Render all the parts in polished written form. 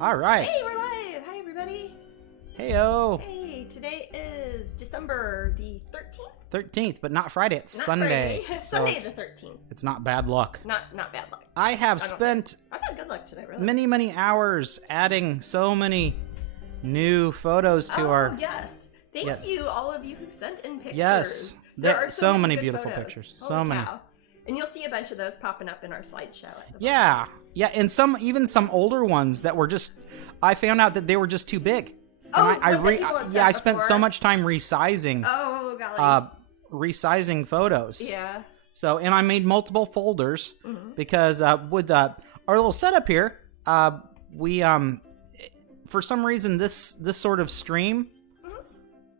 All right. Hey, we're live. Hi, everybody. Heyo. Hey, today is December the 13th. 13th, but not Friday. It's Not Sunday. Friday. So Sunday the 13th. it's not bad luck. Not bad luck. I have spent I've had good luck today, really. many hours adding so many new photos to our... yes. Thank you, all of you who sent in pictures. Yes. There are so many good beautiful photos. pictures. Holy So many. cow. And you'll see a bunch of those popping up in our slideshow. At the Yeah. Yeah, and even some older ones that were just... I found out that they were just too big. And I spent so much time resizing. Oh, golly. Resizing photos. Yeah. So, and I made multiple folders because with our little setup here, we for some reason this sort of stream,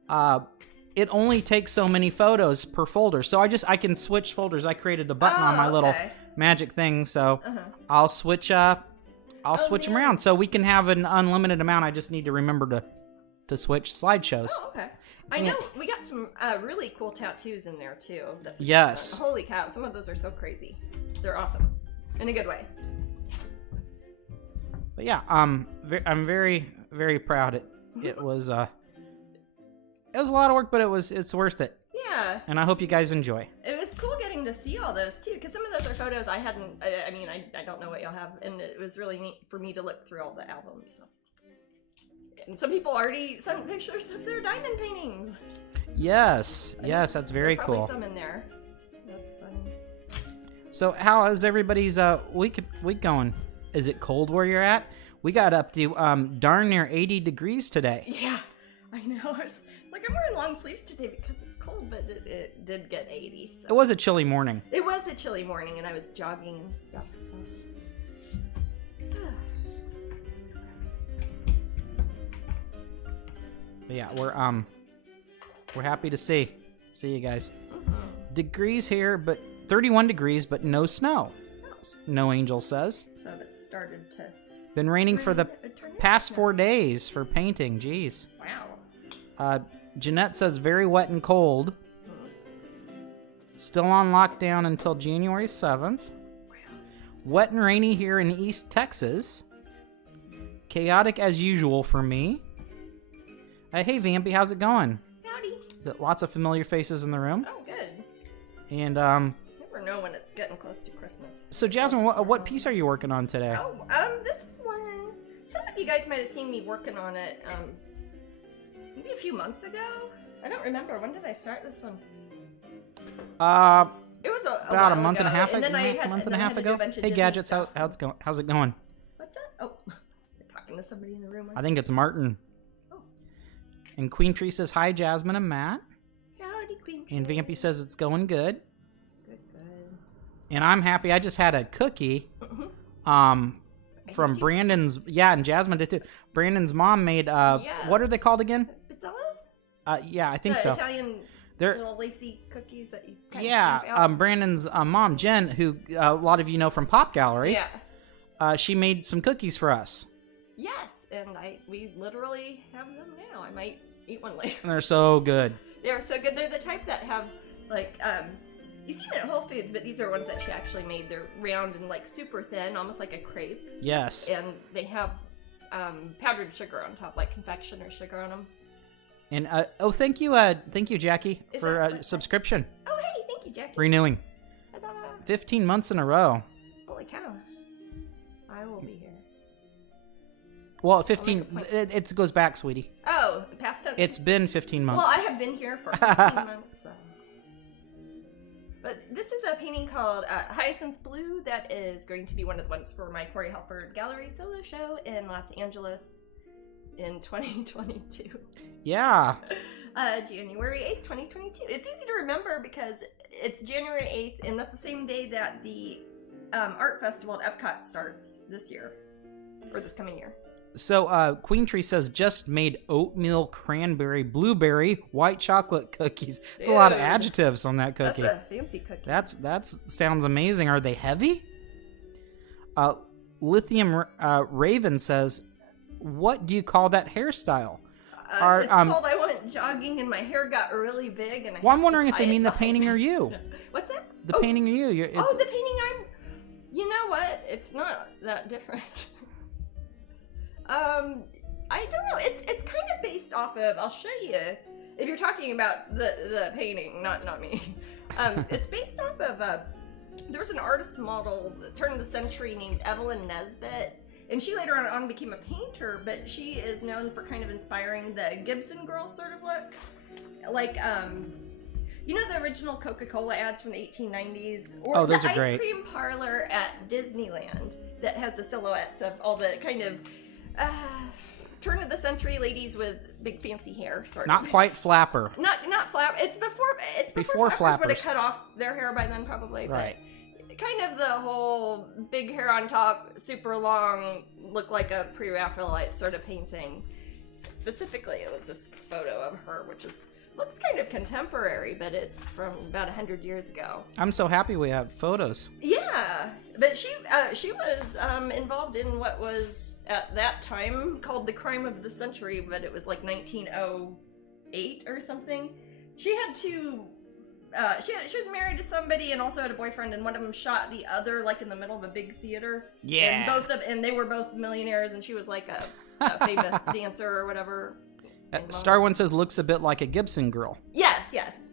it only takes so many photos per folder. So I can switch folders. I created a button on my little magic thing, so I'll switch them around so we can have an unlimited amount. I just need to remember to switch slideshows. Oh, okay. I know we got some really cool tattoos in there too. Yes. Holy cow! Some of those are so crazy. They're awesome, in a good way. But yeah, I'm very proud. It was a lot of work, but it's worth it. Yeah. And I hope you guys enjoy. It was cool getting to see all those too, because some of those are photos I hadn't. I don't know what you'll have, and it was really neat for me to look through all the albums. So. And some people already sent pictures of their diamond paintings. Yes, that's very There's cool. Probably some in there. That's funny. So how is everybody's week going? Is it cold where you're at? We got up to darn near 80 degrees today. Yeah, I know. It's like I'm wearing long sleeves today because it's cold, but it did get 80. So. It was a chilly morning. It was a chilly morning, and I was jogging and stuff. So. But yeah, we're happy to see you guys. Degrees here, but 31 degrees, but no snow. No Angel says. So it started to. Been raining for the past 4 days for painting. Jeez. Wow. Jeanette says very wet and cold. Still on lockdown until January 7th. Wow. Wet and rainy here in East Texas. Chaotic as usual for me. Hey, Vampy, how's it going? Howdy. Lots of familiar faces in the room. Oh, good. And, Never know when it's getting close to Christmas. So, Jasmine, what piece are you working on today? Oh, this is one. Some of you guys might have seen me working on it, maybe a few months ago. I don't remember. When did I start this one? It was about a month and a half ago. Hey, Gadgets, how's it going? What's that? Oh, you're talking to somebody in the room. I think it's Martin. And Queen Tree says, hi, Jasmine and Matt. Howdy, Queen Tree. And Vampy says it's going good. Good. And I'm happy. I just had a cookie from Brandon's. Yeah, and Jasmine did too. Brandon's mom made, what are they called again? Pizzelles? Yeah, I think so. Italian little lacy cookies that you kind of scoop out. Brandon's mom, Jen, who a lot of you know from Pop Gallery. Yeah. She made some cookies for us. Yes, and we literally have them now. I might eat one later. And they're so good. They're so good. They're the type that have, like, you see them at Whole Foods, but these are ones that she actually made. They're round and, like, super thin, almost like a crepe. Yes. And they have powdered sugar on top, like confectioner sugar on them. And, thank you, Jackie, for a subscription. Oh, hey, thank you, Jackie. Renewing. 15 months in a row. Holy cow. I will be here. Well, 15, it goes back, sweetie. Oh, past tense? It's been 15 months. Well, I have been here for 15 months, so. But this is a painting called Hyacinth Blue that is going to be one of the ones for my Corey Halford Gallery solo show in Los Angeles in 2022. Yeah. January 8th, 2022. It's easy to remember because it's January 8th, and that's the same day that the art festival at Epcot starts this year, or this coming year. So, Queen Tree says, just made oatmeal, cranberry, blueberry, white chocolate cookies. It's a lot of adjectives on that cookie. That's a fancy cookie. That sounds amazing. Are they heavy? Lithium Raven says, what do you call that hairstyle? It's called I went jogging and my hair got really big. And I'm wondering if they mean the painting or you. What's that? The painting or you. The painting You know what? It's not that different. I don't know. It's kind of based off of. I'll show you. If you're talking about the painting, not me. It's based off of there was an artist model turn of the century named Evelyn Nesbit, and she later on became a painter, but she is known for kind of inspiring the Gibson Girl sort of look. Like, you know the original Coca-Cola ads from the 1890s? Or those the are great. ice cream parlor at Disneyland that has the silhouettes of all the kind of turn of the century ladies with big fancy hair, sort of. Not quite flapper. Not flapper. It's before flappers would have cut off their hair by then, probably. Right. But kind of the whole big hair on top, super long, look like a pre-Raphaelite sort of painting. Specifically, it was this photo of her, which looks kind of contemporary, but it's from about 100 years ago. I'm so happy we have photos. Yeah, but she was involved in what was at that time called the crime of the century, but it was like 1908 or something. She had two. She was married to somebody and also had a boyfriend, and one of them shot the other like in the middle of a big theater. Yeah. And they were both millionaires, and she was like a famous dancer or whatever. Star One says looks a bit like a Gibson Girl. Yes.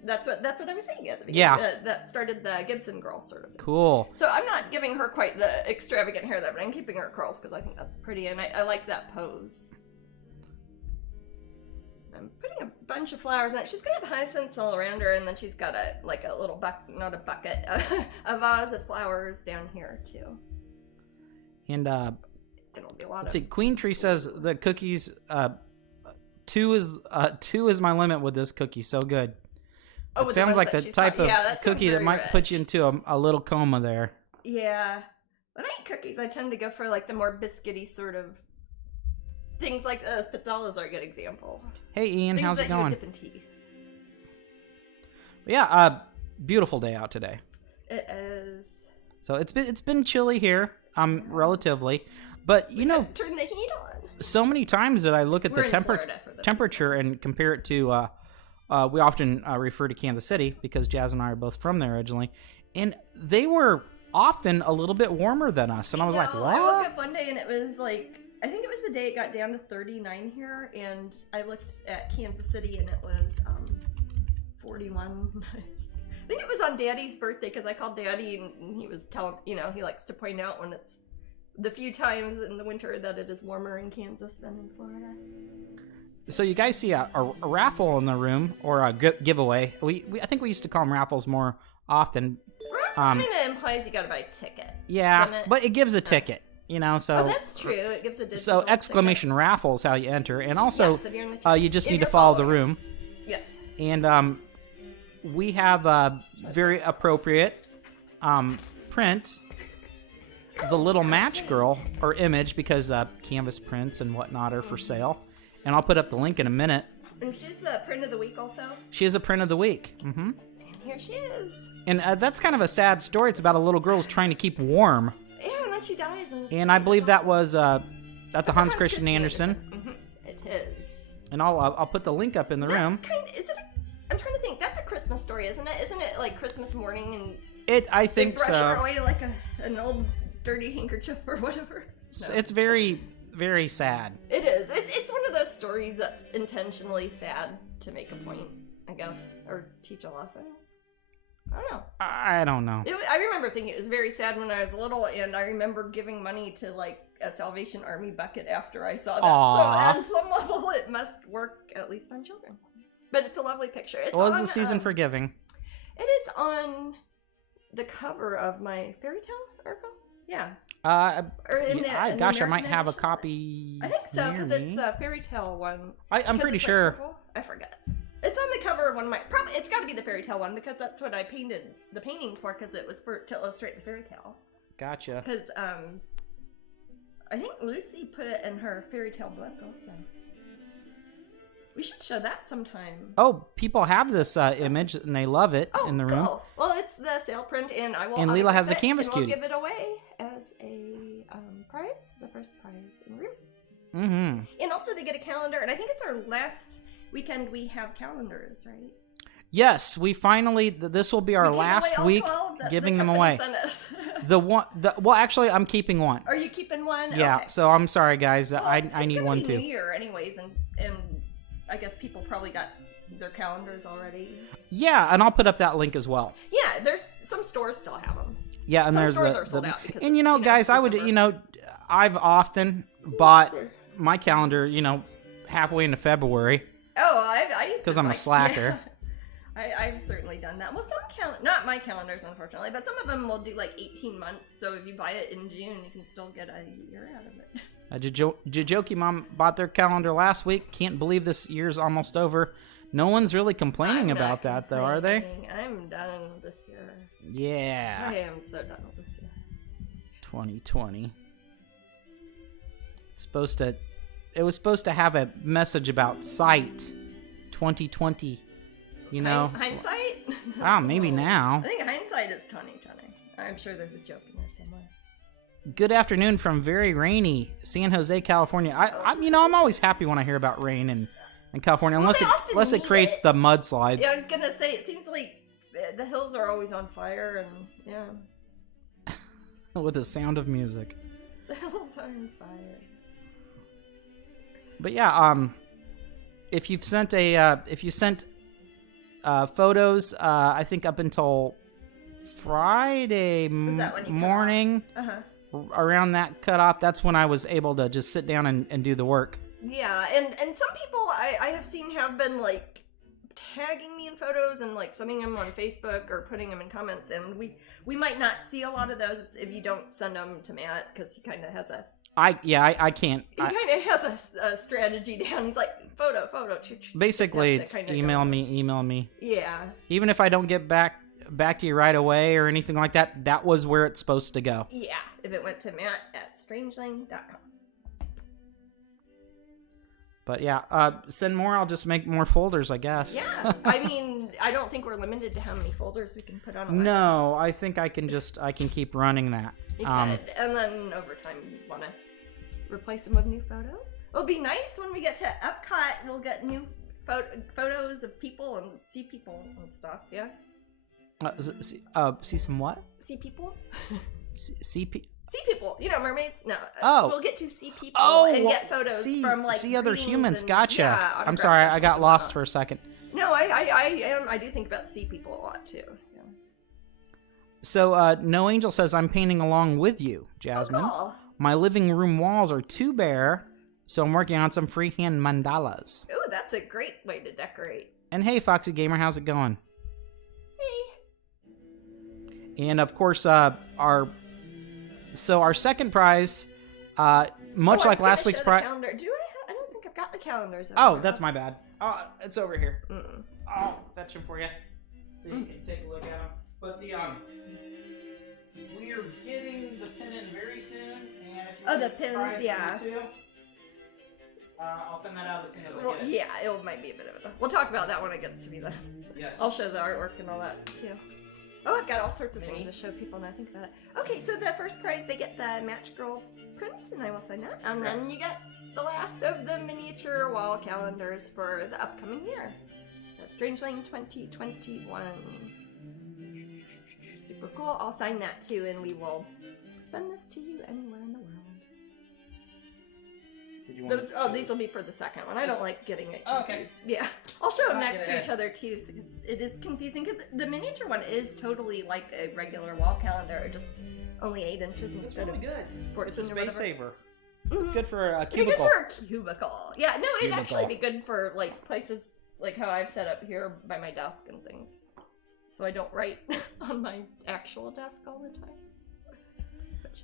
That's what I was saying at the beginning. Yeah. That started the Gibson Girl sort of. Cool. So I'm not giving her quite the extravagant hair, but I'm keeping her curls because I think that's pretty, and I like that pose. I'm putting a bunch of flowers in it. She's gonna have hyacinths all around her, and then she's got a little not a bucket, a vase of flowers down here too. And it'll be a lot let's see. Queen Tree says the cookies. Two is my limit with this cookie. So good. It sounds like the type of cookie that might put you into a little coma there. Yeah. When I eat cookies, I tend to go for like the more biscuity sort of things. Like spitzalas are a good example. Hey Ian, how's it going? Dip in tea. Yeah, beautiful day out today. It is. So it's been chilly here, relatively, but you know, turn the heat on. So many times that I look at the temperature and compare it to. We often refer to Kansas City because Jazz and I are both from there originally, and they were often a little bit warmer than us. And I was like, what? I woke up one day and it was like, I think it was the day it got down to 39 here, and I looked at Kansas City and it was 41. I think it was on Daddy's birthday because I called Daddy and he was telling, he likes to point out when it's the few times in the winter that it is warmer in Kansas than in Florida. So you guys see a raffle in the room, or a giveaway. I think we used to call them raffles more often. Raffle kind of implies you got to buy a ticket. Yeah, but it gives a ticket, so. Oh, that's true. It gives a digital So exclamation ticket. Raffle is how you enter, and also you just need to follow the room. Yes. And we have a very appropriate print. The little match girl or image, because canvas prints and whatnot are for sale. And I'll put up the link in a minute. And she's the print of the week also? She is a print of the week. Mm-hmm. And here she is. And that's kind of a sad story. It's about a little girl who's trying to keep warm. Yeah, and then she dies. And I believe that's a Hans Christian Andersen. Mm-hmm. It is. And I'll put the link up in the room. I'm trying to think. That's a Christmas story, isn't it? Isn't it like Christmas morning and I think brush her away like an old dirty handkerchief or whatever? No. It's very, very sad. It is. It's one of those stories that's intentionally sad to make a point, I guess, or teach a lesson. I don't know. I remember thinking it was very sad when I was little, and I remember giving money to like a Salvation Army bucket after I saw that. Aww. So on some level, it must work at least on children. But it's a lovely picture. It's the season for giving. It is on the cover of my fairy tale article. Yeah. Gosh, I might have a copy. I think so, because it's the fairy tale one. I'm pretty sure. Purple. I forget. It's on the cover of one of my. Probably it's got to be the fairy tale one because that's what I painted the painting for, because it was to illustrate the fairy tale. Gotcha. Because I think Lucy put it in her fairy tale book also. We should show that sometime. Oh, people have this image and they love it in the room. Cool. Well, it's the sale print, and I will. And Leela has a canvas cutie. We'll give it away as a prize, the first prize in the room. Mm-hmm. And also, they get a calendar, and I think it's our last weekend we have calendars, right? Yes, we finally. This will be our last week giving them away. Well, actually, I'm keeping one. Are you keeping one? Yeah. Okay. So I'm sorry, guys. Well, I need one New too. Year, anyways, and I guess people probably got their calendars already. Yeah, and I'll put up that link as well. Yeah, there's some stores still have them. Yeah, and some there's stores are sold out because and guys, I would I've often bought my calendar, halfway into February. Oh, I used to because I'm a slacker. Yeah. I've certainly done that. Well, not my calendars, unfortunately, but some of them will do like 18 months. So if you buy it in June, you can still get a year out of it. Jajoki Mom bought their calendar last week. Can't believe this year's almost over. No one's really complaining about that, though, are they? I'm done this year. Yeah. I am so done with this year. 2020. It was supposed to have a message about sight. 2020. Hindsight? Oh, maybe now. I think hindsight is 2020. I'm sure there's a joke in there somewhere. Good afternoon from very rainy San Jose, California. I'm always happy when I hear about rain in California, unless it creates the mudslides. Yeah, I was gonna say it seems like the hills are always on fire, and yeah. With the sound of music. The hills are on fire. But yeah, if you sent photos, I think up until Friday morning, around that cutoff, that's when I was able to just sit down and do the work. Yeah, and some people I have seen have been like tagging me in photos and like sending them on Facebook or putting them in comments, and we might not see a lot of those if you don't send them to Matt, because he kind of has a I can't. He kind of has a strategy down. He's like, photo. Basically, it's email me. Yeah. Even if I don't get back to you right away or anything like that, that was where it's supposed to go. Yeah, if it went to Matt@strangeling.com. But yeah, send more. I'll just make more folders, I guess. Yeah, I mean, I don't think we're limited to how many folders we can put on a line. No, I think I can keep running that. You could, and then over time, you want to replace them with new photos. It'll be nice when we get to Epcot. We'll get new photos of people and see people and stuff. Yeah. See some what? See people. See people. Mermaids. No. We'll get to see people and get photos from like see other humans. Gotcha. Yeah, I'm sorry, I got lost for a second. No, I do think about sea people a lot too. Yeah. So, No Angel says, I'm painting along with you, Jasmine. Oh, cool. My living room walls are too bare, so I'm working on some freehand mandalas. Ooh, that's a great way to decorate. And hey, Foxy Gamer, how's it going? Hey. And of course, our second prize, much like last week's prize. Do I don't think I've got the calendars. Oh, that's my bad. Oh, it's over here. Mm-mm. I'll fetch them for you, so you can take a look at them. But we are getting the pin in very soon, and if you the pins, yeah. I'll send that out as soon as I get it. Yeah, it might be a bit of a. We'll talk about that when it gets to be the. Yes. I'll show the artwork and all that too. Oh, I've got all sorts of things to show people now I think about it. Okay, so the first prize, they get the Match Girl prints, and I will sign that. And then you get the last of the miniature wall calendars for the upcoming year. The Strangeling 2021. Super cool. I'll sign that too, and we will send this to you anywhere in the world. These will be for the second one. I don't like getting it confused. Okay. Yeah. I'll show them next to each other too, because it is confusing, because the miniature one is totally like a regular wall calendar, just only 8 inches instead of 14. It's a space saver. Mm-hmm. It's good for a It'd be cubicle. good for a cubicle. Yeah, no, it'd actually be good for like places like how I've set up here by my desk and things. So I don't write on my actual desk all the time.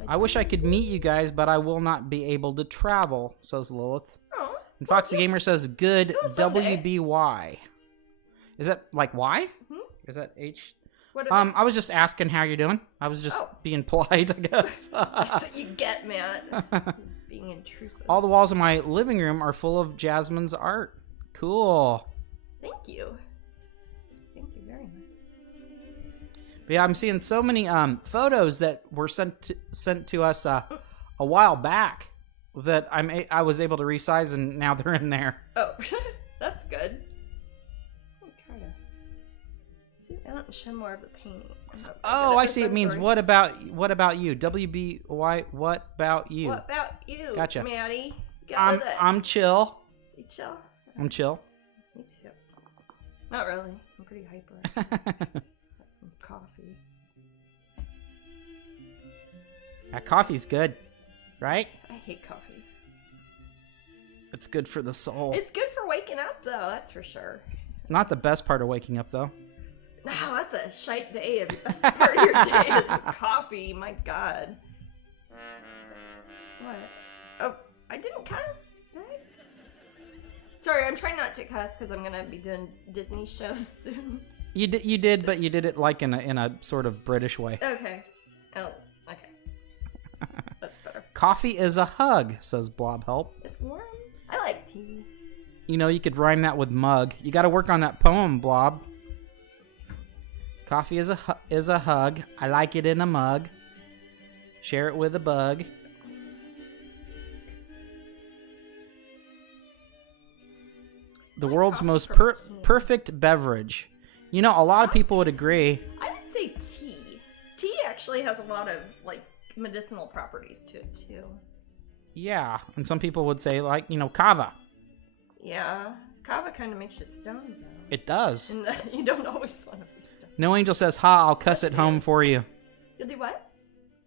I wish I could meet you guys, but I will not be able to travel, says Lilith. Oh, and Foxy Gamer says, good Sunday. WBY. Is that like Y? Hmm? Is that H? I was just asking how you're doing. I was just being polite, I guess. That's what you get, Matt. Being intrusive. All the walls in my living room are full of Jasmine's art. Cool. Thank you. Thank you very much. But yeah, I'm seeing so many photos that were sent to us a while back that I was able to resize, and now they're in there. Oh, that's good. Let me try to see if I want to show more of the painting. Oh, I see. It means what about you? WBY. What about you? What about you? Gotcha. Maddie? I'm chill. You chill? I'm chill. Me too. Not really. I'm pretty hyper. Got some coffee. That coffee's good, right? I hate coffee. It's good for the soul. It's good for waking up, though. That's for sure. Not the best part of waking up, though. No, that's a shite day. The best part of your day is coffee. My God. What? Oh, I didn't cuss. Did I? Sorry, I'm trying not to cuss because I'm gonna be doing Disney shows soon. You did, but you did it like in a sort of British way. Okay. Oh, okay. That's better. Coffee is a hug, says Blob Help. It's warm. I like tea. You know, you could rhyme that with mug. You got to work on that poem, Blob. Coffee is a hug. I like it in a mug. Share it with a bug. The world's most perfect beverage. You know, a lot of people would agree. I would say tea. Tea actually has a lot of, like, medicinal properties to it, too. Yeah, and some people would say, like, you know, kava. Yeah, kava kind of makes you stoned, though. It does. And you don't always want to be stoned. No Angel says, ha, I'll cuss it home for you. You'll do what?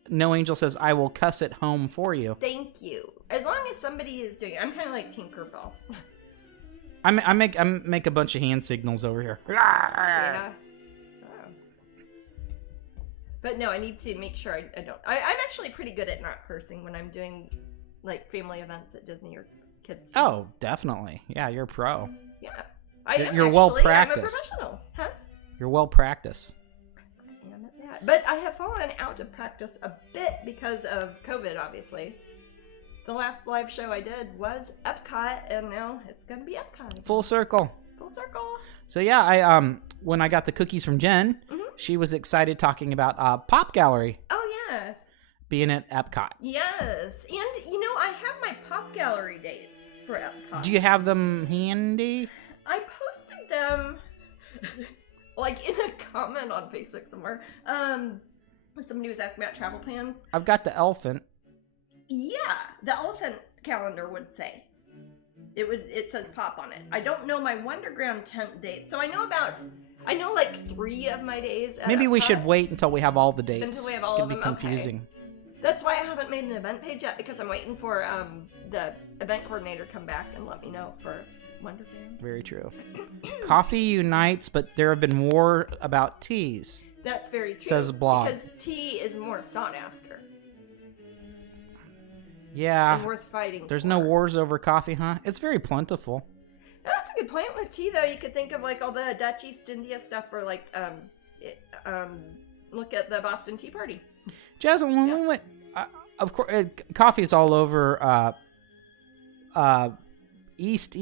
No Angel says, I will cuss it home for you. Thank you. As long as somebody is doing it. I'm kind of like Tinkerbell. I make a bunch of hand signals over here. Yeah. Oh. But no, I need to make sure I don't. I'm actually pretty good at not cursing when I'm doing, like, family events at Disney or kids. Oh, definitely. Yeah, you're a pro. Yeah. You're well practiced. I'm a professional. Huh? You're well practiced. I am at that. But I have fallen out of practice a bit because of COVID, obviously. The last live show I did was Epcot, and now it's gonna be Epcot. Full circle. Full circle. So yeah, I when I got the cookies from Jen, she was excited talking about Pop Gallery. Oh yeah. Being at Epcot. Yes, and you know I have my Pop Gallery dates for Epcot. Do you have them handy? I posted them, like, in a comment on Facebook somewhere. When somebody was asking about travel plans. I've got the elephant. Yeah, the elephant calendar would say. It says Pop on it. I don't know my Wonderground tent date, so I know like 3 of my days. Maybe we should wait until we have all the dates. Until we have all it of them. Could be confusing. Okay. That's why I haven't made an event page yet, because I'm waiting for the event coordinator to come back and let me know for Wonderground. Very true. Coffee unites, but there have been war about teas. That's very true. Says Blob. Because tea is more sought after. Yeah. And worth fighting There's for. no wars over coffee, huh? It's very plentiful. That's a good point. With tea, though, you could think of, like, all the Dutch East India stuff, or, like, look at the Boston Tea Party. Jasmine, when we went, of course, coffee is all over East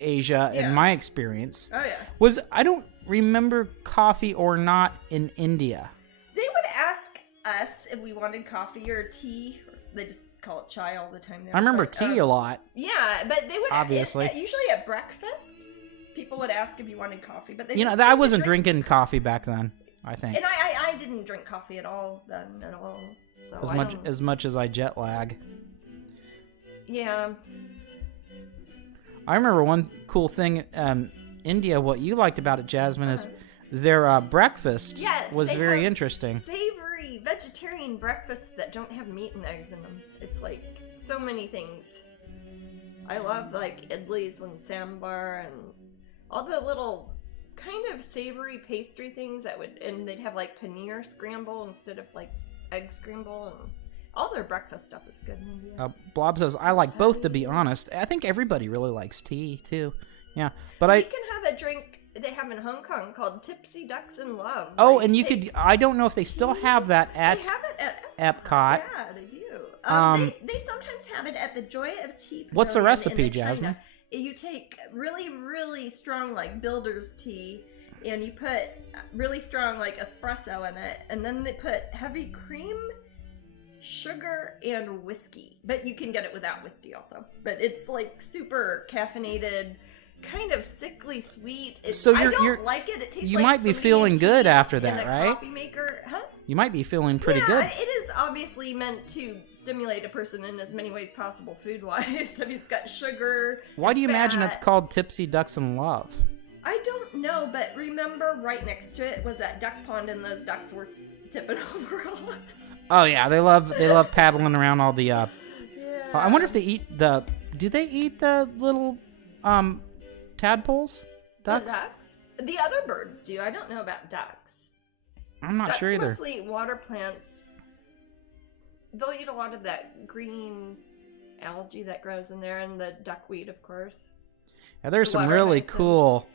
Asia, in my experience. Oh, yeah. I don't remember coffee or not in India. They would ask us if we wanted coffee or tea. They just call it chai all the time there. I remember tea a lot. Yeah, but they would obviously usually at breakfast people would ask if you wanted coffee, but they I wasn't drinking coffee back then, I think. And I didn't drink coffee at all then at all. So as much as I jet lag. Yeah. I remember one cool thing India, what you liked about it, Jasmine, is their breakfast was very interesting. Savory vegetarian breakfasts that don't have meat and eggs in them. It's like so many things. I love, like, idlis and sambar and all the little kind of savory pastry things and they'd have, like, paneer scramble instead of, like, egg scramble, and all their breakfast stuff is good in India. Blob says, I like both, to be honest. I think everybody really likes tea, too. Yeah, but You can have a drink they have in Hong Kong called Tipsy Ducks in Love. Oh, and you could, I don't know if they still have that at, they have it at Epcot. Yeah, they do. They sometimes have it at the Joy of Tea. What's the recipe, in Jasmine? You take really, really strong, like, builder's tea, and you put really strong, like, espresso in it, and then they put heavy cream, sugar, and whiskey. But you can get it without whiskey also. But it's, like, super caffeinated. kind of sickly sweet. So I don't like it. It tastes you like might be somebody feeling made good tea after that, in a right? Coffee maker, huh? You might be feeling pretty good. It is obviously meant to stimulate a person in as many ways possible food-wise. I mean, it's got sugar. Why do you imagine it's fat. called Tipsy Ducks in Love? I don't know, but remember right next to it was that duck pond, and those ducks were tipping over a lot. Oh yeah, they love paddling around all the. Yeah. I wonder if they eat the. Do they eat the little tadpoles? Ducks? The ducks? The other birds do. I don't know about ducks. I'm not sure either. Ducks mostly eat water plants. They'll eat a lot of that green algae that grows in there, and the duckweed, of course. Yeah, there's some really cool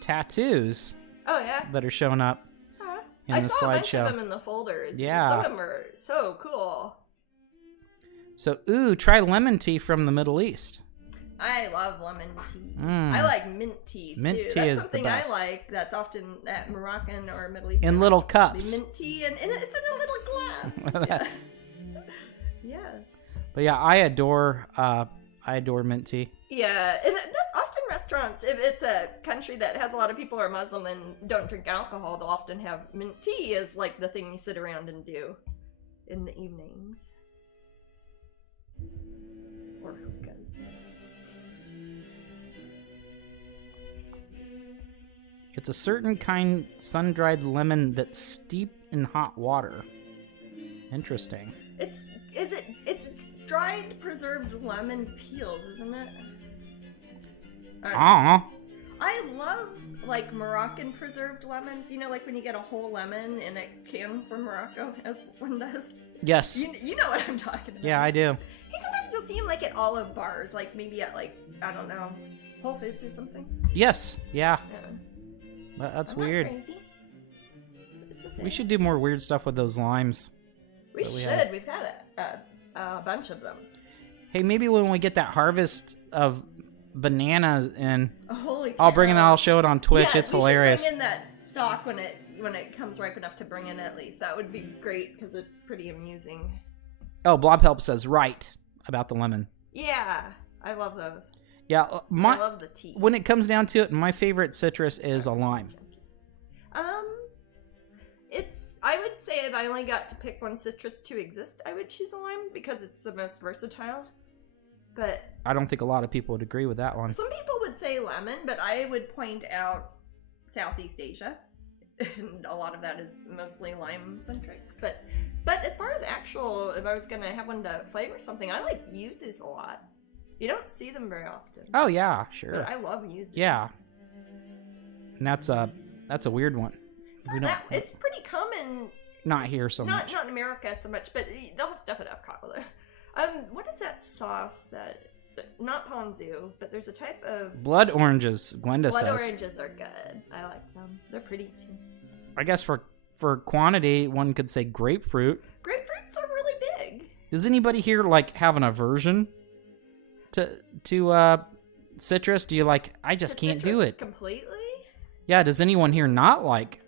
tattoos. Oh yeah. That are showing up in the slideshow. I saw a bunch of them in the folders. Yeah. Some of them are so cool. So, try lemon tea from the Middle East. I love lemon tea. I like mint tea too. Mint tea that's is something the best. I like. That's often at Moroccan or Middle Eastern. In little cups. Mint tea, and it's in a little glass. Yeah. But yeah, I adore mint tea. Yeah, and that's often restaurants. If it's a country that has a lot of people who are Muslim and don't drink alcohol, they'll often have mint tea as like the thing you sit around and do in the evenings. Or hookahs. It's a certain kind sun-dried lemon that's steeped in hot water. Interesting. It's dried preserved lemon peels, isn't it? I love like Moroccan preserved lemons. You know, like when you get a whole lemon in a can from Morocco, as one does. Yes. You know what I'm talking about. Yeah, I do. Hey, sometimes you'll see them like at olive bars, like maybe at like, I don't know, Whole Foods or something. Yes. Yeah. That's I'm weird. Not crazy. We should do more weird stuff with those limes. We should. We've had a bunch of them. Hey, maybe when we get that harvest of bananas in, Holy cow. I'll bring it and I'll show it on Twitch. Yes, it's hilarious. We should bring in that stock when it comes ripe enough to bring in at least. That would be great because it's pretty amusing. Oh, Blob Help says right about the lemon. Yeah, I love those. Yeah, I love the tea. When it comes down to it, my favorite citrus is a lime. I would say if I only got to pick one citrus to exist, I would choose a lime because it's the most versatile. But I don't think a lot of people would agree with that one. Some people would say lemon, but I would point out Southeast Asia. And a lot of that is mostly lime-centric. But as far as actual, if I was going to have one to flavor something, I like yuzus a lot. You don't see them very often. Oh, yeah, sure. But I love yuzu. Yeah. And that's a weird one. It's pretty common. Not here so much. Not in America so much, but they'll have stuff at Epcot. What is that sauce that... Not ponzu, but there's a type of... Blood oranges, Glenda says. Blood oranges are good. I like them. They're pretty, too. I guess for quantity, one could say grapefruit. Grapefruits are really big. Does anybody here, like, have an aversion to citrus? Do you like, I just can't do it. Completely? Yeah, does anyone here not like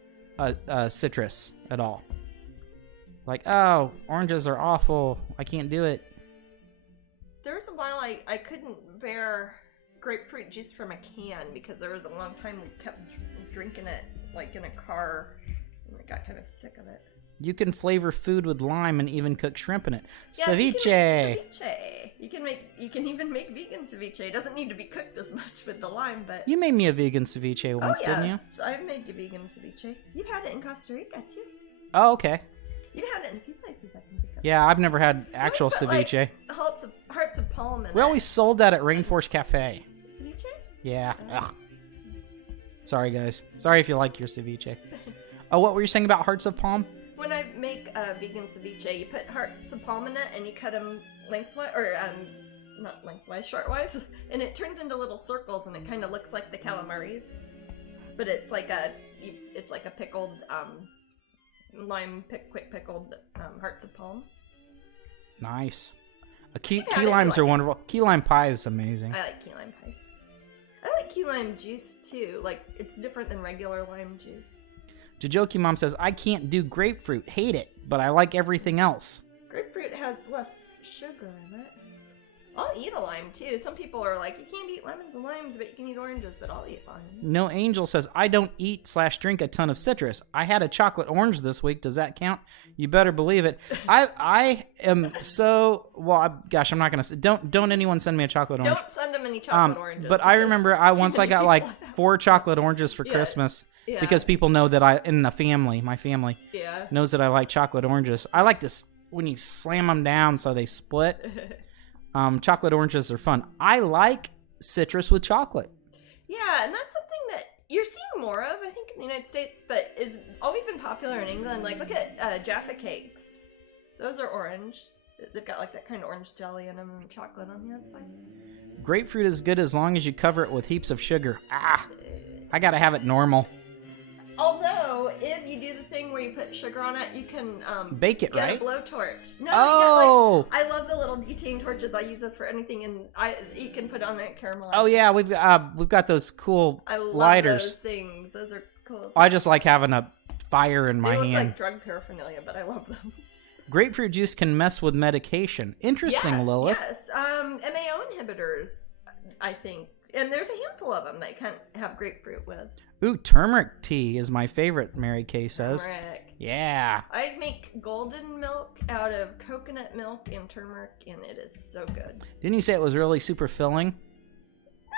citrus at all? Like, oh, oranges are awful. I can't do it. There was a while I couldn't bear grapefruit juice from a can because there was a long time we kept drinking it like in a car and I got kind of sick of it. You can flavor food with lime and even cook shrimp in it. Yes, ceviche. You can even make vegan ceviche. It doesn't need to be cooked as much with the lime, but you made me a vegan ceviche once, didn't you? I've made a vegan ceviche. You've had it in Costa Rica too. Oh, okay. You've had it in a few places, I can think of. Yeah, I've never had actual ceviche. Like, hearts of palm in we always sold that at Rainforest Cafe. Ceviche? Yeah. Ugh. Sorry, guys. Sorry if you like your ceviche. Oh, what were you saying about hearts of palm? When I make a vegan ceviche, you put hearts of palm in it and you cut them lengthwise, or not lengthwise, shortwise, and it turns into little circles and it kind of looks like the calamaris, but it's like a pickled quick pickled hearts of palm. Nice. Key limes are wonderful. Key lime pie is amazing. I like key lime pies. I like key lime juice too. Like, it's different than regular lime juice. Jajoki Mom says, I can't do grapefruit. Hate it, but I like everything else. Grapefruit has less sugar in it. I'll eat a lime too. Some people are like, you can't eat lemons and limes, but you can eat oranges. But I'll eat limes. No Angel says, I don't eat/drink a ton of citrus. I had a chocolate orange this week. Does that count? You better believe it. I am so gosh. I'm not gonna say. Don't anyone send me a chocolate orange. Don't send them any chocolate oranges. But I remember I got like 4 chocolate oranges for Christmas because people know that my family knows that I like chocolate oranges. I like this when you slam them down so they split. Chocolate oranges are fun. I like citrus with chocolate. Yeah, and that's something that you're seeing more of, I think, in the United States, but is always been popular in England. Like, look at Jaffa cakes. Those are orange. They've got like that kind of orange jelly in them and chocolate on the outside. Grapefruit is good as long as you cover it with heaps of sugar. I gotta have it normal. Although, if you do the thing where you put sugar on it, you can bake it, get right? a blowtorch. No, oh! I love the little butane torches. I use this for anything, and you can put on that caramel. Oh yeah, we've got those cool lighters. Those things. Those are cool. I just like having a fire in my hand. They look like drug paraphernalia, but I love them. Grapefruit juice can mess with medication. Interesting, Lilith. Yes, MAO inhibitors, I think. And there's a handful of them that you can have grapefruit with. Ooh, turmeric tea is my favorite, Mary Kay says. Turmeric. Yeah. I make golden milk out of coconut milk and turmeric, and it is so good. Didn't you say it was really super filling?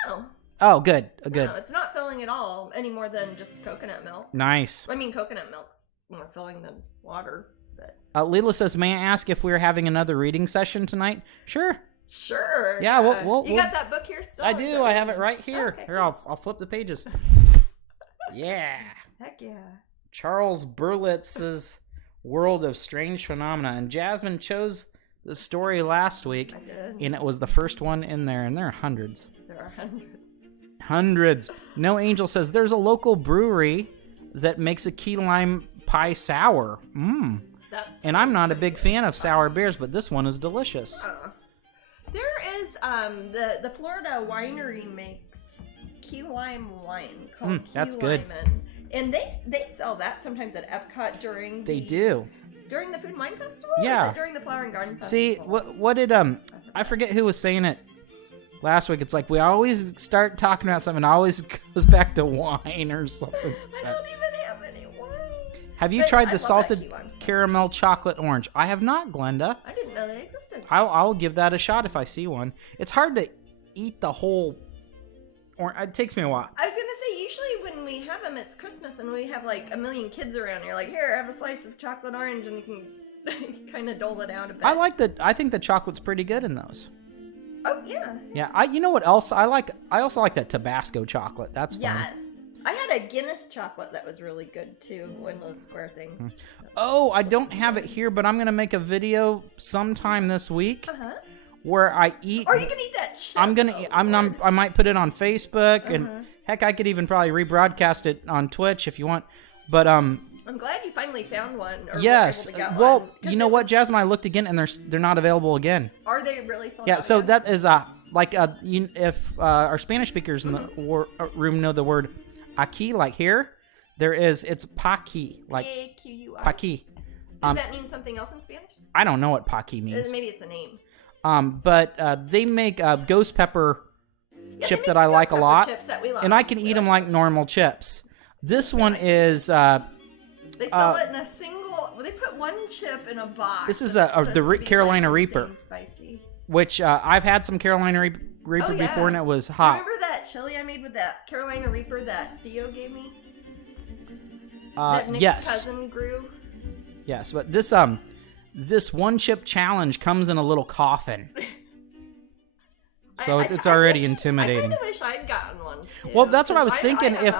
No. Oh, good. Good. No, it's not filling at all, any more than just coconut milk. Nice. I mean, coconut milk's more filling than water. But... Leela says, may I ask if we're having another reading session tonight? Sure. Sure. Yeah, you got that book here still? I do. I have it right here. Okay. Here, I'll flip the pages. Yeah. Heck yeah. Charles Berlitz's World of Strange Phenomena. And Jasmine chose the story last week. I did. And it was the first one in there. And there are hundreds. There are hundreds. Hundreds. No Angel says, there's a local brewery that makes a key lime pie sour. And I'm not a big fan of sour beers, but this one is delicious. There is the Florida winery makes key lime wine called Key that's Lemon. good. And they sell that sometimes at Epcot during They do. During the Food and Wine Festival? Yeah. Or is it during the Flower and Garden Festival? See, what did I forget who was saying it last week. It's like we always start talking about something, it always goes back to wine or something. I don't even have any wine. Have you tried the salted caramel chocolate orange? I have not, Glenda. I didn't know they existed. I'll give that a shot if I see one. It's hard to eat the whole orange. It takes me a while. I was gonna say, usually when we have them, it's Christmas and we have like a million kids around. You're like, here, have a slice of chocolate orange, and you can kind of dole it out a bit. I think the chocolate's pretty good in those. Oh yeah. Yeah. You know what else I like? I also like that Tabasco chocolate. That's fun. Yes. I had a Guinness chocolate that was really good too. One of those square things. Oh, I don't have it here, but I'm gonna make a video sometime this week where I eat. Or you can eat that chip. I'm gonna. I might put it on Facebook, and heck, I could even probably rebroadcast it on Twitch if you want. But I'm glad you finally found one. Or yes. were able to get Well, one, you know what, Jasmine? I looked again, and they're not available again. Are they really sold out? Yeah. So again? that is if our Spanish speakers in the room know the word aquí, like here, it's paqui, like A-Q-U-I. paqui. Does that mean something else in Spanish? I don't know what paqui means. Maybe it's a name. But they make ghost pepper chip that I like a lot, chips that we love. and I can eat them like normal chips. This one is they sell it in a single. They put one chip in a box. This is the Carolina Reaper, which I've had some Carolina Reaper before, and it was hot. Remember that chili I made with that Carolina Reaper that Theo gave me? Yes. Cousin grew. Yes, but this one chip challenge comes in a little coffin. So it's already intimidating. I kind of wish I'd gotten one too, well, that's what I was thinking. If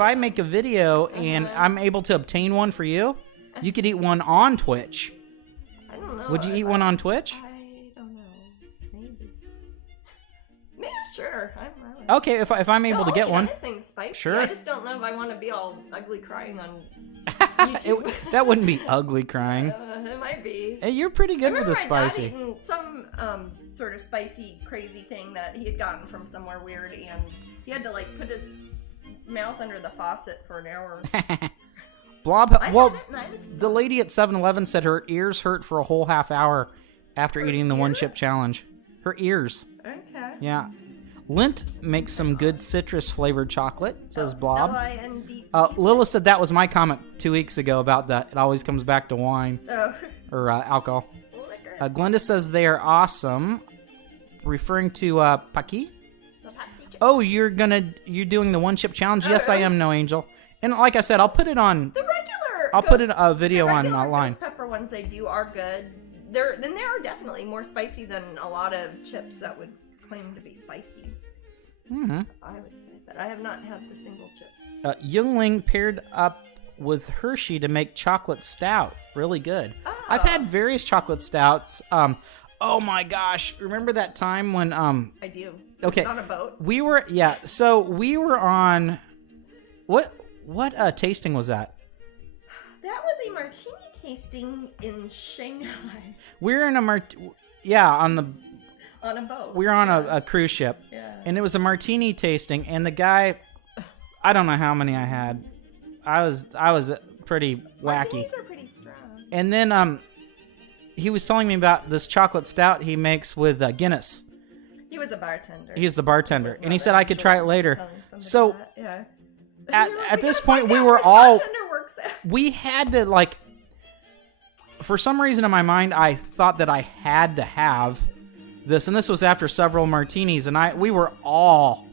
I make a video and I'm able to obtain one for you, you could eat one on Twitch. I don't know. Would you eat one on Twitch? I don't know. Maybe. Yeah, sure. Okay, if I'm able to get one. Anything spicy. Sure. I just don't know if I want to be all ugly crying on YouTube. That wouldn't be ugly crying. It might be. Hey, you're pretty good with the spicy. I remember my dad eating some sort of spicy, crazy thing that he had gotten from somewhere weird, and he had to like put his mouth under the faucet for an hour. Blob. Well, the lady at 7-Eleven said her ears hurt for a whole half hour after eating the one chip challenge. Her ears. Okay. Yeah. Lint makes some good citrus flavored chocolate, says Blob. L-I-N-D. Lilith said that was my comment 2 weeks ago about that. It always comes back to wine or alcohol. Glenda says they are awesome, referring to Paki. Oh, you're doing the one chip challenge? Yes, I am, No Angel. And like I said, I'll put it on. The regular. I'll put a video the online. Ghost pepper ones they do are good. They're definitely more spicy than a lot of chips that would claim to be spicy. Mm-hmm. I would say, but I have not had the single chip. Youngling paired up with Hershey to make chocolate stout. Really good. Oh. I've had various chocolate stouts. Oh my gosh! Remember that time when I do. Okay. On a boat. We were So we were on. What tasting was that? That was a martini tasting in Shanghai. We're in a on a boat. We were on a cruise ship. Yeah. And it was a martini tasting, and the guy, I don't know how many I had. I was pretty wacky. Martinis are pretty strong. And then he was telling me about this chocolate stout he makes with Guinness. He was a bartender. He's the bartender, and he said I could try it later. So yeah. at this point, we were all. We had to for some reason in my mind, I thought that I had to have this, and this was after several martinis, and we were all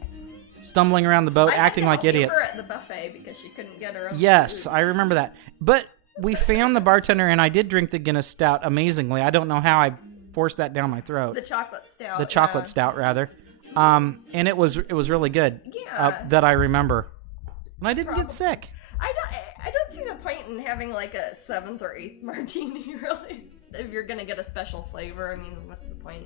stumbling around the boat, acting like idiots. Her at the buffet because she couldn't get her own Yes, food. I remember that. But we found the bartender, and I did drink the Guinness Stout amazingly. I don't know how I forced that down my throat. The chocolate stout. The chocolate stout, rather. And it was really good. Yeah. That I remember, and I didn't get sick. I don't see the point in having like a 7th or 8th martini, really. If you're gonna get a special flavor, I mean, what's the point?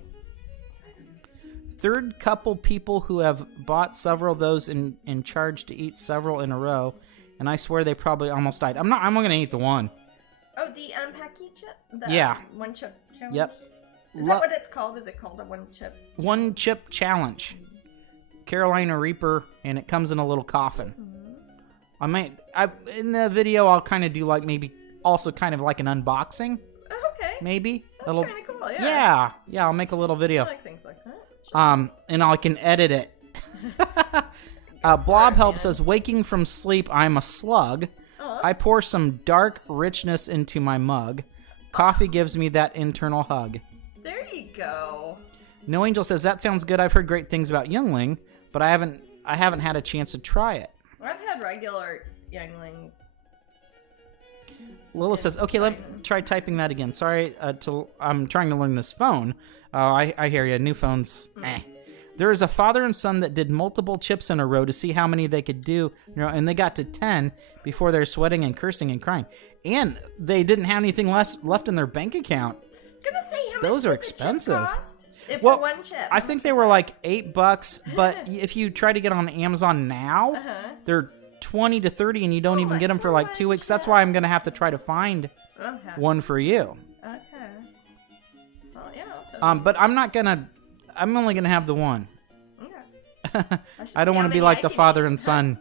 Third couple people who have bought several of those in charge to eat several in a row, and I swear they probably almost died. I'm gonna eat the one. Oh, the Paki chip? Yeah. One chip challenge? Yep. Is that what it's called? Is it called a one chip? One chip challenge. Carolina Reaper, and it comes in a little coffin. In the video I'll kind of do maybe also kind of like an unboxing. Oh, okay. Maybe. That's kind of cool, yeah. Yeah, I'll make a little video. I like things like that. Sure. And I can edit it. Blob helps us. Waking from sleep, I'm a slug. I pour some dark richness into my mug. Coffee gives me that internal hug. There you go. No Angel says that sounds good. I've heard great things about Youngling, but I haven't had a chance to try it. I've had regular Youngling. Lila says, okay, let me try typing that again. Sorry, I'm trying to learn this phone. I hear you. New phones, There is a father and son that did multiple chips in a row to see how many they could do, and they got to 10 before they're sweating and cursing and crying. And they didn't have anything left in their bank account. Gonna say, how Those much are does the chip expensive. cost? Well, for one chip. I think they were like $8, but if you try to get on Amazon now, they're $20 to $30, and you don't even get them for like 2 weeks. That's why I'm gonna have to try to find one for you. Okay. Well, yeah, I'll tell But I'm only gonna have the one. Okay. I don't want to be like the father and son.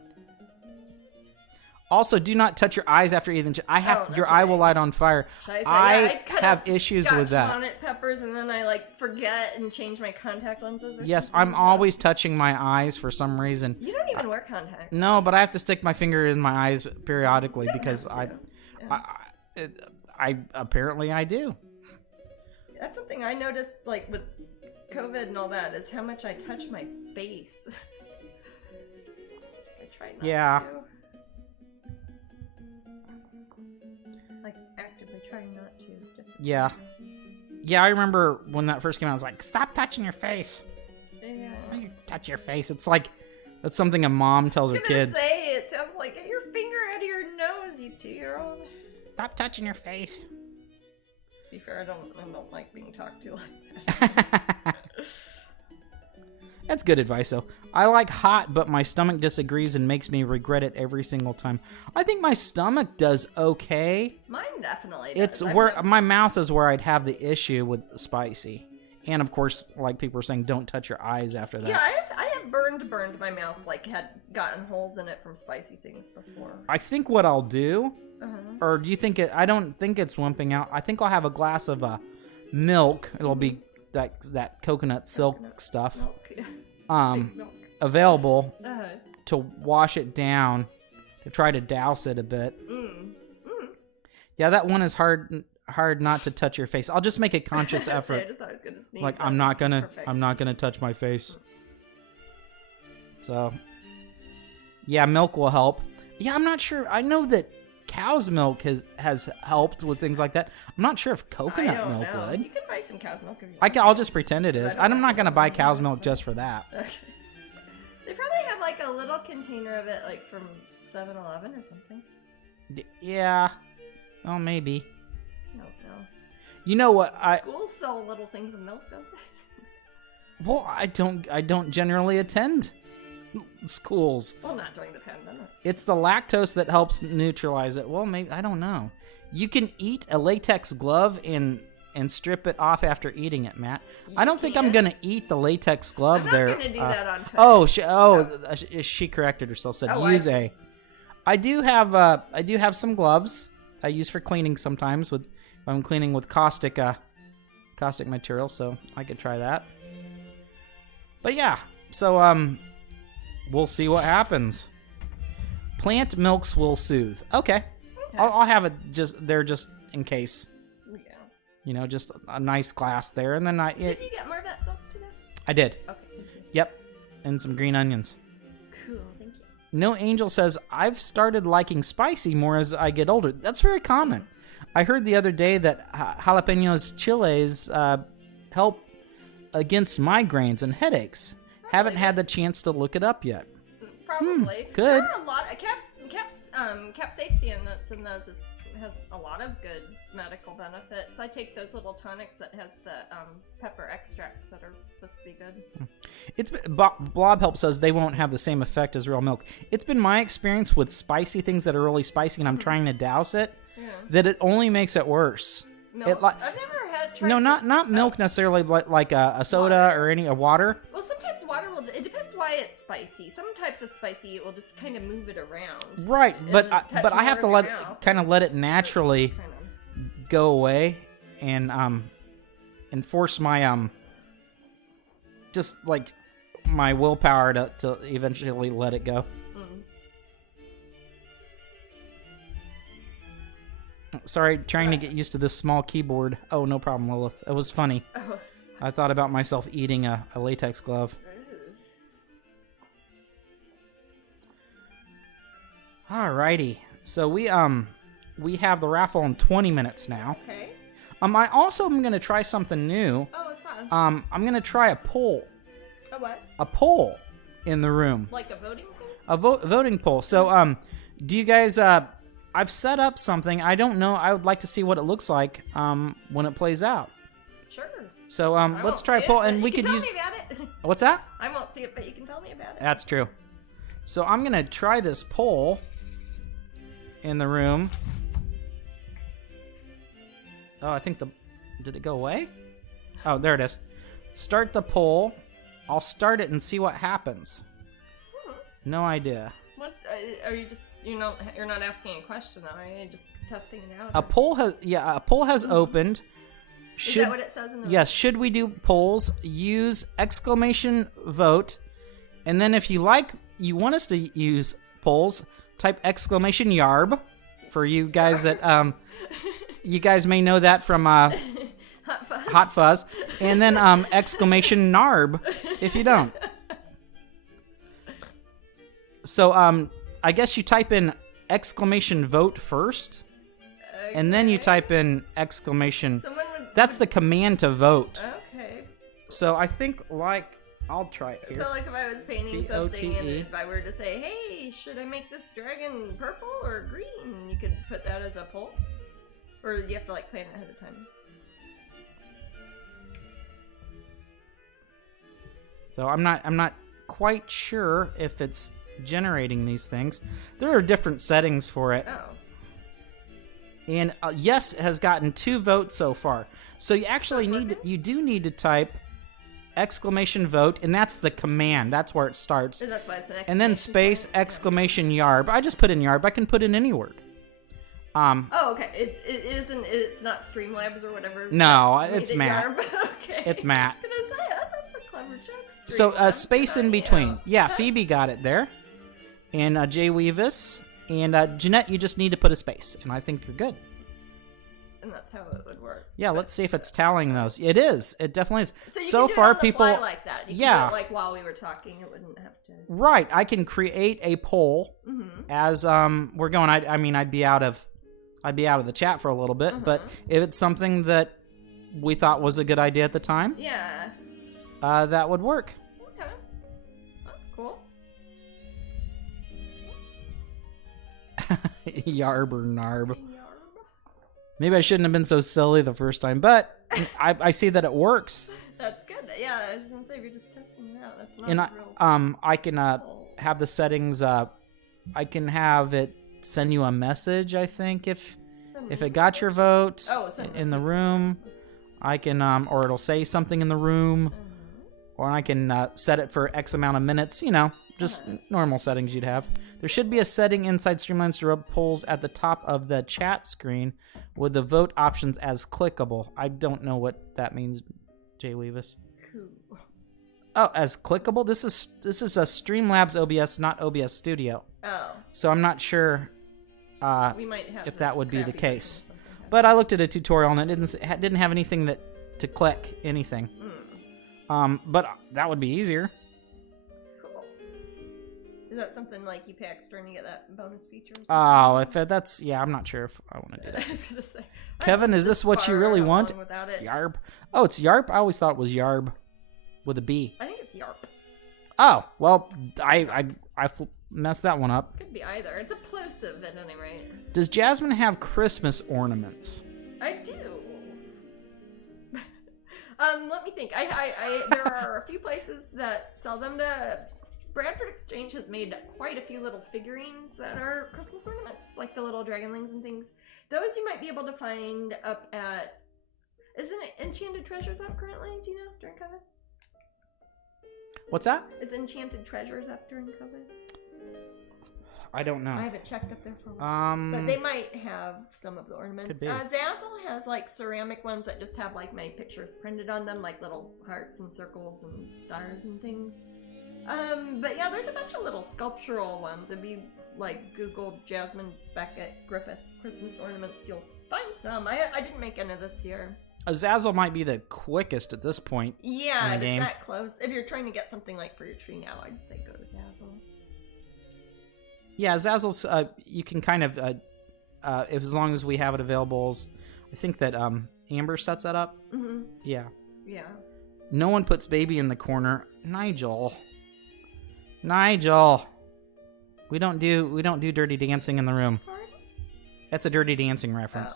Also, do not touch your eyes after eating. Your eye will light on fire. I have issues with that. Scotch bonnet peppers, and then I forget and change my contact lenses. Yes, I'm always touching my eyes for some reason. You don't even wear contacts. No, but I have to stick my finger in my eyes periodically because I apparently I do. That's something I noticed, with COVID and all that, is how much I touch my face. I try not to. Actively trying not to is different. Yeah. Yeah, I remember when that first came out, I was like, stop touching your face. Yeah. Why do you touch your face? It's like, that's something a mom tells her kids. It sounds like, get your finger out of your nose, you 2-year-old. Stop touching your face. To be fair, I don't like being talked to like that. That's good advice, though. I like hot, but my stomach disagrees and makes me regret it every single time. I think my stomach does okay. Mine definitely does. It's where my mouth is where I'd have the issue with the spicy. And, of course, like people were saying, don't touch your eyes after that. Yeah, I have burned my mouth, had gotten holes in it from spicy things before. I think what I'll do, or do you think I don't think it's wimping out. I think I'll have a glass of milk. It'll be that coconut silk stuff. Milk. Yeah. Um, Milk. available to wash it down, to try to douse it a bit. Yeah, that one is hard not to touch your face. I'll just make a conscious effort. I just thought I was gonna sneeze. Like I'm not gonna touch my face. So yeah, milk will help. Yeah, I'm not sure. I know that cow's milk has helped with things like that. I'm not sure if coconut milk would. You can buy some cow's milk if you want. I'll just pretend it is. I'm not gonna buy cow's milk just for that. Okay. They probably have like a little container of it, like from 7-Eleven or something. Yeah. Oh, maybe. No. You know what? Schools sell little things of milk, don't they? Well, I don't generally attend schools. Well, not during the pandemic. It's the lactose that helps neutralize it. Well, maybe I don't know. You can eat a latex glove and strip it off after eating it, Matt. I don't think I'm gonna eat the latex glove there. I'm not gonna do that on touch. She corrected herself. Said use a. I do have some gloves I use for cleaning sometimes if I'm cleaning with caustic material, so I could try that. But yeah, so we'll see what happens. Plant milks will soothe. Okay. I'll have it just in case. Yeah. You know, just a nice glass there, and then Did you get more of that silk today? I did. Okay. Thank you. Yep, and some green onions. Cool. Thank you. No Angel says, I've started liking spicy more as I get older. That's very common. I heard the other day that jalapenos chiles help against migraines and headaches. Haven't had the chance to look it up yet. Probably. Good. There are a lot of capsaicin that's in those has a lot of good medical benefits. I take those little tonics that has the pepper extracts that are supposed to be good. It's Blob Help says they won't have the same effect as real milk. It's been my experience with spicy things that are really spicy and I'm trying to douse it that it only makes it worse. Milk? I've never had. No, not milk necessarily, but like a soda or a water. Well, sometimes water will. It depends why it's spicy. Some types of spicy, it will just kind of move it around. Right, but I have to let it naturally go away and force my just like my willpower to eventually let it go. Sorry, trying to get used to this small keyboard. Oh, no problem, Lilith. It was funny. Oh, I thought about myself eating a latex glove. Alrighty. So we have the raffle in 20 minutes now. Okay. I also am gonna try something new. Oh, it's fun. I'm gonna try a poll. A what? A poll in the room. Like a voting poll? A voting poll. So do you guys I've set up something. I don't know. I would like to see what it looks like when it plays out. Sure. So let's try a poll, and we could use. You can tell me about it. What's that? I won't see it, but you can tell me about it. That's true. So I'm gonna try this poll in the room. Oh, I think did it go away? Oh, there it is. Start the poll. I'll start it and see what happens. No idea. What are you just? You're not asking a question though. Are you just testing it out? A poll has opened. Is that what it says in the Yes, should we do polls? Use exclamation vote. And then if you want us to use polls, type exclamation yarb for you guys that you guys may know that from Hot Fuzz. And then exclamation narb if you don't. So I guess you type in exclamation vote first. Okay. And then you type in exclamation. That's the command to vote. Okay. So I think I'll try it here. So like if I was painting something and if I were to say, hey, should I make this dragon purple or green? You could put that as a poll? Or do you have to plan it ahead of time? So I'm not quite sure if it's generating these things. There are different settings for it. Oh. And yes has gotten 2 votes so far. So you actually do need to type exclamation vote, and that's the command. That's where it starts. So that's why it's an exclamation and then space point. Exclamation yarb. I just put in yarb. I can put in any word. Oh, okay. It isn't. It's not Streamlabs or whatever. No, it's Matt. Okay. It's Matt. I was gonna say that's a clever joke. So space in between. Yeah, Huh? Phoebe got it there, and Jay Weavis, and Jeanette. You just need to put a space, and I think you're good. And that's how it would work. Yeah, let's see if it's tallying those. It is. It definitely is. So, you so can do far, it on the people fly like that. You can do it like while we were talking, it wouldn't have to. Right. I can create a poll as we're going. I mean, I'd be out of the chat for a little bit, but if it's something that we thought was a good idea at the time, yeah, that would work. Okay, that's cool. Yarb or narb. Maybe I shouldn't have been so silly the first time, but I see that it works. That's good. Yeah, I was gonna say, if you're just testing it out, that's not And real. I can have the settings. I can have it send you a message. I think if it got your vote in the room, I can or it'll say something in the room, or I can set it for X amount of minutes. You know, just normal settings you'd have. There should be a setting inside Streamlines to rub polls at the top of the chat screen with the vote options as clickable. I don't know what that means, Jay Weavis. Cool. Oh, as clickable? This is a Streamlabs OBS, not OBS Studio. Oh. So I'm not sure We might have if that would be the case. But But I looked at a tutorial and it didn't have anything to click anything. But that would be easier. Cool. Is that something like you pay extra and you get that bonus feature? Or something? Oh, if that's I'm not sure if I want to do that. I was gonna say, Kevin, is this what you really want? Without it. Yarb. Oh, it's Yarp. I always thought it was Yarb with a B. I think it's Yarp. Oh, well, I messed that one up. Could be either. It's a plosive at any rate. Does Jasmine have Christmas ornaments? I do. Let me think. There are a few places that sell them. The Bradford Exchange has made quite a few little figurines that are Christmas ornaments, like the little dragonlings and things. Those you might be able to find up at... Isn't it Enchanted Treasures up currently? Do you know, during COVID? What's that? Is Enchanted Treasures up during COVID? I don't know. I haven't checked up there for a while. But they might have some of the ornaments. Could be. Zazzle has like ceramic ones that just have like my pictures printed on them, like little hearts and circles and stars and things. But yeah, there's a bunch of little sculptural ones. It'd be like Google Jasmine Becket-Griffith Christmas ornaments. You'll find some. I didn't make any this year. Zazzle might be the quickest at this point. Yeah, in the game. It's that close. If you're trying to get something like for your tree now, I'd say go to Zazzle. Yeah, Zazzle's, you can kind of, as long as we have it available, I think that Amber sets that up. Mm-hmm. Yeah. Yeah. No one puts baby in the corner. Nigel. We don't do Dirty Dancing in the room. Pardon? That's a Dirty Dancing reference.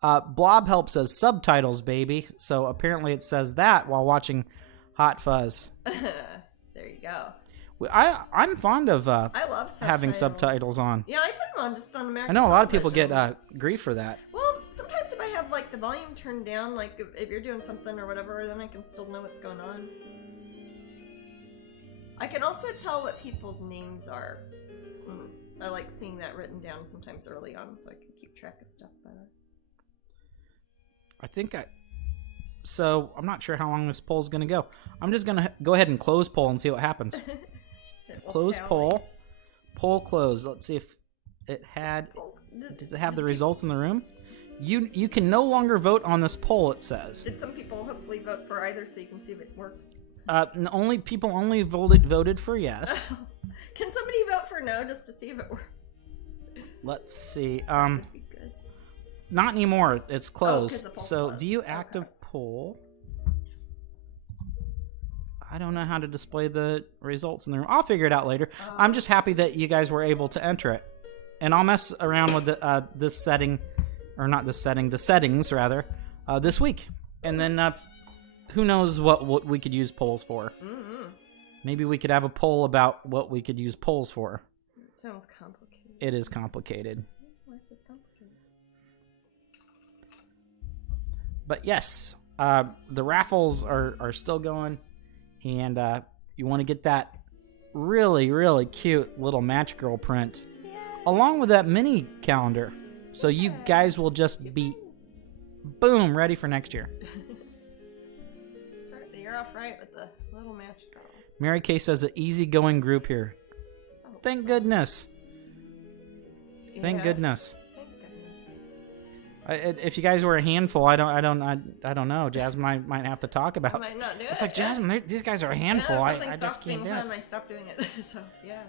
Blob helps us subtitles, baby. So apparently it says that while watching Hot Fuzz. There you go. I'm fond of I love subtitles. having subtitles on. Yeah, I put them on just on American I know a lot of people television. get grief for that. Well, sometimes if I have like the volume turned down, like if you're doing something or whatever, then I can still know what's going on. I can also tell what people's names are. I like seeing that written down sometimes early on so I can keep track of stuff better. So I'm not sure how long this poll's going to go. I'm just going to go ahead and close poll and see what happens. Close poll. Poll closed. Let's see if it had... Does it have the results in the room? You can no longer vote on this poll, it says. Did some people hopefully vote for either so you can see if it works? People only voted for yes. Can somebody vote for no just to see if it works? Let's see. Would be good. Not anymore. It's closed. The poll's So closed. view active poll. I don't know how to display the results in the room. I'll figure it out later. I'm just happy that you guys were able to enter it. And I'll mess around with this setting, or not this setting, the settings rather, this week. And then who knows what we could use polls for. Mm-hmm. Maybe we could have a poll about what we could use polls for. Sounds complicated. It is complicated. Life is complicated. But yes, the raffles are still going. And you want to get that really, really cute little Match Girl print. Yeah. along with that mini calendar. So you guys will just be, boom, ready for next year. Start the year off right with the little match girl. Mary Kay says an easygoing group here. Thank goodness. Thank goodness. If you guys were a handful, I don't know. Jasmine might have to talk about. I might not do it. It's like Jasmine, these guys are a handful. I just can't do it. I stopped doing it. So yeah.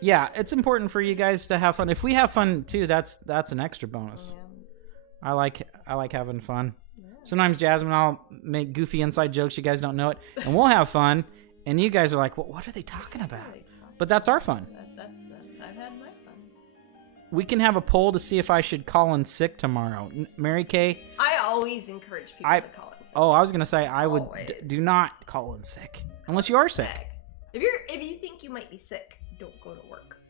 Yeah, it's important for you guys to have fun. If we have fun too, that's an extra bonus. Yeah. I like having fun. Yeah. Sometimes Jasmine, I'll make goofy inside jokes. You guys don't know it, and we'll have fun. And you guys are like, well, what are they talking about? But that's our fun. I've had my fun. We can have a poll to see if I should call in sick tomorrow. Mary Kay? I always encourage people to call in sick. Oh, I was going to say I would do not call in sick. Unless you are sick. If you think you might be sick, don't go to work.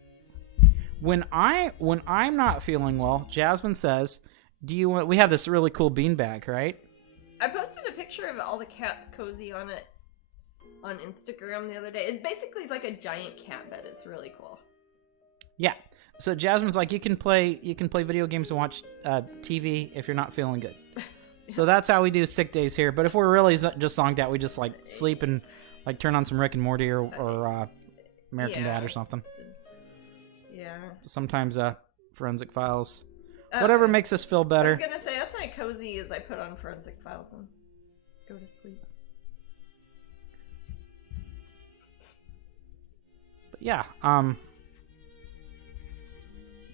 When I'm not feeling well, Jasmine says, we have this really cool beanbag, right? I posted a picture of all the cats cozy on it on Instagram the other day. It basically is like a giant cat bed. It's really cool. Yeah. So Jasmine's like, you can play video games and watch TV if you're not feeling good. So that's how we do sick days here. But if we're really just zonked out, we just like sleep and like turn on some Rick and Morty or American Dad or something. Yeah. Sometimes Forensic Files. Whatever makes us feel better. I was gonna say that's my cozy is I put on Forensic Files and go to sleep. But yeah,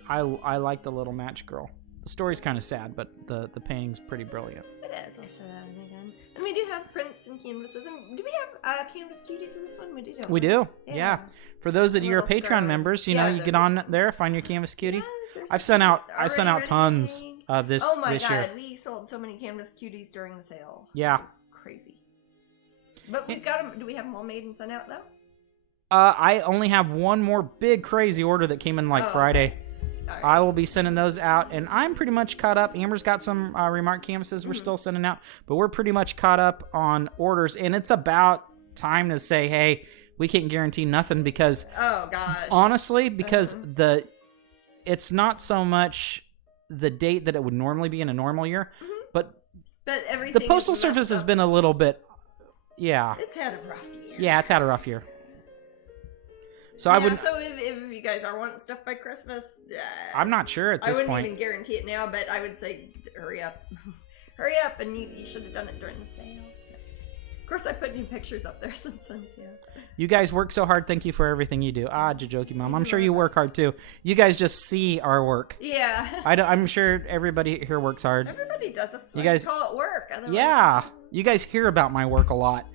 I like the little match girl. The story's kind of sad, but the painting's pretty brilliant. It is. I'll show that again. And we do have prints and canvases. And do we have canvas cuties in this one? We do. We do. Yeah. For those of you who are Patreon members, you know, you get on there, find your canvas cutie. Yes, I sent out tons of this Oh my this god, year. we sold so many canvas cuties during the sale. Yeah. It was crazy. But we've got them. Do we have them all made and sent out though? I only have one more big crazy order that came in Friday. Okay. Right. I will be sending those out, and I'm pretty much caught up. Amber's got some remark canvases we're still sending out, but we're pretty much caught up on orders, and it's about time to say, hey, we can't guarantee nothing because, oh gosh, honestly, because it's not so much the date that it would normally be in a normal year, but everything the Postal Service has been a little bit, it's had a rough year. Yeah, it's had a rough year. So yeah, I wouldn't. So if you guys are wanting stuff by Christmas, I'm not sure at this point. I wouldn't even guarantee it now, but I would say hurry up, hurry up, and you should have done it during the sale. Of course, I put new pictures up there since then too. You guys work so hard. Thank you for everything you do. Jajoki Mom. I'm sure you work hard too. You guys just see our work. Yeah. I'm sure everybody here works hard. Everybody does. That's why you guys call it work. Otherwise, yeah. You guys hear about my work a lot,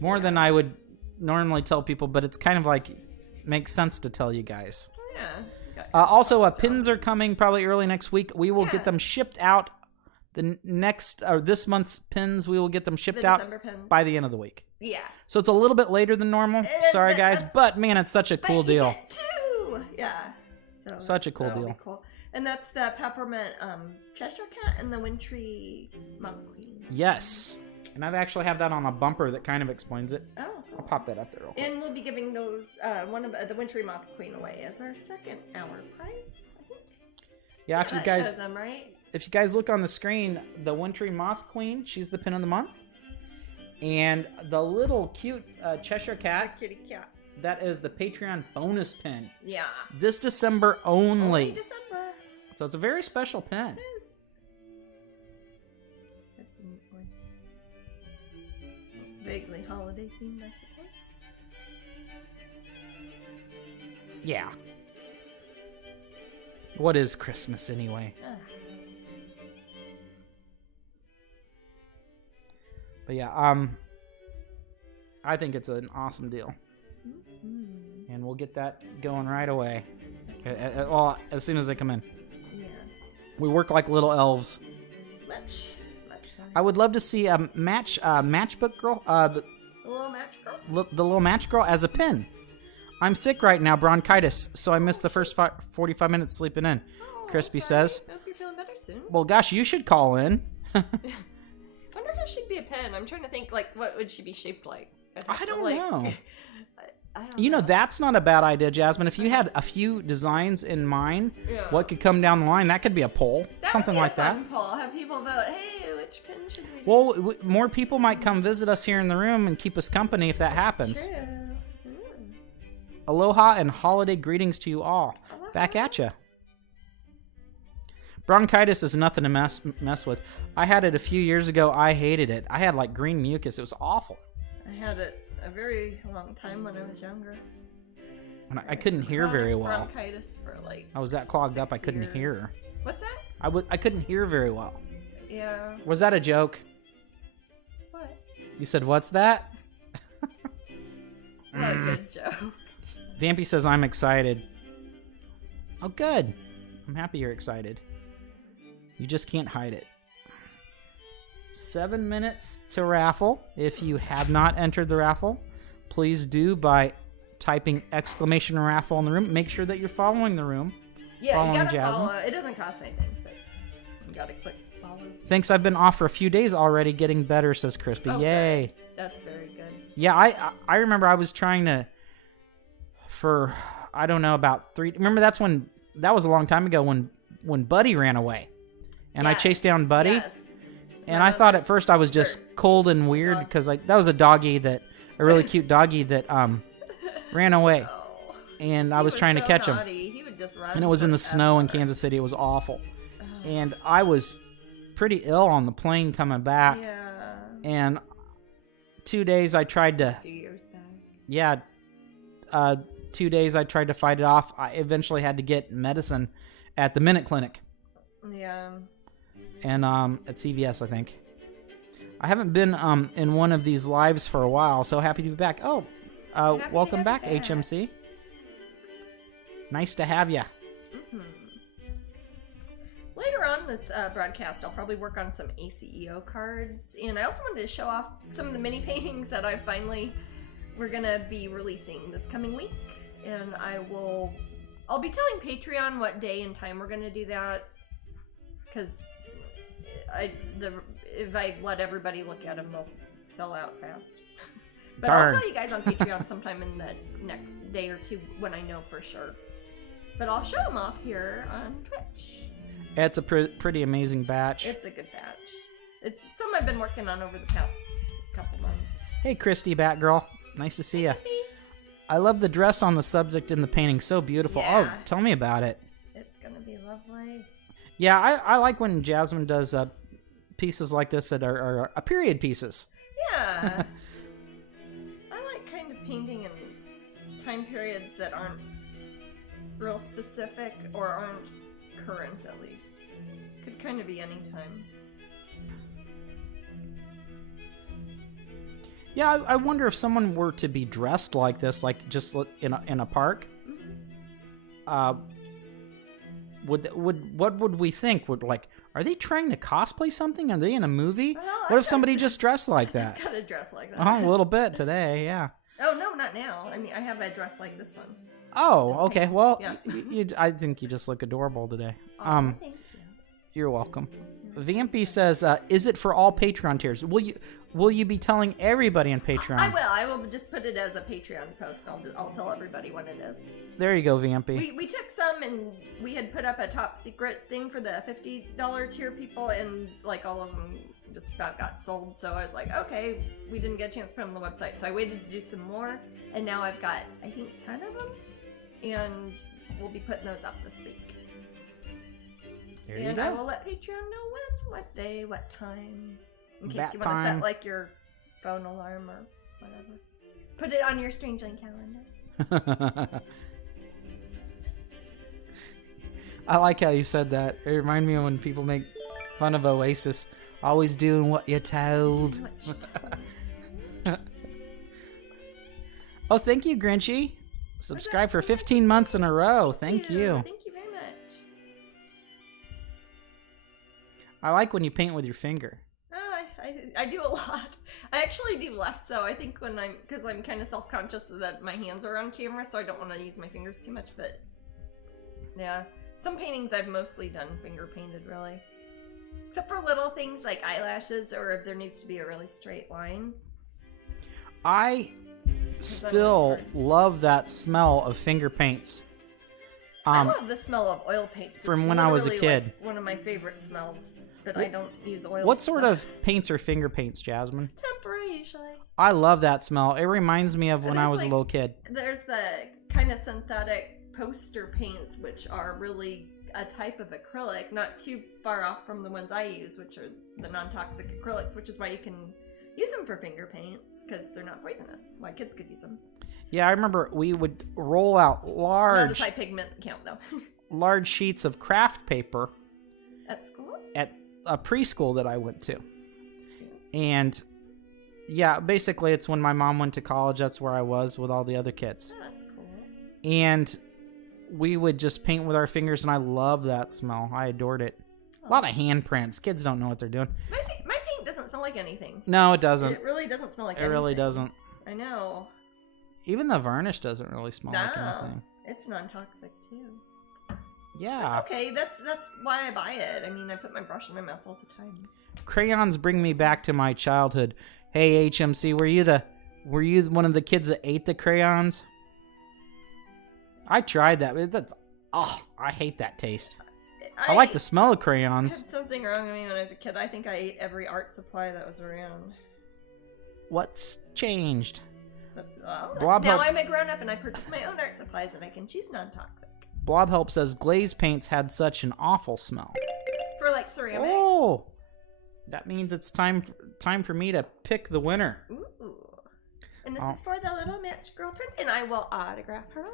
more than I would normally tell people. But it's kind of like makes sense to tell you guys. Yeah. Also, pins are coming probably early next week. We will get them shipped out. This month's pins, we will get them shipped out by the end of the week. Yeah. So it's a little bit later than normal. Sorry, guys, but man, it's such a cool deal. Too. Yeah. So such a cool deal. Be cool. And that's the peppermint Cheshire Cat and the Wintry Moth Queen. Yes. And I actually have that on a bumper that kind of explains it. Oh. I'll pop that up there real quick. And we'll be giving those one of the Wintry Moth Queen away as our second hour prize, I think. Yeah, if you guys shows them, right? If you guys look on the screen, the Wintry Moth Queen, she's the pin of the month. And the little cute Cheshire Cat, the kitty cat, that is the Patreon bonus pin. Yeah. This December only. Only December. So it's a very special pin. It is. That's a neat one. It's vaguely holiday themed, I suppose. Yeah. What is Christmas anyway? But yeah, I think it's an awesome deal. Mm-hmm. And we'll get that going right away. Well, as soon as they come in. Yeah. We work like little elves. Much. I would love to see a matchbook girl. The little match girl? The little match girl as a pin. I'm sick right now, bronchitis, so I missed the first 45 minutes sleeping in. Oh, Crispy says. I hope you're feeling better soon. Well, gosh, you should call in. I wonder how she'd be a pen. I'm trying to think, what would she be shaped like? I don't know. I don't You know, know. that's not a bad idea, Jasmine. If you had a few designs in mind, what could come down the line? That could be a poll, something like that. Fun poll. Have people vote. Hey, which pin should we do? Well, more people might come visit us here in the room and keep us company if that happens. True. Aloha and holiday greetings to you all. Back at ya. Bronchitis is nothing to mess with. I had it a few years ago. I hated it. I had like green mucus. It was awful. I had it a very long time when I was younger. And I couldn't hear very well. Bronchitis for like I was that clogged up I couldn't years. hear. What's that? I couldn't hear very well. Yeah. Was that a joke? What? You said, what's that? Not a good joke. Vampy says, I'm excited. Oh, good. I'm happy you're excited. You just can't hide it. 7 minutes to raffle. If you have not entered the raffle, please do by typing exclamation raffle in the room. Make sure that you're following the room. Yeah, you gotta Jasmine. follow. It doesn't cost anything, but you gotta click follow. Thanks, I've been off for a few days already. Getting better, says Crispy. Okay. Yay. That's very good. Yeah, I remember I was trying to, for, I don't know, about 3, remember that was a long time ago when Buddy ran away. And I chased down Buddy. Yes. And I thought at first I was just cold and weird because that was a doggy a really cute doggy that ran away. Oh. And I was trying to catch him. He would just run. And it was in the snow in Kansas City. It was awful. And I was pretty ill on the plane coming back. Yeah. And 2 days I tried to... A few years back. Yeah. 2 days I tried to fight it off. I eventually had to get medicine at the Minute Clinic. Yeah. And at CVS, I think. I haven't been in one of these lives for a while, so happy to be back. Oh, welcome back, HMC. Nice to have you. Mm-hmm. Later on this broadcast, I'll probably work on some ACEO cards, and I also wanted to show off some of the mini paintings that we're gonna be releasing this coming week, and I'll be telling Patreon what day and time we're gonna do that, because if I let everybody look at them, they'll sell out fast. But Darn. I'll tell you guys on Patreon sometime in the next day or two when I know for sure. But I'll show them off here on Twitch. It's a pretty amazing batch. It's a good batch. It's some I've been working on over the past couple months. Hey, Christy Batgirl. Nice to see you. Christy. I love the dress on the subject in the painting. So beautiful. Yeah. Oh, tell me about it. It's going to be lovely. Yeah, I like when Jasmine does pieces like this that are period pieces. Yeah. I like kind of painting in time periods that aren't real specific or aren't current, at least. Could kind of be any time. Yeah, I wonder if someone were to be dressed like this, like just in a park. What would we think? Are they trying to cosplay something? Are they in a movie? Well, what if somebody just dressed like that? I've got a dress like that. Oh, a little bit today, yeah. Oh, no, not now. I mean, I have a dress like this one. Oh, okay. Well, Yeah. I think you just look adorable today. Oh, thank you. You're welcome. Vampy says, "Is it for all Patreon tiers? Will you be telling everybody on Patreon?" I will. I will just put it as a Patreon post. I'll tell everybody when it is. There you go, Vampy. We took some and we had put up a top secret thing for the $50 tier people, and like all of them just about got sold. So I was like, okay, we didn't get a chance to put them on the website. So I waited to do some more, and now I've got I think 10 of them, and we'll be putting those up this week. There you And go. I will let Patreon know what day, what time, in case That you want to time. set like your phone alarm or whatever. Put it on your Strangeling calendar. I like how you said that. It reminded me of when people make fun of Oasis. Always doing what you're told. Oh, thank you, Grinchy. Subscribe for 15 months in a row. Thank you. Thank you very much. I like when you paint with your finger. Oh, I do a lot. I actually do less so. I think because I'm kind of self-conscious that my hands are on camera, so I don't want to use my fingers too much, but yeah. Some paintings I've mostly done finger painted, really. Except for little things like eyelashes or if there needs to be a really straight line. still love that smell of finger paints. I love the smell of oil paints. From when I was a kid. Like one of my favorite smells, but I don't use oil. What sort of paints are finger paints, Jasmine? Tempera, usually. I love that smell. It reminds me of when I was a little kid. There's the kind of synthetic poster paints, which are really a type of acrylic, not too far off from the ones I use, which are the non-toxic acrylics, which is why you can use them for finger paints, because they're not poisonous. Why kids could use them. Yeah, I remember we would roll out large... Not as high pigment count, though. large sheets of craft paper. At school? At a preschool that I went to. Yes. And, yeah, basically it's when my mom went to college, that's where I was with all the other kids. Oh, that's cool. And we would just paint with our fingers, and I love that smell. I adored it. A lot of handprints. Kids don't know what they're doing. My paint doesn't smell like anything. No, it doesn't. It really doesn't smell like anything. It really doesn't. I know. Even the varnish doesn't really smell like anything. It's non-toxic too. Yeah. That's okay. That's why I buy it. I mean, I put my brush in my mouth all the time. Crayons bring me back to my childhood. Hey, HMC, were you one of the kids that ate the crayons? I tried that. I hate that taste. I like the smell of crayons. I had something wrong with me when I was a kid. I think I ate every art supply that was around. What's changed? Well, now I'm a grown-up and I purchase my own art supplies and I can choose non-toxic. Blob Help says glaze paints had such an awful smell. For like ceramics? Oh! That means it's time for me to pick the winner. Ooh. And this is for the little Mitch girl print, and I will autograph her.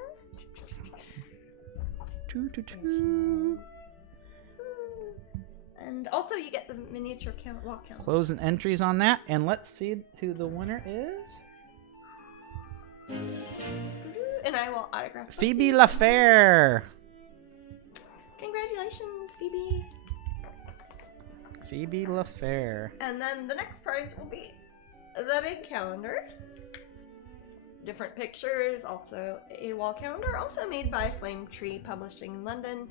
And also you get the miniature wall count. Closing entries on that, and let's see who the winner is. And I will autograph Phoebe LaFair. Congratulations, Phoebe. Phoebe LaFair. And then the next prize will be the big calendar. Different pictures, also a wall calendar, also made by Flame Tree Publishing in London.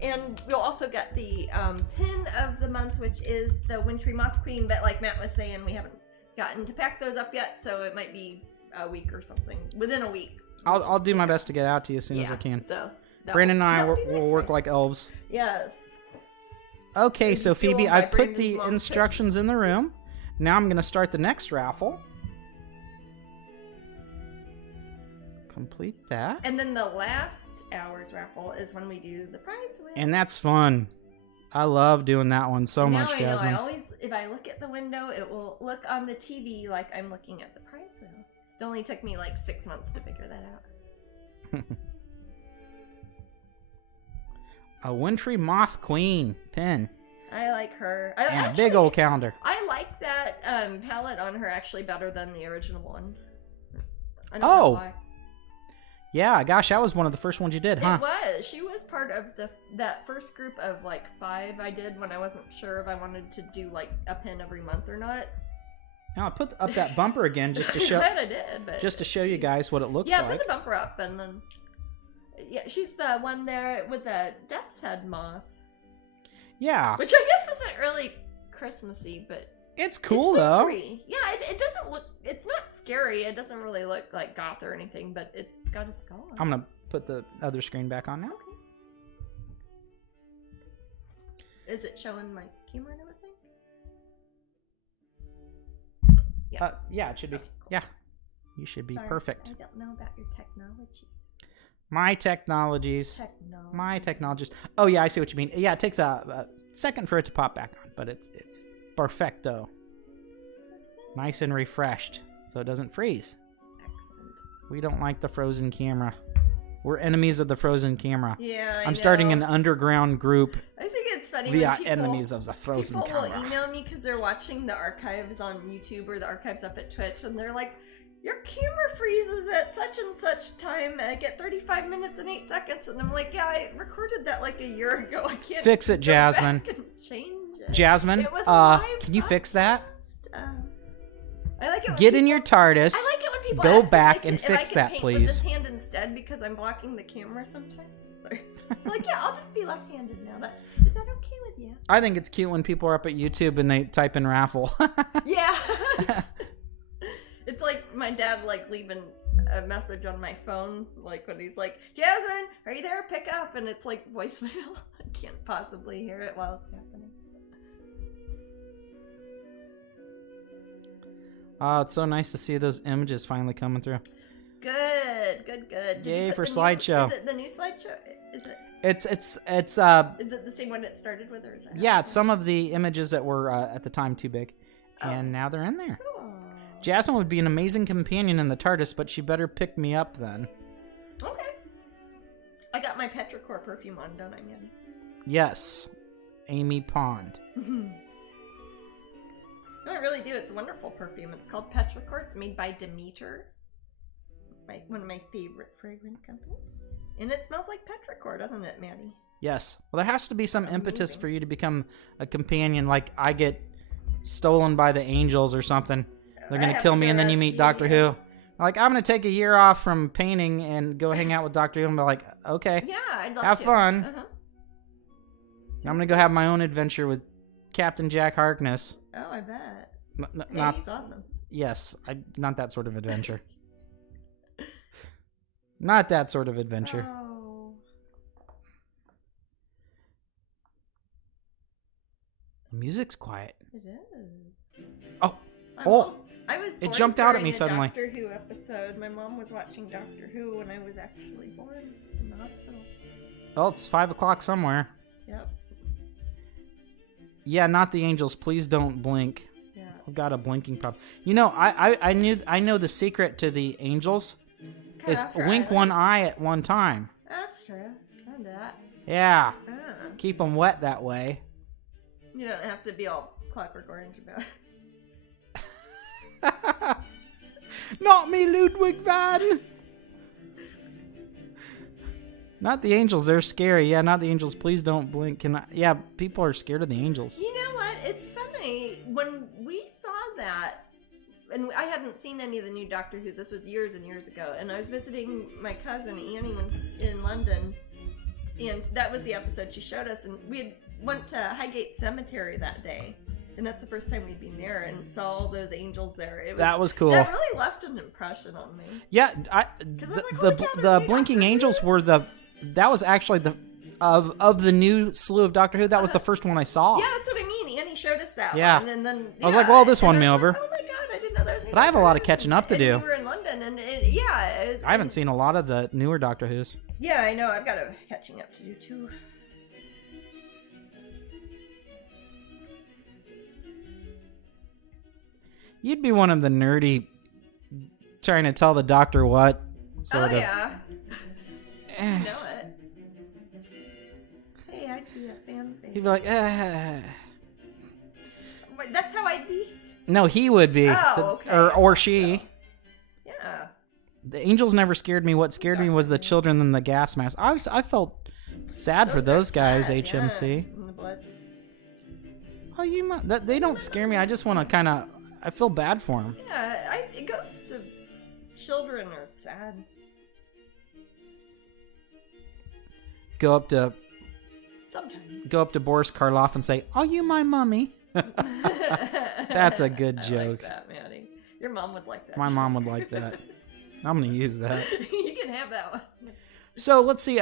And you'll also get the pin of the month, which is the Wintry Moth Queen, but like Matt was saying, we haven't gotten to pack those up yet, so it might be a week or something. Within a week. I'll do my best to get out to you as soon as I can. So Brandon and I will work like elves. Yes. Okay, so Phoebe, I put the instructions in the room. Now I'm going to start the next raffle. Complete that. And then the last hour's raffle is when we do the prize wheel. And that's fun. I love doing that one so much, Jasmine. I always, if I look at the window, it will look on the TV like I'm looking at the prize wheel. It only took me like 6 months to figure that out. A Wintry Moth Queen pin. I like her. And a big old calendar. I like that palette on her actually better than the original one. I don't know why. Yeah, gosh, that was one of the first ones you did, huh? It was. She was part of that first group of like 5 I did when I wasn't sure if I wanted to do like a pin every month or not. Now I put up that bumper again just to show. I'm glad I did, but just to show you guys what it looks like. Yeah, put the bumper up and then. Yeah, she's the one there with the Death's Head moth. Yeah. Which I guess isn't really Christmassy, but it's cool though. Yeah, it doesn't look. It's not scary. It doesn't really look like goth or anything, but it's got a skull on it. I'm gonna put the other screen back on now. Okay. Is it showing my camera and everything? Yeah. Yeah, it should be. Cool. Yeah, you should be perfect. I don't know about your technologies. My technologies. My technologies. Oh yeah, I see what you mean. Yeah, it takes a second for it to pop back on, but it's perfecto. Nice and refreshed, so it doesn't freeze. Excellent. We don't like the frozen camera. We're enemies of the frozen camera. Yeah, I'm starting an underground group. I think it's funny We when are enemies of the frozen camera. People will email me because they're watching the archives on YouTube or the archives up at Twitch, and they're like, your camera freezes at such and such time. I get 35 minutes and 8 seconds. And I'm like, yeah, I recorded that like a year ago. I can't fix it, Jasmine. Go back and change it. Jasmine, can you fix that? I like it when Get in your TARDIS. I like it when people go ask back me, and fix that, paint please. With this hand instead because I'm blocking the camera sometimes. Sorry. Like, yeah, I'll just be left-handed now. Is that okay with you? I think it's cute when people are up at YouTube and they type in raffle. Yeah. It's like my dad like leaving a message on my phone, like when he's like, Jasmine, are you there? Pick up. And it's like voicemail. I can't possibly hear it while it's happening. Oh, it's so nice to see those images finally coming through. Good. Yay for slideshow. Is it the new slideshow? Is it? It's Is it the same one it started with, or is that? Yeah, it's some of the images that were at the time too big, and now they're in there. Cool. Jasmine would be an amazing companion in the TARDIS, but she better pick me up then. Okay. I got my Petrichor perfume on, don't I, Manny? Yes, Amy Pond. No, I really do. It's a wonderful perfume. It's called Petrichor. It's made by Demeter, one of my favorite fragrance companies. And it smells like Petrichor, doesn't it, Maddie? Yes. Well, there has to be some impetus for you to become a companion, like I get stolen by the angels or something. They're going to kill me, and then you meet Doctor Who. Like, I'm going to take a year off from painting and go hang out with Doctor Who and be like, okay, yeah, I'd love have to. fun. Uh-huh. I'm going to go have my own adventure with Captain Jack Harkness. Oh, I bet. Not, he's awesome. Yes, not that sort of adventure. Not that sort of adventure. Oh. The music's quiet. It is. Oh. I was it jumped out at me during suddenly. Doctor Who episode. My mom was watching Doctor Who when I was actually born in the hospital. Oh, it's 5 o'clock somewhere. Yep. Yeah, not the angels. Please don't blink. Yeah. I've got a blinking problem. You know, I know the secret to the angels is wink one eye at one time. That's true. I know that. Yeah. Keep them wet that way. You don't have to be all Clockwork Orange about it. Not me, Ludwig van. Not the angels. They're scary. Yeah, not the angels. Please don't blink. Yeah, people are scared of the angels. You know what? It's funny. When we saw that, and I hadn't seen any of the new Doctor Who's. This was years and years ago. And I was visiting my cousin Annie in London. And that was the episode she showed us. And we went to Highgate Cemetery that day. And that's the first time we'd been there and saw all those angels there. That was cool. That really left an impression on me. Yeah, the blinking angels were that was actually of the new slew of Doctor Who. That was the first one I saw. Yeah, that's what I mean. Annie showed us that one, and then I was like, "Well, this won me over." Like, oh my god, I didn't know there was. But I have a lot of catching up to do. We were in London, and I haven't seen a lot of the newer Doctor Who's. Yeah, I know. I've got a catching up to do too. You'd be one of the nerdy, trying to tell the doctor what sort of. Yeah. You know it. Hey, I'd be a fan favorite. He'd be like, Wait, that's how I'd be? No, he would be. Oh, okay. Or she. So. Yeah. The angels never scared me. What scared me was the children and the gas mask. I felt sad for those guys, sad, HMC. Yeah. And the Bloods. Oh, you might. They don't scare me. I just want to kind of. I feel bad for them. Yeah, ghosts of children are sad. Go up to Sometimes. Boris Karloff and say, "Are you my mummy?" That's a good joke. I like that, Maddie. Your mom would like that. My mom would like that. I'm gonna use that. You can have that one. So let's see.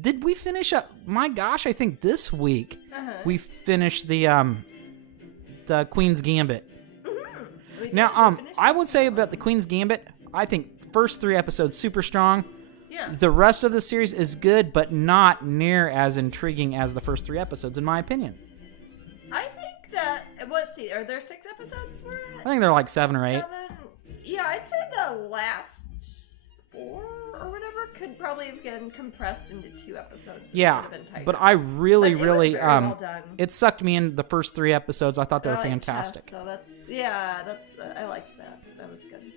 Did we finish up? My gosh, I think this week we finished the Queen's Gambit. Now, I would say about the Queen's Gambit, I think first 3 episodes super strong. Yeah. The rest of the series is good, but not near as intriguing as the first 3 episodes, in my opinion. I think that. Let's see. Are there 6 episodes? I think they're like 7 or 8. 7. Yeah, I'd say the last 4 or whatever could probably have been compressed into 2 episodes. Yeah, but I really, really, well done. It sucked me in the first 3 episodes. I thought they were fantastic. Chess, so that's I liked that. That was good.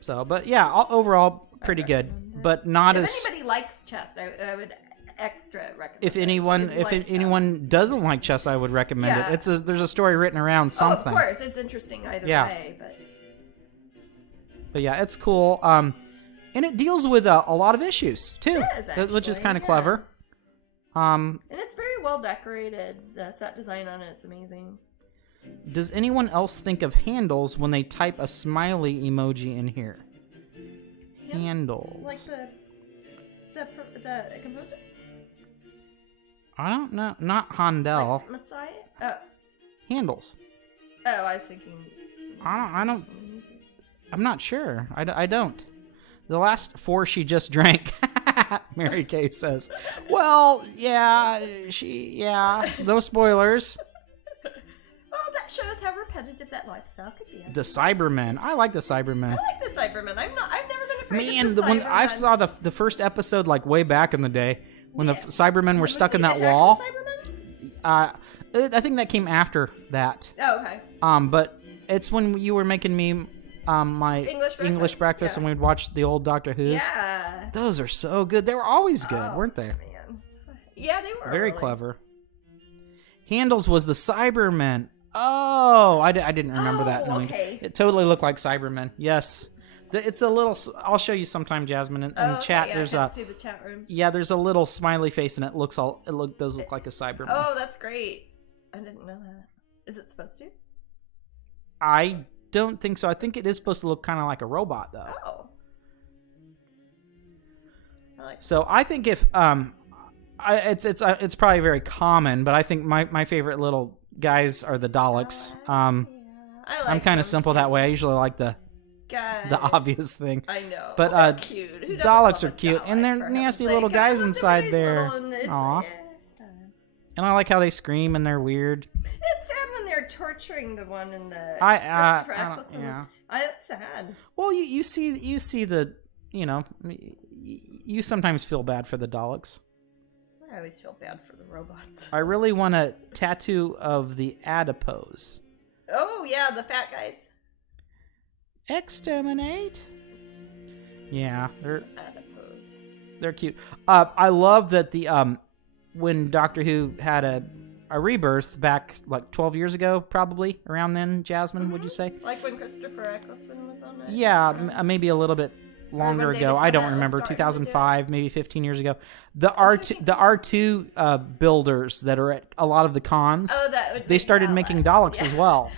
So, but yeah, overall pretty good, but not as. If anybody likes chess, I would extra recommend. If anyone doesn't like chess, I would recommend it. There's a story written around something. Oh, of course, it's interesting either way, But yeah, it's cool. And it deals with a lot of issues too, which is kind of clever. And it's very well decorated. The set design on it's amazing. Does anyone else think of handles when they type a smiley emoji in here? Handles. Like the composer? I don't know. Not Handel. Like Messiah? Oh. Handles. Oh, I was thinking. I don't. I'm not sure. I don't. The last 4 she just drank. Mary Kay says. Well, yeah, no spoilers. Well, that shows how repetitive that lifestyle could be. The Cybermen. I like the Cybermen. I like the Cybermen. I've never been afraid Man, of the one Cybermen. I saw the first episode like way back in the day when the Cybermen were stuck in that Attack wall. of the Cybermen? I think that came after that. Oh, okay. But it's when you were making me my English breakfast and we'd watch the old Doctor Who's. Yeah. Those are so good. They were always good, weren't they? Man. Yeah, they were. Very clever. Handles was the Cybermen. Oh, I didn't remember that. No, okay. It totally looked like Cybermen. Yes. It's a little. I'll show you sometime, Jasmine. In chat, yeah, there's I can see the chat room. Yeah, there's a little smiley face, and it does look like a Cyberman. Oh, that's great. I didn't know that. Is it supposed to? I don't think so. I think it is supposed to look kind of like a robot, though. Oh. I like. So I think if it's probably very common, but I think my favorite little guys are the Daleks. I like I'm kind of simple that way. I usually like the obvious thing. I know. But they're cute. Who doesn't Daleks love are a cute, Dalek, and they're for nasty heaven's little sake? guys I love inside the way there. it's little and Aw. yeah. And I like how they scream and they're weird. It's sad when they're torturing the one in the Christopher Eccleston. yeah. It's sad. Well, you see the you sometimes feel bad for the Daleks. I always feel bad for the robots. I really want a tattoo of the adipose. Oh yeah, the fat guys. Exterminate. Yeah, Adipose. they're cute. I love that the when Doctor Who had a rebirth back like 12 years ago, probably around then. Jasmine, would you say? Like when Christopher Eccleston was on it. Yeah, maybe a little bit longer ago. I don't remember. 2005, maybe 15 years ago. The R2 builders that are at a lot lot of the cons. Oh, that would they started making Daleks as well.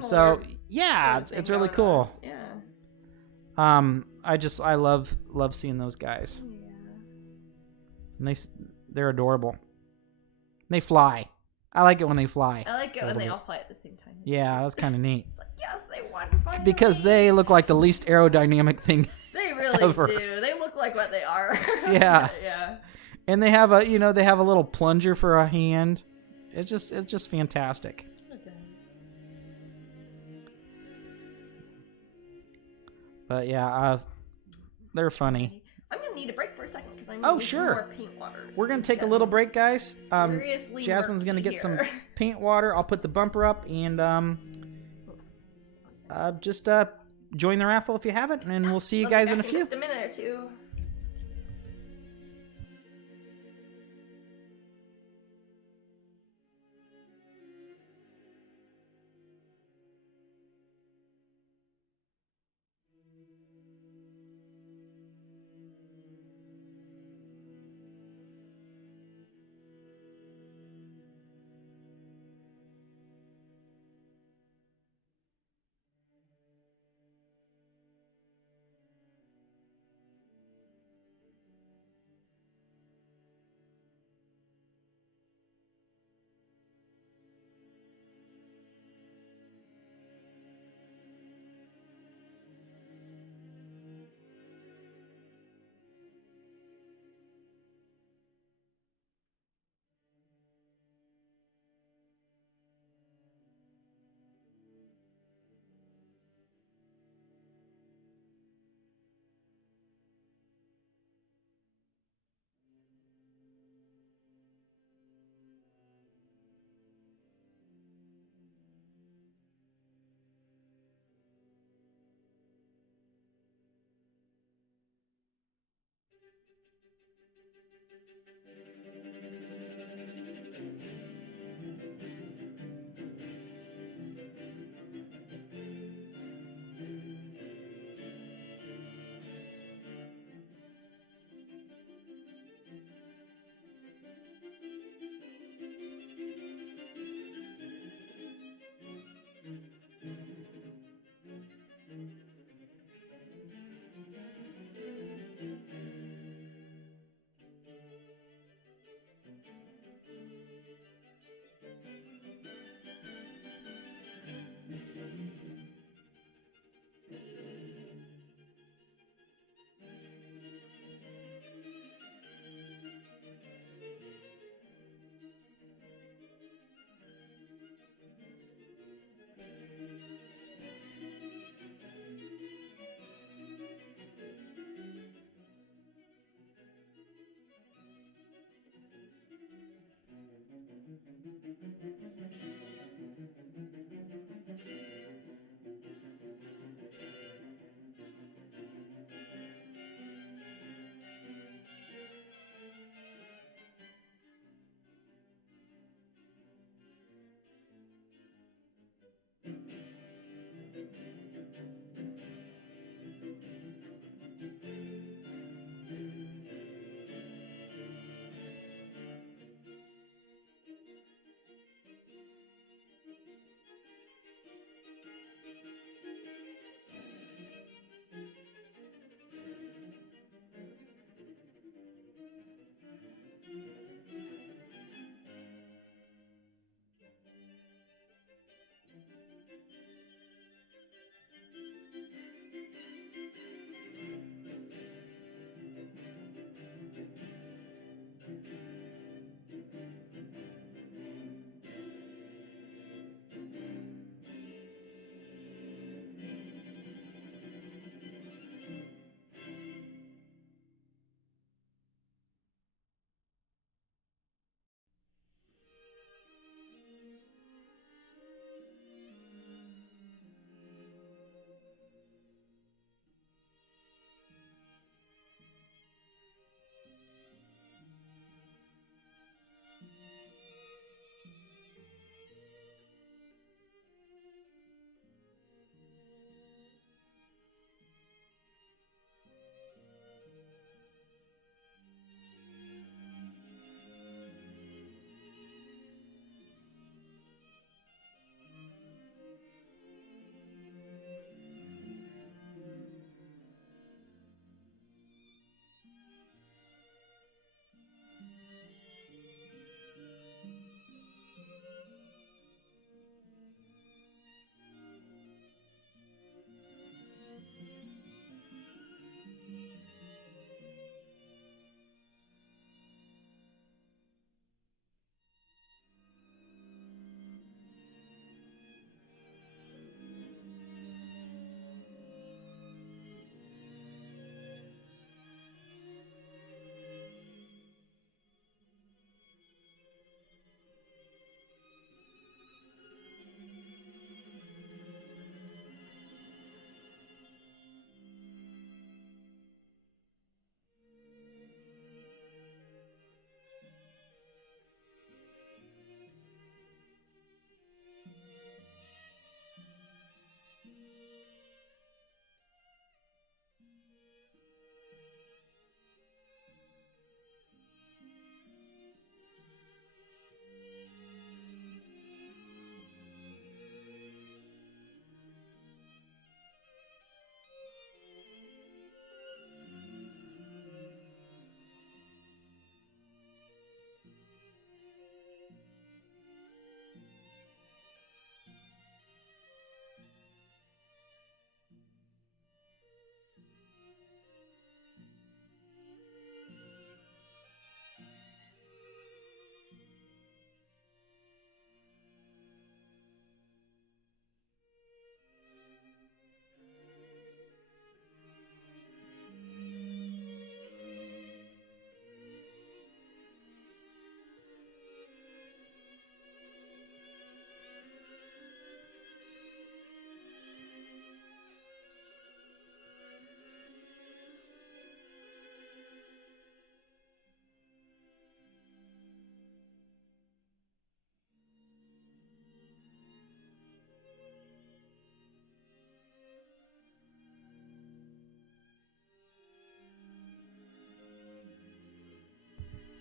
So yeah, it's really cool. Yeah. I love seeing those guys. Yeah. And they're adorable. They fly. I like it when they fly. I like it when they all fly at the same time. Yeah, that's kind of neat. It's like, yes, they won finally. Because they look like the least aerodynamic thing. They really ever. do. They look like what they are. Yeah. Yeah. And they have a little plunger for a hand. It's just fantastic. It does. But yeah, they're funny. I'm gonna need a break for a second because I'm Oh, need sure. some more paint water. We're gonna take a little break, guys. Seriously, Jasmine's gonna get some here. paint water. I'll put the bumper up and just join the raffle if you haven't, and we'll see you I'll be guys back in a few. Just a minute or two.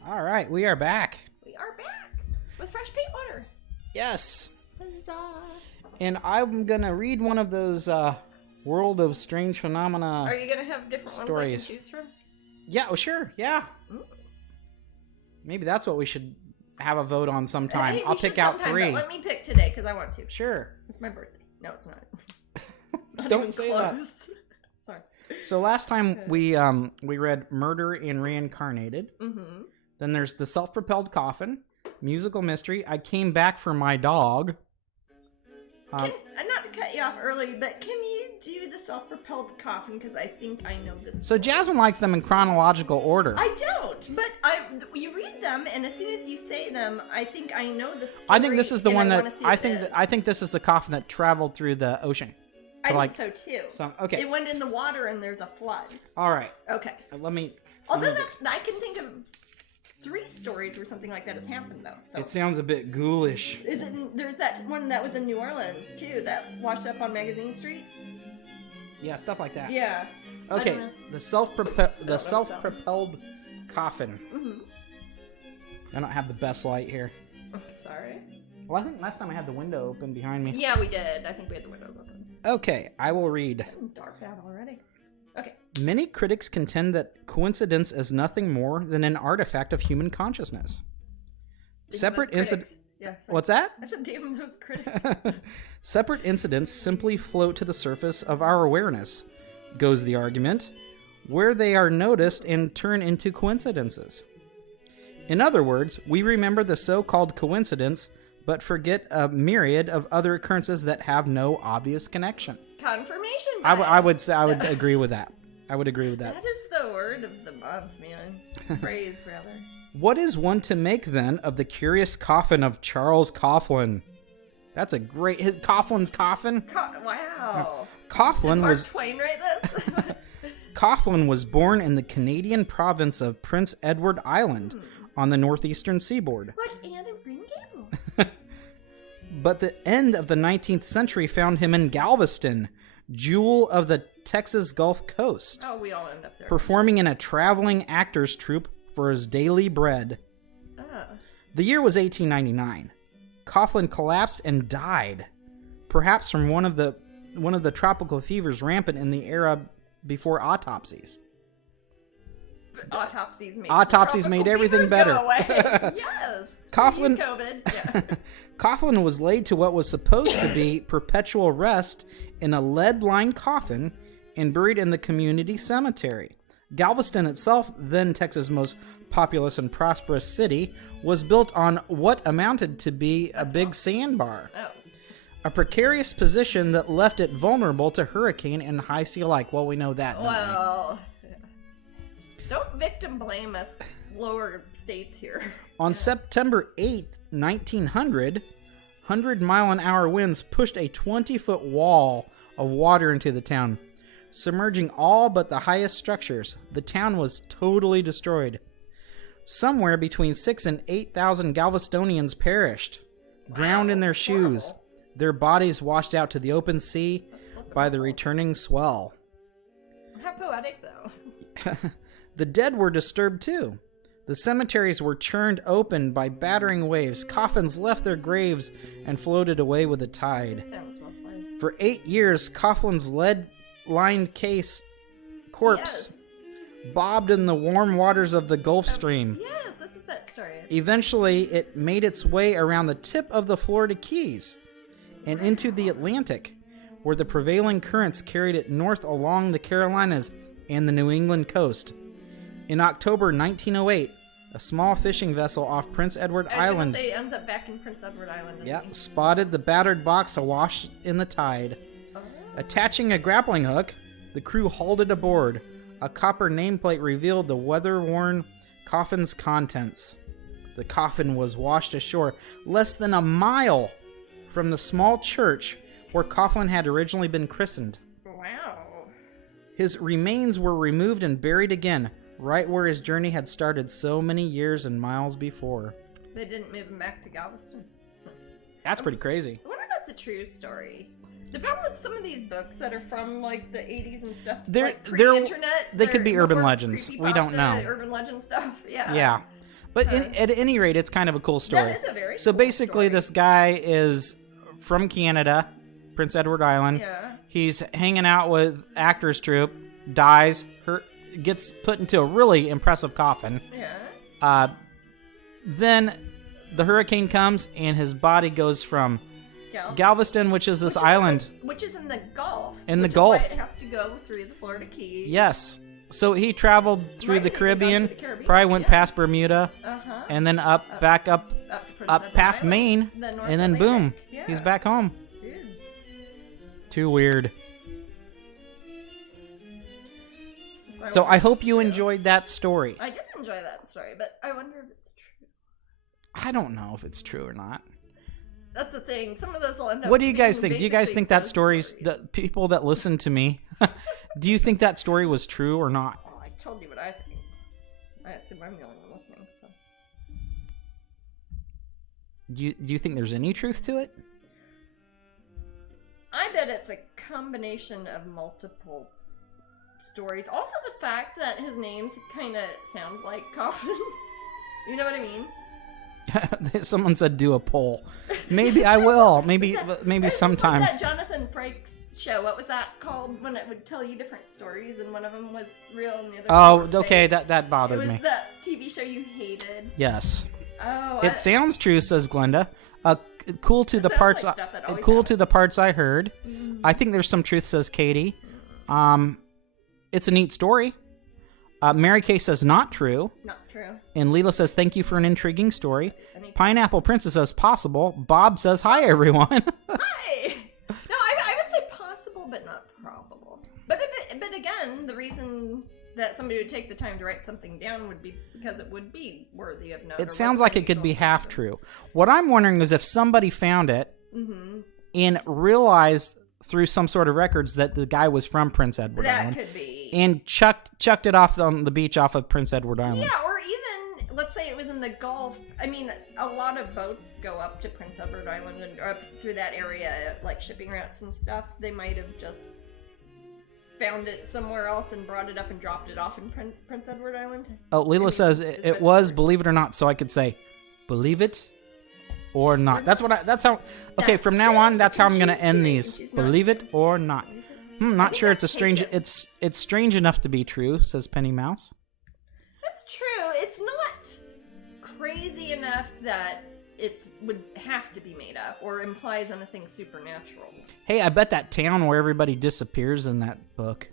All right, we are back. We are back with fresh paint water. Yes. Huzzah. And I'm going to read one of those World of Strange Phenomena Are you going to have different stories. ones I can choose from? Yeah, well, sure. Yeah. Ooh. Maybe that's what we should have a vote on sometime. Hey, I'll pick out sometime, 3. But let me pick today because I want to. Sure. It's my birthday. No, it's not. Not Don't even say close. that. Sorry. So last time we read Murder and Reincarnated. Mm-hmm. Then there's The Self-Propelled Coffin, Musical Mystery, I Came Back for My Dog. Not to cut you off early, but can you do the self-propelled coffin? Because I think I know this. So Jasmine likes them in chronological order. I don't, but you read them, and as soon as you say them, I think I know the story. I think this is the one that I think this is the coffin that traveled through the ocean. I think so too. Okay. It went in the water, and there's a flood. All right. Okay. Let me. Although I can think of 3 stories where something like that has happened, though. So. It sounds a bit ghoulish. There's that one that was in New Orleans too, that washed up on Magazine Street. Yeah, stuff like that. Yeah. Okay, the self-propelled coffin. Mm-hmm. I don't have the best light here. I'm sorry. Well, I think last time I had the window open behind me. Yeah, we did. I think we had the windows open. Okay, I will read. It's dark out already. Okay. Many critics contend that coincidence is nothing more than an artifact of human consciousness. Separate incidents. Yeah, What's that? I said, damn those critics. Separate incidents simply float to the surface of our awareness, goes the argument, where they are noticed and turn into coincidences. In other words, we remember the so-called coincidence, but forget a myriad of other occurrences that have no obvious connection. Confirmation I bias. would agree with that. I would agree with that. That is the word of the month, man. Phrase, rather. What is one to make, then, of the curious coffin of Charles Coughlin? That's a great... Coughlin's coffin? Wow. Coughlin was... Mark Twain write this? Coughlin was born in the Canadian province of Prince Edward Island on the northeastern seaboard. Like Anne of Green Gables. But the end of the 19th century found him in Galveston, jewel of the Texas Gulf Coast. Oh, we all end up there. Performing in a traveling actors troupe for his daily bread. The year was 1899. Coughlin collapsed and died, perhaps from one of the tropical fevers rampant in the era before autopsies. Autopsies made everything better. Go away. Yes. Coughlin, COVID. Yeah. Coughlin was laid to what was supposed to be perpetual rest in a lead-lined coffin and buried in the community cemetery. Galveston itself, then Texas' most populous and prosperous city, was built on what amounted to be a big sandbar. Oh. A precarious position that left it vulnerable to hurricane and high sea alike. Well, we know that, don't we? Well, don't victim blame us lower states here. On September 8th, 1900, 100-mile-an-hour winds pushed a 20-foot wall of water into the town, submerging all but the highest structures. The town was totally destroyed. Somewhere between 6,000 and 8,000 Galvestonians perished, drowned in their shoes, horrible. Their bodies washed out to the open sea by the returning swell. How poetic, though. The dead were disturbed too. The cemeteries were churned open by battering waves. Coffins left their graves and floated away with the tide. Sounds lovely. For 8 years, Coughlin's lead-lined corpse bobbed in the warm waters of the Gulf Stream. Yes, this is that story. Eventually, it made its way around the tip of the Florida Keys and into the Atlantic, where the prevailing currents carried it north along the Carolinas and the New England coast. In October 1908, a small fishing vessel off Prince Edward Island ends up back in Prince Edward Island. Spotted the battered box awash in the tide. Oh. Attaching a grappling hook, the crew hauled it aboard. A copper nameplate revealed the weather-worn coffin's contents. The coffin was washed ashore less than a mile from the small church where Coughlin had originally been christened. Wow. His remains were removed and buried again, right where his journey had started so many years and miles before. They didn't move him back to Galveston. That's pretty crazy. I wonder if that's a true story. The problem with some of these books that are from like the 80s and stuff, like pre-internet, they could be urban legends. We don't know. Urban legend stuff, yeah. Yeah. But at any rate, it's kind of a cool story. That is a very So cool basically, story. this guy is from Canada, Prince Edward Island. Yeah. He's hanging out with actors troupe, dies, gets put into a really impressive coffin. Yeah. Then the hurricane comes, and his body goes from Galveston, which is this island. Which is in the Gulf. In the which Gulf. Is why it has to go through the Florida Keys. Yes. So he traveled through the Caribbean, probably went yeah. past Bermuda, and then back up past Island, Maine, and then boom, yeah. he's back home. Weird. Too weird. So I hope you enjoyed that story. I did enjoy that story, but I wonder if it's true. I don't know if it's true or not. That's the thing. Some of those will end up. What do you guys think? Do you guys basically think that ghost story's stories. the people that listen to me? Do you think that story was true or not? Well, I told you what I think. I assume I'm the only one listening. So. Do you think there's any truth to it? I bet it's a combination of multiple stories. Also, the fact that his name kind of sounds like Coffin. You know what I mean? Someone said do a poll. Maybe I will. Maybe sometime. Like that Jonathan Frakes show. What was that called? When it would tell you different stories, and one of them was real, and the other. Oh, okay. Fake. That bothered It was me. the TV show you hated. Yes. Oh. It sounds true, says Glenda. Cool to the sounds parts. like stuff that always Cool happens. to the parts I heard. Mm. I think there's some truth, says Katie. It's a neat story. Mary Kay says not true. Not true. And Leela says thank you for an intriguing story. Anything. Pineapple Princess says possible. Bob says hi everyone. Hi. No, I would say possible, but not probable. But again, the reason that somebody would take the time to write something down would be because it would be worthy of note. It sounds like it could be half true. What I'm wondering is if somebody found it and realized through some sort of records that the guy was from Prince Edward Island. That could be. And chucked it off on the beach off of Prince Edward Island. Yeah, or even, let's say it was in the Gulf. I mean, a lot of boats go up to Prince Edward Island and up through that area, like shipping routes and stuff. They might have just found it somewhere else and brought it up and dropped it off in Prince Edward Island. Oh, Leela says it was, believe it or not, so I could say, believe it or not. That's how, okay, from now on, that's how I'm going to end these. Believe it or not. Not sure it's a strange, it's strange enough to be true, says Penny Mouse. That's true. It's not crazy enough that it would have to be made up or implies anything supernatural. Hey, I bet that town where everybody disappears in that book.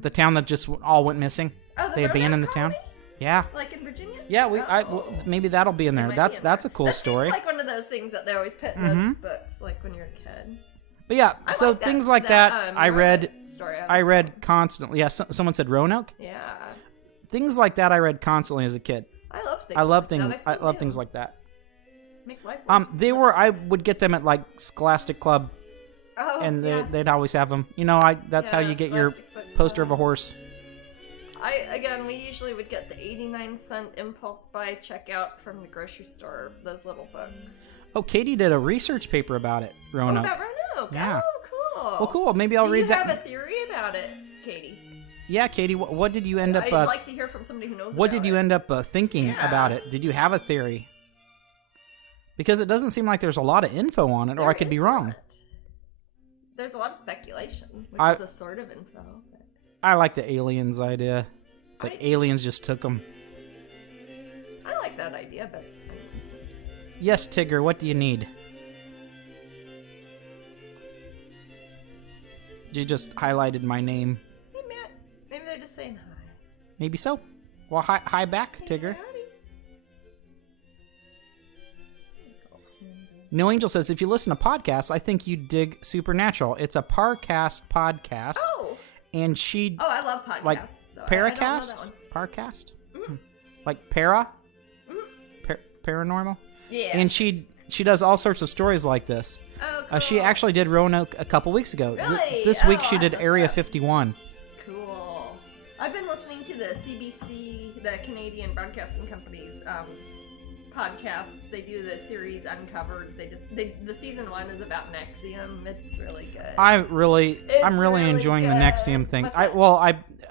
The town that just all went missing. Oh, they abandoned the town. Yeah. Like in Virginia? Yeah, maybe that'll be in there. That's a cool story. It's like one of those things that they always put in those books, like when you're a kid. But yeah, so like things like that, I read constantly. Yeah, someone said Roanoke. Yeah. Things like that I read constantly as a kid. I love things. I love things like that. Make life. I would get them at like Scholastic Club. Oh, and they'd always have them. You know, that's how you get your poster of a horse. We usually would get the 89-cent impulse buy checkout from the grocery store. Those little books. Oh, Katie did a research paper about it, Roanoke. Oh, about Roanoke. Yeah. Oh, cool. Well, cool. Maybe I'll read that. Do you have a theory about it, Katie? Yeah, Katie. What did you end up? I'd like to hear from somebody who knows. What did you end up thinking about it? Did you have a theory? Because it doesn't seem like there's a lot of info on it, or I could be wrong. There's a lot of speculation, which is a sort of info. But... I like the aliens idea. It's like aliens just took them. I like that idea, but... Yes, Tigger, what do you need? You just highlighted my name. Hey, Matt. Maybe they're just saying hi. Maybe so. Well, hi back, Tigger. Howdy. No Angel says, if you listen to podcasts, I think you dig Supernatural. It's a Parcast podcast. Oh! And she... Oh, I love podcasts. Like so Paracast? Parcast? Like Para? Paranormal? Yeah. And she does all sorts of stories like this. Oh, cool. She actually did Roanoke a couple weeks ago. Really? This week she did Area 51. Cool. I've been listening to the CBC, the Canadian Broadcasting Company's podcasts. They do the series Uncovered. The season 1 is about Nexium. It's really good. I'm really enjoying good. the Nexium thing.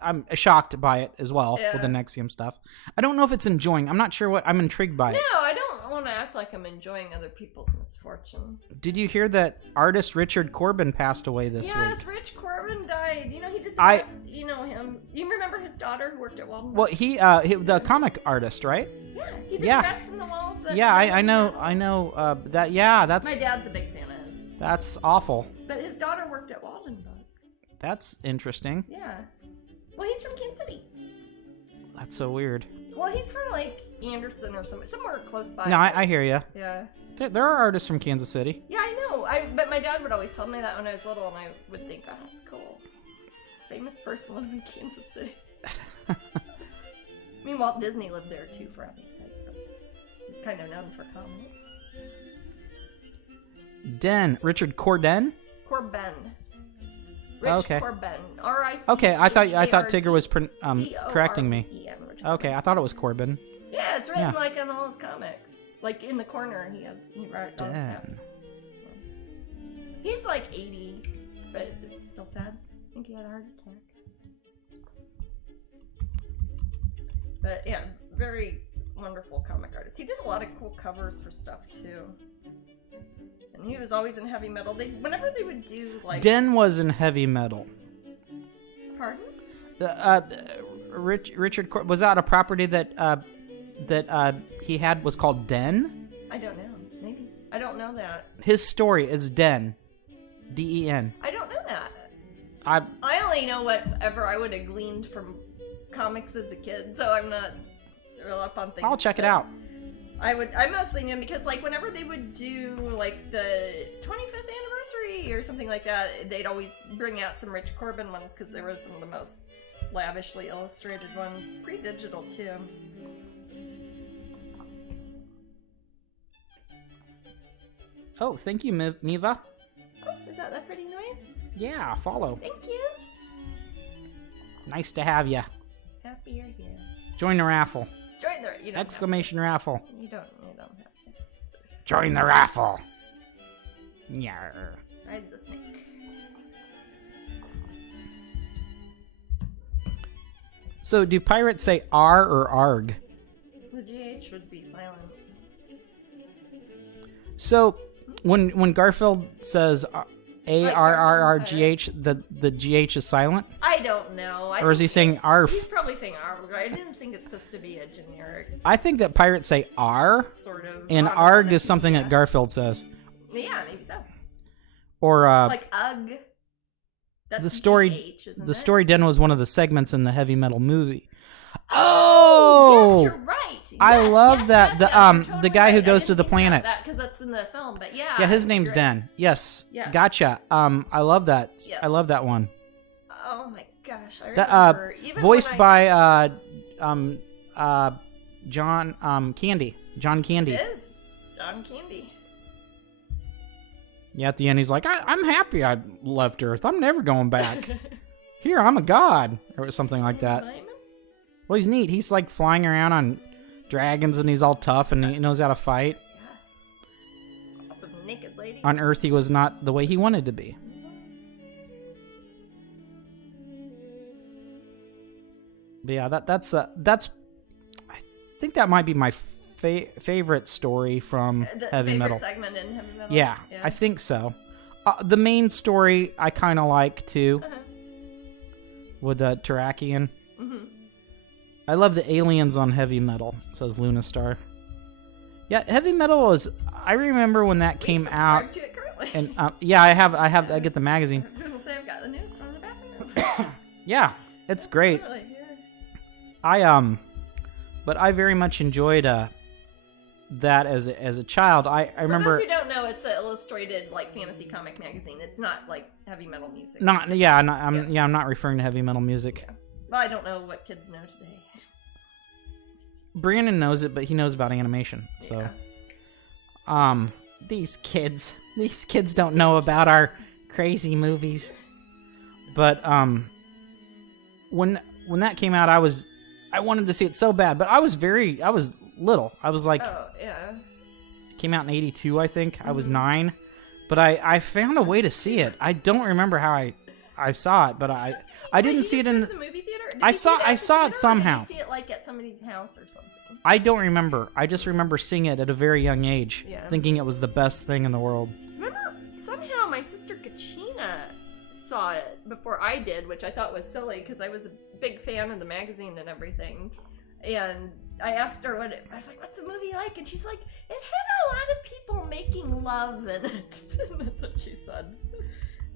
I'm shocked by it as well with the Nexium stuff. I don't know if it's enjoying. I'm not sure what I'm intrigued by it. No, I don't want to act like I'm enjoying other people's misfortune. Did you hear that artist Richard Corbin passed away this week? Yes, Rich Corbin died. You know, he did you know him. You remember his daughter who worked at Walden? Well, he the comic artist, right? Yeah, he did Rats in the Walls. I know that. Yeah, that's. My dad's a big fan of his. That's awful. But his daughter worked at Walden Book. That's interesting. Yeah. Well, he's from Kansas City. That's so weird. Well, he's from like Anderson or somewhere close by. No, I hear you. Yeah. There are artists from Kansas City. Yeah, I know. But my dad would always tell me that when I was little, and I would think, oh, that's cool. Famous person lives in Kansas City. I mean, Walt Disney lived there too, for heaven's sake. But he's kind of known for comics. Richard Corbin. Corbin. Okay. Corbin. R-I-C. Okay, I thought Tigger was correcting me. C-O-R-B-E-N, Okay, I thought it was Corbin. Yeah, it's written like on all his comics. Like in the corner, he wrote all caps. He's like 80, but it's still sad. I think he had a heart attack. But yeah, very wonderful comic artist. He did a lot of cool covers for stuff too. And he was always in heavy metal. Whenever they would do like Den was in heavy metal. Pardon? Richard was that a property that he had was called Den? I don't know. Maybe. I don't know that. His story is Den. D-E-N. I don't know that. I only know whatever I would have gleaned from comics as a kid, so I'm not real up on things. I'll check it out. I mostly knew because like whenever they would do like the 25th anniversary or something like that, they'd always bring out some Rich Corbin ones because they were some of the most lavishly illustrated ones, pre-digital too. Oh, thank you, Miva. Oh, is that that pretty noise? Yeah, follow. Thank you. Nice to have you. Happy you're here. Join the raffle. Join the exclamation raffle. You don't have to. Join the raffle. Yarr. Ride the snake. So, do pirates say R or arg? The GH would be silent. So, when Garfield says A-R-R-R-G-H, the GH is silent? I don't know. Or is he saying ARF? He's probably saying ARF. I didn't think it's supposed to be a generic. I think that pirates say R, sort of, and ARG is something that Garfield says. Yeah, maybe so. Or like UG. That's the story. GH, isn't the it? story Den was one of the segments in the heavy metal movie. Oh, yes, you're right. Yes, I love that. Totally the guy who right. goes to the planet. Because that's in the film, but yeah. Yeah, his name's Den. Yes. Gotcha. I love that. Yes. I love that one. Oh my gosh, I remember. Even voiced by John Candy. John Candy. It is John Candy. Yeah, at the end he's like, I'm happy I left Earth. I'm never going back. Here, I'm a god, or something like that. Well, he's neat. He's like flying around on dragons, and he's all tough, and he knows how to fight. Yes. Lots of naked ladies. On Earth, he was not the way he wanted to be. But yeah, that's. I think that might be my favorite story from heavy metal. Segment in heavy metal. Yeah, I think so. The main story I kind of like too, with the Terrakian. Mm-hmm. I love the aliens on heavy metal, says Lunastar. Yeah, heavy metal was. I remember when that came out. To it currently. And yeah, I get the magazine. I was gonna say I've got the newest one in the bathroom. Yeah, it's great. Totally, yeah. But I very much enjoyed that as a child. I remember. For those who don't know, it's an illustrated like fantasy comic magazine. It's not like heavy metal music. I'm not referring to heavy metal music. Yeah. Well, I don't know what kids know today. Brandon knows it, but he knows about animation. So, yeah. These kids don't know about our crazy movies. But when that came out, I wanted to see it so bad, but I was little. I was like, oh yeah, it came out in '82, I think. I was 9, but I found a way to see it. I don't remember how I saw it, but I didn't see it in the movie theater. I saw it somehow. Did you see it like at somebody's house or something? I don't remember. I just remember seeing it at a very young age, thinking it was the best thing in the world. Remember, somehow my sister Kachina saw it before I did, which I thought was silly because I was a big fan of the magazine and everything. And I asked her I was like, "What's the movie like?" And she's like, "It had a lot of people making love in it." That's what she said.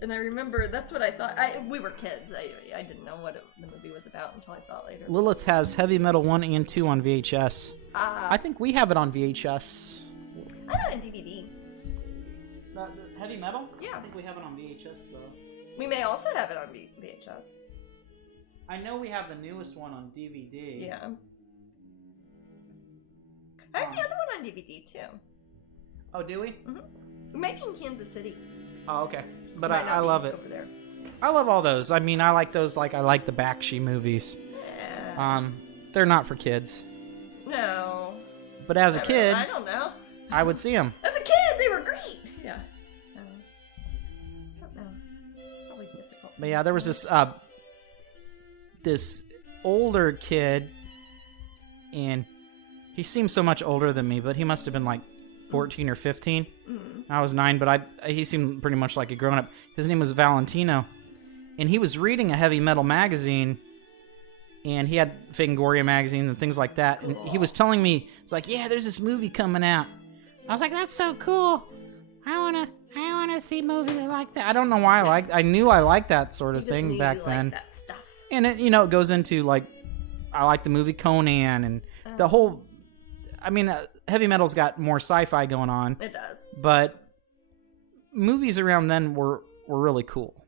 And I remember that's what I thought. We were kids. I didn't know what the movie was about until I saw it later. Lilith has Heavy Metal 1 and 2 on VHS. I think we have it on VHS. I have it on DVD. Heavy Metal? Yeah. I think we have it on VHS, though. We may also have it on VHS. I know we have the newest one on DVD. Yeah. I have the other one on DVD, too. Oh, do we? Mm-hmm. We might be in Kansas City. Oh, okay. But I love it. Over there. I love all those. I mean, I like those. Like, I like the Bakshi movies. Yeah. They're not for kids. No. But as a kid, I don't know. I would see them. As a kid, they were great. Yeah. I don't know. Probably difficult. But yeah, there was this older kid, and he seemed so much older than me, but he must have been like 14 or 15. I was 9, but he seemed pretty much like a grown-up. His name was Valentino, and he was reading a heavy metal magazine, and he had Fangoria magazine and things like that, and he was telling me, it's like, yeah, there's this movie coming out. I was like, that's so cool. I wanna see movies like that. I don't know why I knew I liked that sort of thing back then. That stuff. And it, it goes into like, I like the movie Conan and the whole. I mean, heavy metal's got more sci-fi going on. It does. But movies around then were really cool.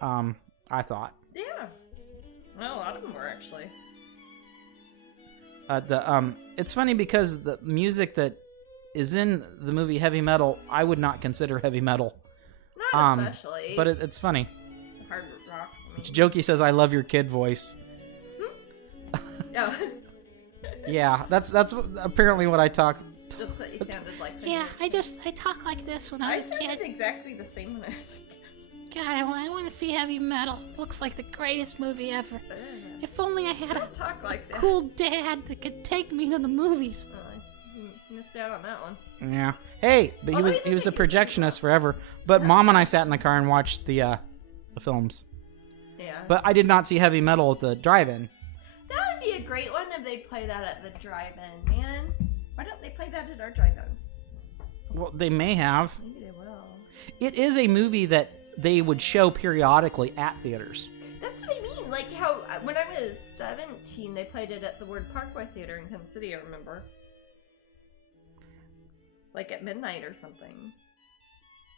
I thought. Yeah. Well, a lot of them were actually. It's funny because the music that is in the movie Heavy Metal, I would not consider heavy metal. Not especially. But it's funny. Hard rock. Jokey says, "I love your kid voice." Yeah. Yeah, that's apparently what I talk. That's what you sounded like. Yeah, I talk like this when I was a kid. I sounded exactly the same when I was a kid. God, I want to see Heavy Metal. Looks like the greatest movie ever. If only I had a cool dad that could take me to the movies. You missed out on that one. Yeah. Hey, but he was a projectionist forever. But Mom and I sat in the car and watched the films. Yeah. But I did not see Heavy Metal at the drive-in. That would be a great one if they'd play that at the drive-in, man. Why don't they play that at our drive-in? Well, they may have. Maybe they will. It is a movie that they would show periodically at theaters. That's what I mean. Like how when I was 17, they played it at the Ward Parkway Theater in Kansas City, I remember. Like at midnight or something.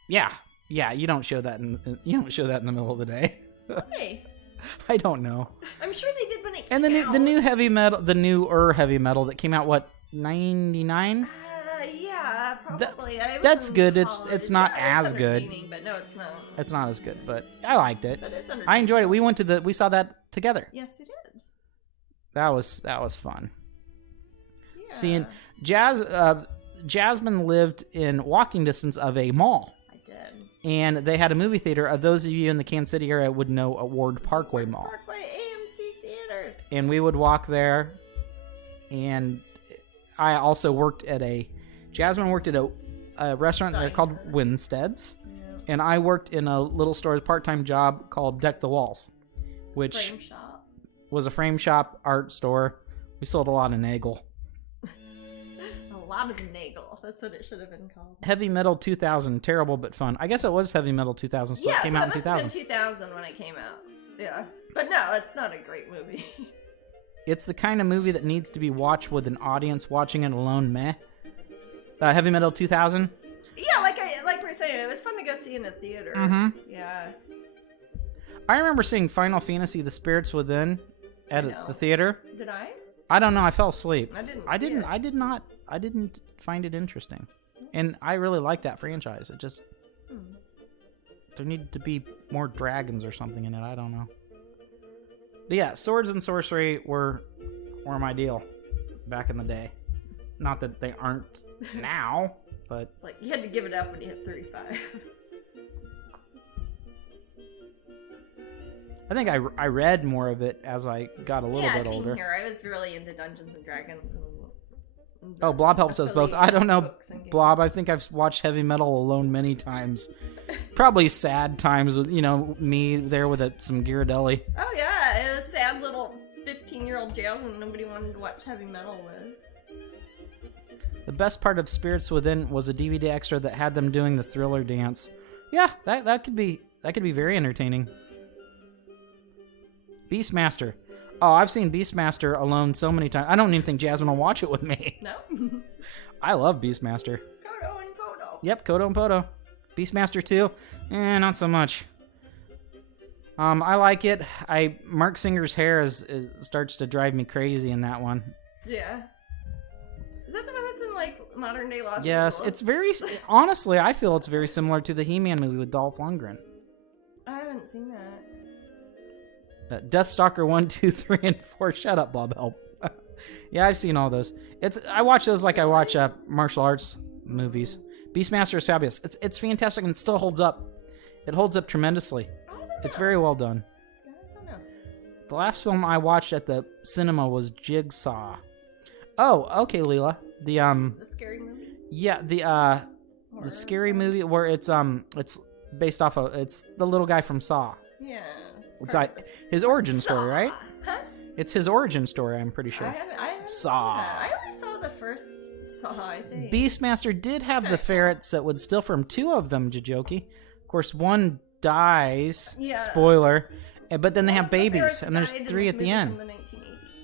Yeah. Yeah, you don't show that in the middle of the day. Why? I don't know. I'm sure they did when it came out. And the new heavy metal, the newer heavy metal that came out, what, 99? Yeah, probably. That's good. It's not as good. But no, it's not. It's not as good, but I liked it. But it's I enjoyed it. We saw that together. Yes, you did. That was fun. Yeah. Seeing Jasmine lived in walking distance of a mall. And they had a movie theater. Those of you in the Kansas City area would know a Ward Parkway Mall. Parkway AMC Theaters. And we would walk there. And I also Jasmine worked at a restaurant there called Winstead's. Yeah. And I worked in a little store, part-time job called Deck the Walls, which was a frame shop art store. We sold a lot of Nagel. A lot of Nagel. That's what it should have been called. Heavy Metal 2000, terrible but fun. I guess it was Heavy Metal 2000, so it came out in 2000. Yeah, it must have been 2000 when it came out. Yeah, but no, it's not a great movie. It's the kind of movie that needs to be watched with an audience. Watching it alone, meh. Heavy Metal 2000. Yeah, like we were saying, it was fun to go see in a theater. Mm-hmm. Yeah. I remember seeing Final Fantasy: The Spirits Within at the theater. Did I? I don't know. I fell asleep. I didn't. I didn't find it interesting, and I really like that franchise. It just there needed to be more dragons or something in it. I don't know. But yeah, swords and sorcery were my deal back in the day. Not that they aren't now, but like you had to give it up when you hit 35. I think I read more of it as I got a little bit older. Here. I was really into Dungeons and Dragons. Oh, Blob helps us both. I don't know, Blob. I think I've watched Heavy Metal alone many times. Probably sad times with, me there with some Ghirardelli. Oh, yeah. It was sad little 15-year-old Jasmine nobody wanted to watch Heavy Metal with. The best part of Spirits Within was a DVD extra that had them doing the Thriller dance. Yeah, that could be very entertaining. Beastmaster. Oh, I've seen Beastmaster alone so many times. I don't even think Jasmine will watch it with me. No? I love Beastmaster. Kodo and Podo. Yep, Kodo and Podo. Beastmaster 2? Not so much. I like it. Mark Singer's hair starts to drive me crazy in that one. Yeah. Is that the one that's in, like, modern day Los Angeles? Yes, it's very... honestly, I feel it's very similar to the He-Man movie with Dolph Lundgren. I haven't seen that. Deathstalker 1, 2, 3, and 4. Shut up, Bob Help. Yeah, I've seen all those. I watch those like I watch martial arts movies. Beastmaster is fabulous. It's fantastic and it still holds up. It holds up tremendously. It's very well done. I don't know. The last film I watched at the cinema was Jigsaw. Oh, okay, Leela. The scary movie? Yeah, the scary movie where it's based off of it's the little guy from Saw. Yeah. It's like his origin story, right? Huh? It's his origin story, I'm pretty sure. I haven't Saw. seen that. I only saw the first Saw, I think. Beastmaster did have the ferrets that would steal from two of them, Jijoki. Of course, one dies. Yeah. Spoiler. But then they have babies, and there's 3 at the end.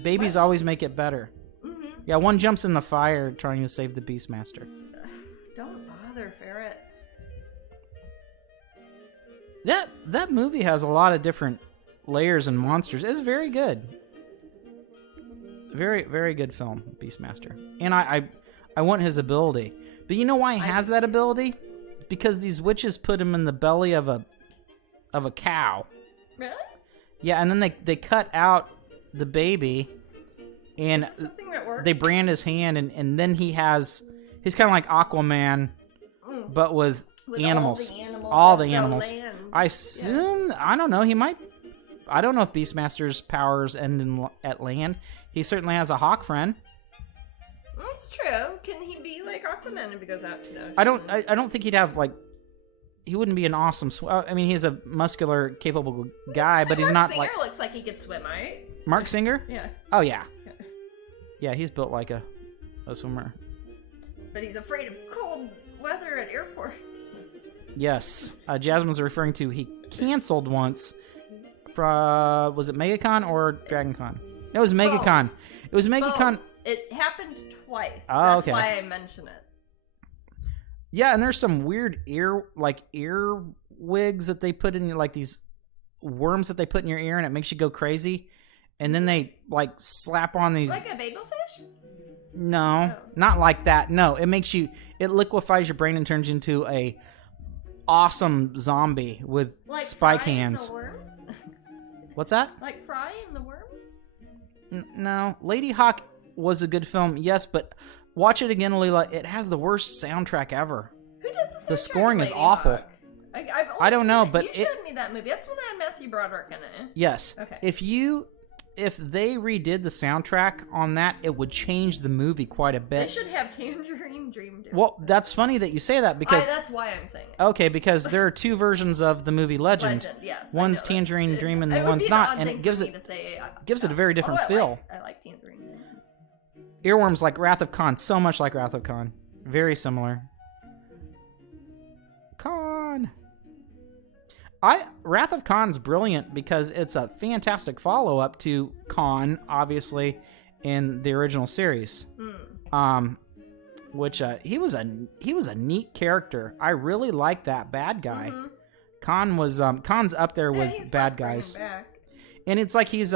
Babies always make it better. Mm-hmm. Yeah, one jumps in the fire trying to save the Beastmaster. Don't bother, ferret. That movie has a lot of different layers and monsters. It's very good. Very, very good film, Beastmaster. And I want his ability. But you know why he has that ability? Because these witches put him in the belly of a cow. Really? Yeah, and then they cut out the baby, and they brand his hand, and then he's kind of like Aquaman, but with animals. All the animals. I assume, yeah. I don't know, I don't know if Beastmaster's powers end at land. He certainly has a hawk friend. That's true. Can he be like Aquaman if he goes out to the ocean? I don't think he'd have, like, he wouldn't be an awesome I mean, he's a muscular, capable guy, but he's not like... Mark Singer looks like he could swim, right? Mark Singer? Yeah. Oh, yeah. Yeah, he's built like a swimmer. But he's afraid of cold weather at airports. Yes. Jasmine's referring to, he canceled once from, was it MegaCon or DragonCon? No, it was MegaCon. Both. It was MegaCon. Both. It happened twice. Oh, okay. That's why I mention it. Yeah, and there's some weird ear wigs that they put in, like these worms that they put in your ear, and it makes you go crazy. And then they like slap on these. Like a babelfish? No, not like that. No, it liquefies your brain and turns you into a awesome zombie with like spike frying hands. The worms? What's that? Like frying the worms? No, Lady Hawk was a good film, yes, but watch it again, Leela. It has the worst soundtrack ever. Who does the soundtrack? The scoring is awful. I don't know, but you showed me that movie. That's when I had Matthew Broderick in it. Yes. Okay. If they redid the soundtrack on that, it would change the movie quite a bit. They should have Tangerine Dream. Well, that's funny that you say that because that's why I'm saying it. Okay, because there are two versions of the movie Legend. Yes. One's Tangerine Dream and the one's not, and it gives it a very different feel. I like Tangerine Dream. Earworms like Wrath of Khan, so much like Wrath of Khan, very similar. Khan. Wrath of Khan's brilliant because it's a fantastic follow-up to Khan, obviously, in the original series. Which he was a neat character. I really like that bad guy. Mm-hmm. Khan was Khan's up there with bad guys. And it's like his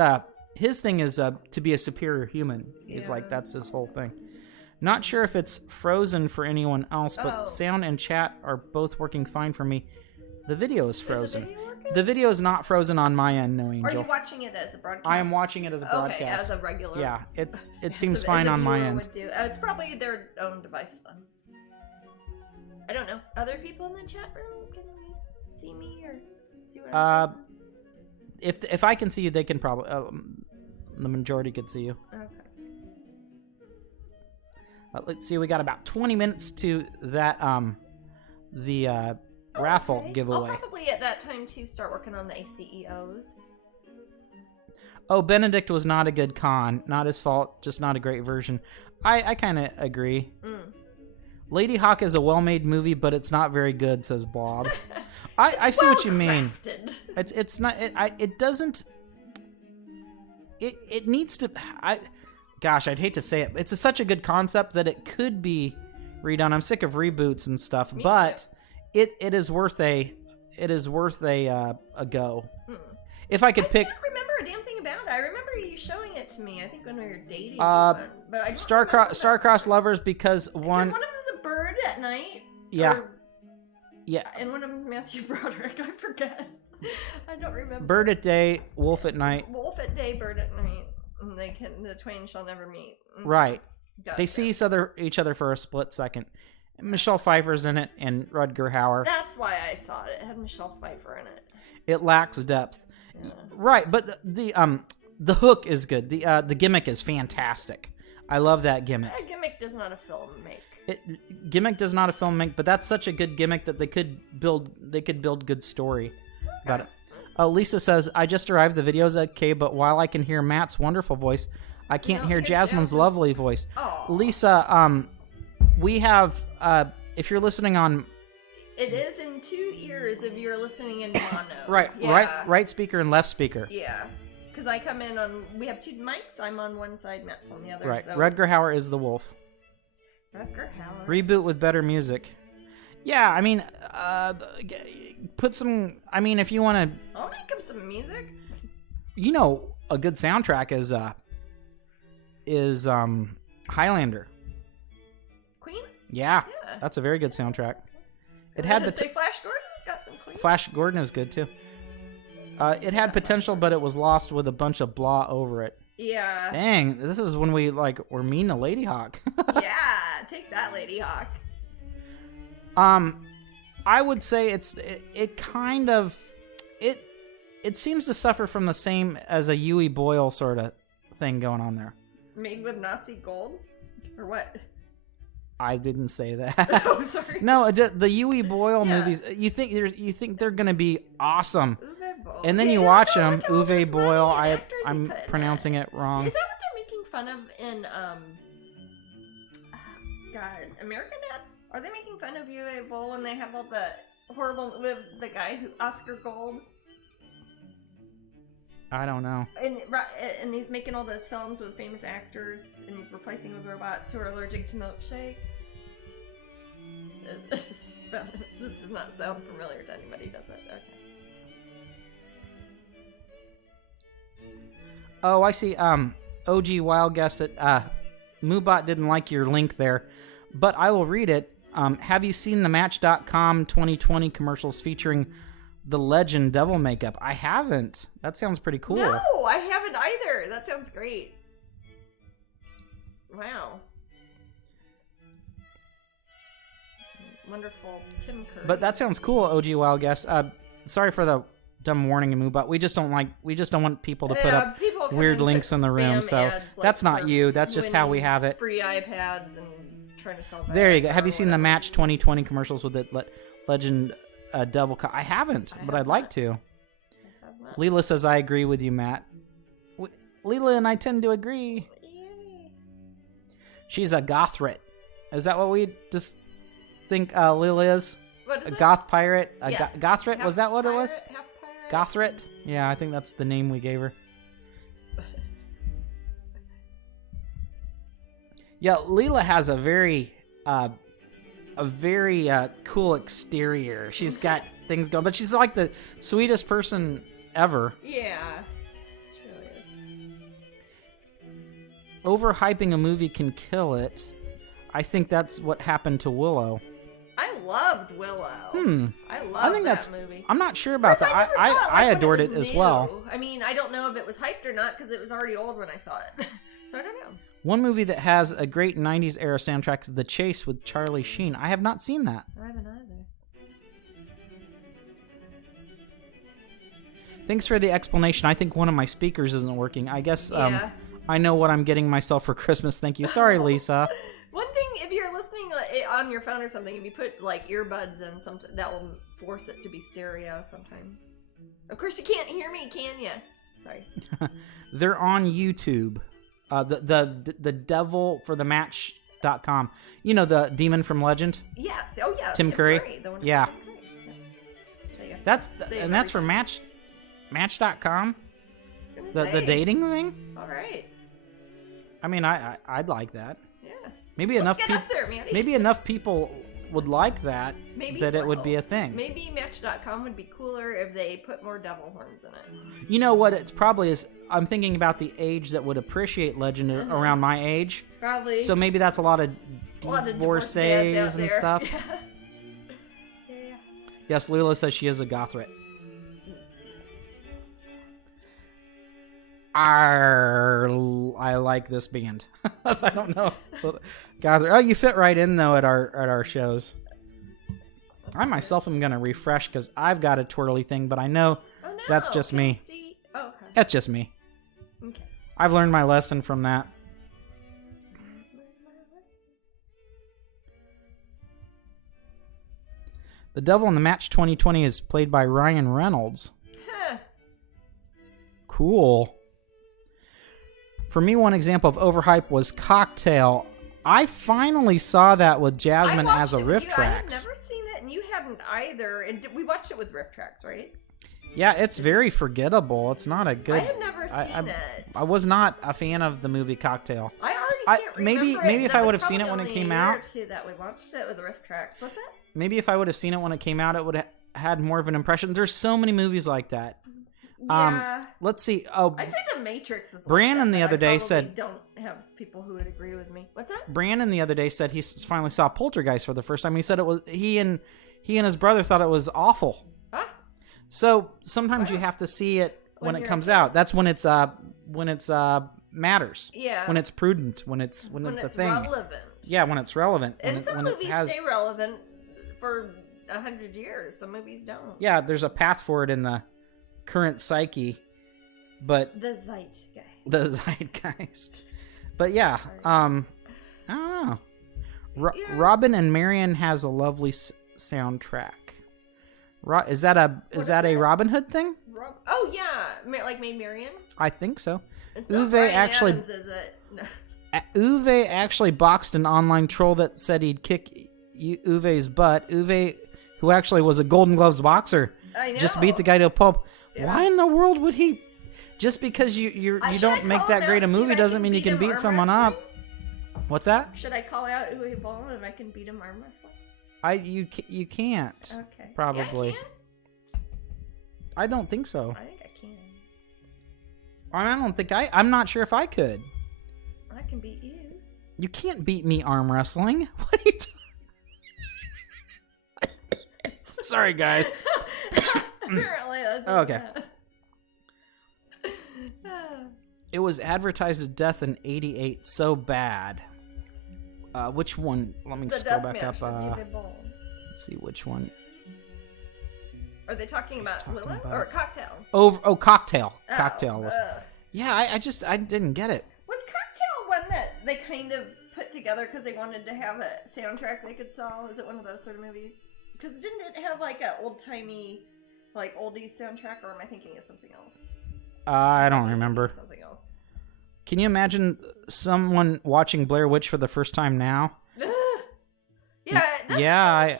thing is to be a superior human. He's like, that's his whole thing. Not sure if it's frozen for anyone else, but sound and chat are both working fine for me. The video is frozen. good? The video is not frozen on my end, no, Angel. Are you watching it as a broadcast? I am watching it as a broadcast. Okay, as a regular. Yeah, it seems fine on my end. It's probably their own device then. I don't know. Other people in the chat room, can they see me or see what I'm doing? If I can see you, they can probably. The majority could see you. Okay. Let's see. We got about 20 minutes to that. The raffle giveaway. I'll probably at that time too start working on the ACEOs. Oh, Benedict was not a good con. Not his fault. Just not a great version. I kind of agree. Lady Hawk is a well-made movie, but it's not very good, says Blob. I see what you mean. It's not. It doesn't. It needs to. Gosh, I'd hate to say it. It's such a good concept that it could be redone. I'm sick of reboots and stuff, but it is worth a go. If I could pick. I can't remember a damn thing about it. I remember you showing it to me. I think when we were dating. But I Star-Crossed Lovers because one of them's a bird at night. Yeah. Yeah. And one of them's Matthew Broderick. I forget. I don't remember. Bird at day, wolf at night. Wolf at day, bird at night. And the twain shall never meet. Right. Gotcha. They see each other for a split second. And Michelle Pfeiffer's in it and Rutger Hauer. That's why I saw it. It had Michelle Pfeiffer in it. It lacks depth. Yeah. Right, but the hook is good. The gimmick is fantastic. I love that gimmick. A gimmick does not a film make. Gimmick does not a film make, but that's such a good gimmick that they could build good story about it. Lisa says, I just arrived. The video's okay, but while I can hear Matt's wonderful voice, I can't hear Jasmine's lovely voice. Oh. Lisa, we have, if you're listening on... It is in 2 ears if you're listening in mono. Right, yeah. right speaker and left speaker. Yeah, because I come in on... We have 2 mics. I'm on one side, Matt's on the other. Right, so. Rutger Hauer is the wolf. Rutger Hauer. Reboot with better music. Yeah, I mean, put some... I mean, if you want to... I'll make up some music. You know, a good soundtrack is Highlander. Queen? Yeah, that's a very good soundtrack. It had say Flash Gordon's got some Queen. Flash Gordon is good too. It had potential, but it was lost with a bunch of blah over it. Yeah. Dang, this is when we're mean to Lady Hawk. Yeah, take that, Lady Hawk. I would say it kind of it seems to suffer from the same as a Yui Boyle sort of thing going on there. Made with Nazi gold, or what? I didn't say that. Oh, sorry. No, the Yui Boyle movies. You think they're gonna be awesome, and then you watch them. Uwe Boyle. I'm pronouncing it wrong. Is that what they're making fun of in God, American Dad? Are they making fun of Uwe Boll when they have all the horrible with the guy who Oscar Gold? I don't know. And he's making all those films with famous actors, and he's replacing with robots who are allergic to milkshakes. This does not sound familiar to anybody, does it? Okay. Oh, I see. OG Wild Guess it. Moobot didn't like your link there, but I will read it. Have you seen the Match.com 2020 commercials featuring the legend Devil Makeup? I haven't. That sounds pretty cool. No, I haven't either. That sounds great. Wow. Wonderful Tim Curry. But that sounds cool, OG Wild Guess. Sorry for the dumb warning in Moobot. We just don't want people to put up weird links in the room. So ads, that's not you. That's just how we have it. Free iPads and trying to sell. There you go. Have you seen the Match 2020 commercials with the legend Devil? I haven't, but I'd like to. Leela says, I agree with you, Matt. Leela and I tend to agree. Yay. She's a gothret. Is that what we just think Leela is? What is a it? Goth pirate? Yes. Gothret? Was that what pirate, it was? Half pirate? Gothret? Yeah, I think that's the name we gave her. Yeah, Leela has a very cool exterior. She's got things going, but she's like the sweetest person ever. Yeah, she really is. Overhyping a movie can kill it. I think that's what happened to Willow. I loved Willow. I loved that movie. I'm not sure about that. I adored it as well. I mean, I don't know if it was hyped or not because it was already old when I saw it. So I don't know. One movie that has a great 90s era soundtrack is The Chase with Charlie Sheen. I have not seen that. I haven't either. Thanks for the explanation. I think one of my speakers isn't working. I guess I know what I'm getting myself for Christmas. Thank you. Sorry, Lisa. One thing, if you're listening on your phone or something, if you put like earbuds in, that will force it to be stereo sometimes. Of course, you can't hear me, can you? Sorry. They're on YouTube. The devil for the match.com. You know the demon from Legend? Yes. Oh, yeah. Tim Curry. The one yeah. Tim Curry. Yeah. That's for match.com? The dating thing? All right. I mean, I'd like that. Yeah. Maybe enough people would like that. It would be a thing. Maybe Match.com would be cooler if they put more devil horns in it. You know what? It's probably is. I'm thinking about the age that would appreciate Legend around my age. Probably. So maybe that's a lot of divorcees and stuff. Yeah. Yes, Lila says she is a gothret. I like this band. I don't know. Gothret. Oh, you fit right in though at our shows. I myself am gonna refresh because I've got a twirly thing, but I know that's just me. Oh, okay. That's just me. Okay. I've learned my lesson from that. The Devil in the Match 2020 is played by Ryan Reynolds. Huh. Cool. For me, one example of overhype was Cocktail. I finally saw that with Jasmine as a riff tracks. I had never seen it, and you hadn't either. And we watched it with riff tracks, right? Yeah, it's very forgettable. It's not a good. I had never seen it. I was not a fan of the movie Cocktail. I already can't remember maybe if I would have seen it when it came out. That we watched it with riff tracks. What's that? Maybe if I would have seen it when it came out, it would have had more of an impression. There's so many movies like that. Yeah. Let's see. Oh, I'd say The Matrix is. Brandon like that, the other day said. Don't have people who would agree with me. What's that? Brandon the other day said he finally saw Poltergeist for the first time. He said it was he and his brother thought it was awful. Huh? So sometimes you have to see it when it comes out. That's when it's matters. Yeah. When it's prudent. When it's a thing. Relevant. Yeah, when it's relevant. And some movies stay relevant for 100 years. Some movies don't. Yeah, there's a path for it in the current psyche, but the zeitgeist. But yeah, I don't know. Robin and Marian has a lovely soundtrack. Is that a Robin Hood thing? Oh yeah, like Maid Marian. I think so. Uwe actually Adams, is it? No. Uwe actually boxed an online troll that said he'd kick Uwe's butt. Uwe, who actually was a Golden Gloves boxer, just beat the guy to a pulp. Yeah. Why in the world would he? Just because you don't make that great a movie doesn't mean you can beat someone up. What's that? Should I call out Uwe Boll and I can beat him arm wrestling? You can't. Okay. Probably. Yeah, I can? I don't think so. I think I can. I don't think I'm not sure if I could. I can beat you. You can't beat me arm wrestling. What are you talking? Sorry, guys. Apparently, that's okay. It was advertised as death in '88. So bad. Which one? Let me scroll back up. Let's see which one. Are they talking about Willow or Cocktail? Cocktail. Cocktail. Yeah, I didn't get it. Was Cocktail one that they kind of put together because they wanted to have a soundtrack they could sell? Is it one of those sort of movies? Because didn't it have like a old-timey, like oldies soundtrack, or am I thinking of something else? I don't remember. Something else. Can you imagine someone watching Blair Witch for the first time now? Yeah, that's yeah. Too.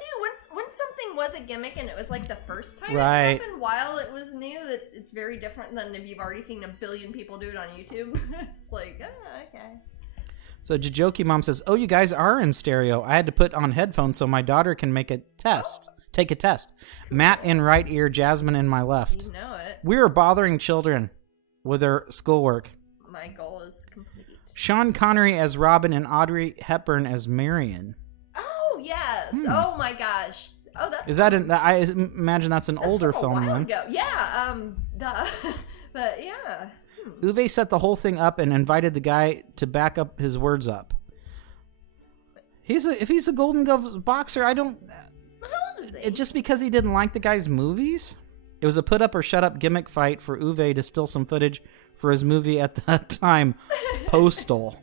When something was a gimmick and it was like the first time right. it happened while it was new, that it's very different than if you've already seen a billion people do it on YouTube. It's like, okay. So Jajoki Mom says, "Oh, you guys are in stereo. I had to put on headphones so my daughter can make a test. Take a test. Cool. Matt in right ear, Jasmine in my left. You know it. We are bothering children with their schoolwork. My goal is complete. Sean Connery as Robin and Audrey Hepburn as Marion. Oh yes. Oh my gosh. Oh, that's. Is that I imagine that's an older film then. Ago. Yeah. But yeah. Uwe set the whole thing up and invited the guy to back up his words up. If he's a Golden Gloves boxer, I don't. How old is he? Just because he didn't like the guy's movies? It was a put up or shut up gimmick fight for Uwe to steal some footage for his movie at that time, Postal.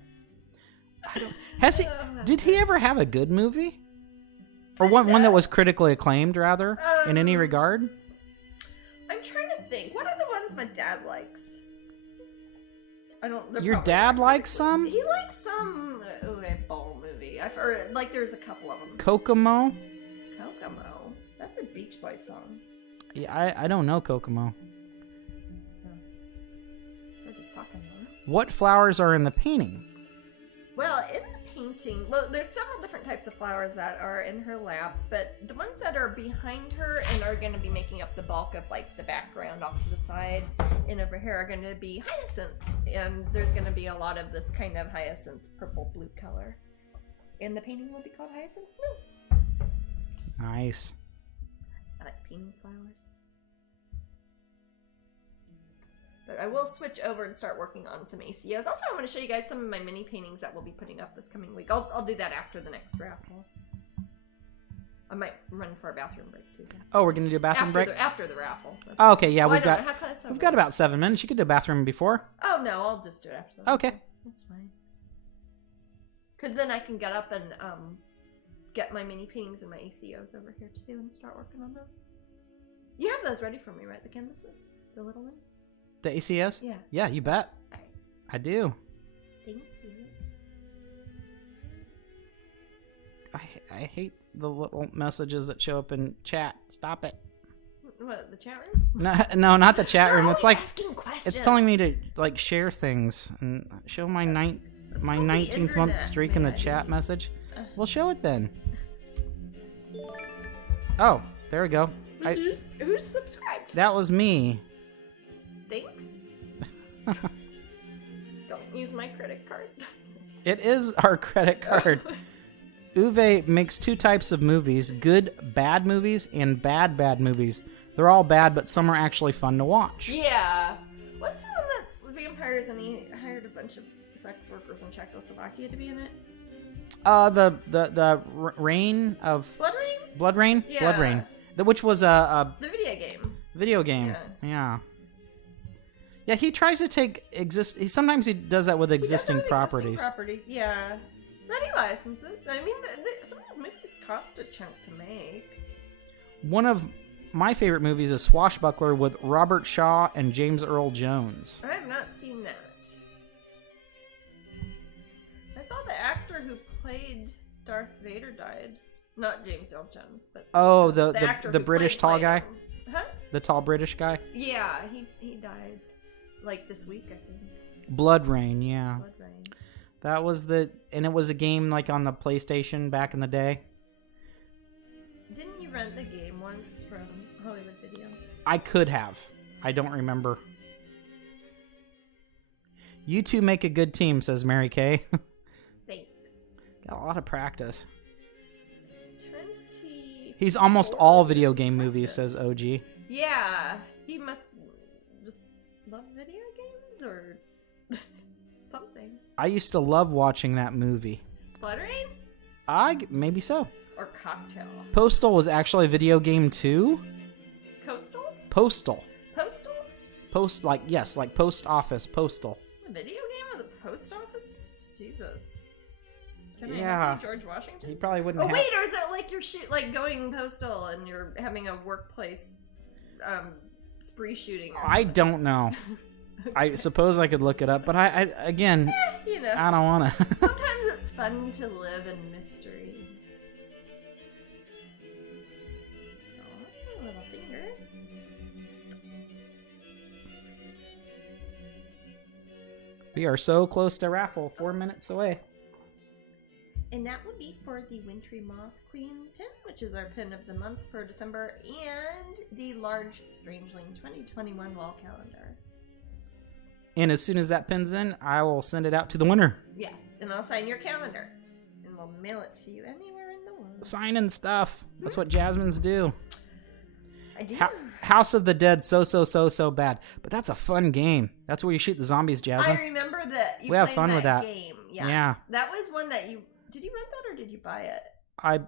Did he ever have a good movie? Or one that was critically acclaimed, rather, in any regard? I'm trying to think. What are the ones my dad likes? Your dad likes some? He likes some ball movie. There's a couple of them. Kokomo? Kokomo? That's a Beach Boy song. Yeah, I don't know Kokomo. We're just talking about it. What flowers are in the painting? Well, in the painting, there's several different types of flowers that are in her lap, but the ones that are behind her and are going to be making up the bulk of the background off to the side and over here are going to be hyacinths, and there's going to be a lot of this kind of hyacinth purple blue color, and the painting will be called Hyacinth Blue. Nice. I like painting flowers. But I will switch over and start working on some ACOs. Also, I want to show you guys some of my mini paintings that we'll be putting up this coming week. I'll do that after the next raffle. I might run for a bathroom break too. Oh, we're gonna do a bathroom break after the raffle. Oh, okay, yeah, we've we've got about 7 minutes. You could do a bathroom before. Oh no, I'll just do it after the Okay. raffle. That's fine. Because then I can get up and get my mini paintings and my ACOs over here too and start working on them. You have those ready for me, right? The canvases, the little ones. The ACOs? Yeah. Yeah, you bet. Right. I do. Thank you. I hate the little messages that show up in chat. Stop it. What, the chat room? No, not the chat room. It's asking questions. It's telling me to share things and show my 19th month streak in the chat message. Well, show it then. Oh, there we go. Who's subscribed? That was me. Thanks. Don't use my credit card. It is our credit card. Uwe makes 2 types of movies: good, bad movies and bad movies. They're all bad, but some are actually fun to watch. Yeah. What's the one that's vampires and he hired a bunch of sex workers in Czechoslovakia to be in it? The Rain of... Blood Rain? Blood Rain? Yeah. Blood Rain. Which was a... The video game. Video game. Yeah. Yeah, he tries to take sometimes he does that with existing properties. Yeah. That he licenses. I mean, some of those movies cost a chunk to make. One of my favorite movies is Swashbuckler with Robert Shaw and James Earl Jones. I have not seen that. I saw the actor who played Darth Vader died. Not James Earl Jones, but the British tall guy. Him. Huh? The tall British guy. Yeah, he died this week, I think. Blood Rain, yeah. Blood Rain. That was and it was a game on the PlayStation back in the day. Didn't you rent the game once from Hollywood Video? I could have. I don't remember. You two make a good team, says Mary Kay. Thanks. Got a lot of practice. 24 He's almost all video game movies, says OG. Yeah, he must just love video games or something. I used to love watching that movie. Blood Rain? Maybe so. Or Cocktail? Postal was actually a video game too. Coastal? Postal. Postal? Like post office, postal. A video game of the post office? Jesus. Can Yeah. I help you, George Washington? You probably wouldn't. Oh wait, or is it you're going postal and you're having a workplace spree shooting? Or something? I don't know. I suppose I could look it up, but I again, I don't want to. Sometimes it's fun to live in mystery. Oh, little fingers. We are so close to raffle, 4 minutes away. And that would be for the Wintry Moth Queen pin, which is our pin of the month for December, and the large Strangeling 2021 wall calendar. And as soon as that pin's in, I will send it out to the winner. Yes, and I'll sign your calendar, and we'll mail it to you anywhere in the signing stuff. That's what Jasmine's do. I do. House of the Dead, so bad. But that's a fun game. That's where you shoot the zombies, Jasmine. I remember that you we have played fun that with that game. Yes. Yeah. That was one that you... Did you rent that or did you buy it? I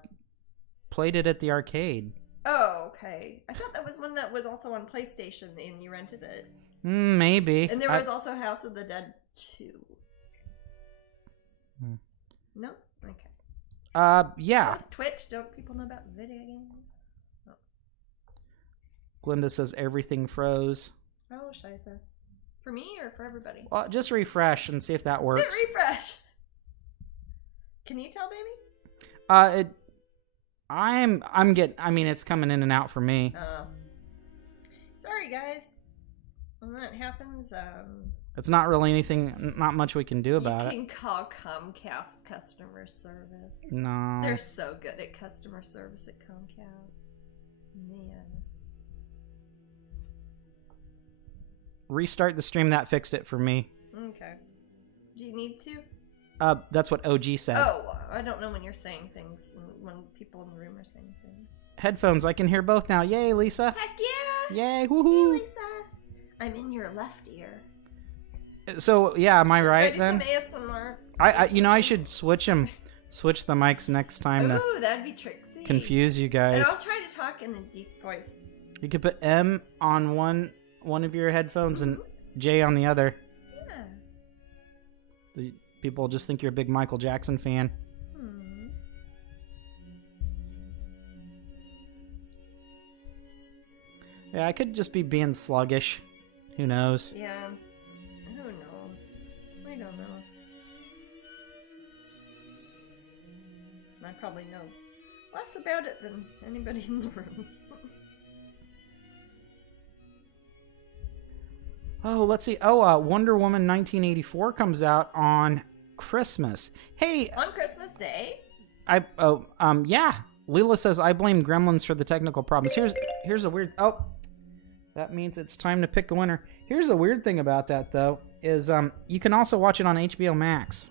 played it at the arcade. Oh, okay. I thought that was one that was also on PlayStation and you rented it. Maybe. And there was also House of the Dead 2. No? Okay. Yeah. Plus Twitch. Don't people know about video games? Oh. Glinda says everything froze. Oh, scheiße. For me or for everybody? Well, just refresh and see if that works. Hit refresh. Can you tell, baby? I mean, it's coming in and out for me. Oh. Sorry, guys. When that happens, It's not really anything, not much we can do about it. You can call Comcast customer service. No. They're so good at customer service at Comcast. Man. Restart the stream, that fixed it for me. Okay. Do you need to? That's what OG said. Oh, I don't know when you're saying things, when people in the room are saying things. Headphones, I can hear both now. Yay, Lisa. Heck yeah! Yay, woohoo! Hey, Lisa. I'm in your left ear. So, yeah, am I right then? Some ASMR. I should switch the mics next time to that'd be tricksy. confuse you guys. And I'll try to talk in a deep voice. You could put M on one of your headphones and J on the other. Yeah. People just think you're a big Michael Jackson fan. Yeah, I could just be being sluggish. Who knows? Yeah. Who knows? I don't know. I probably know less about it than anybody in the room. Oh, let's see. Oh, Wonder Woman 1984 comes out on Christmas. Hey, on Christmas Day? Yeah. Leela says I blame Gremlins for the technical problems. Here's a weird. Oh, that means it's time to pick a winner. Here's a weird thing about that though is you can also watch it on HBO Max.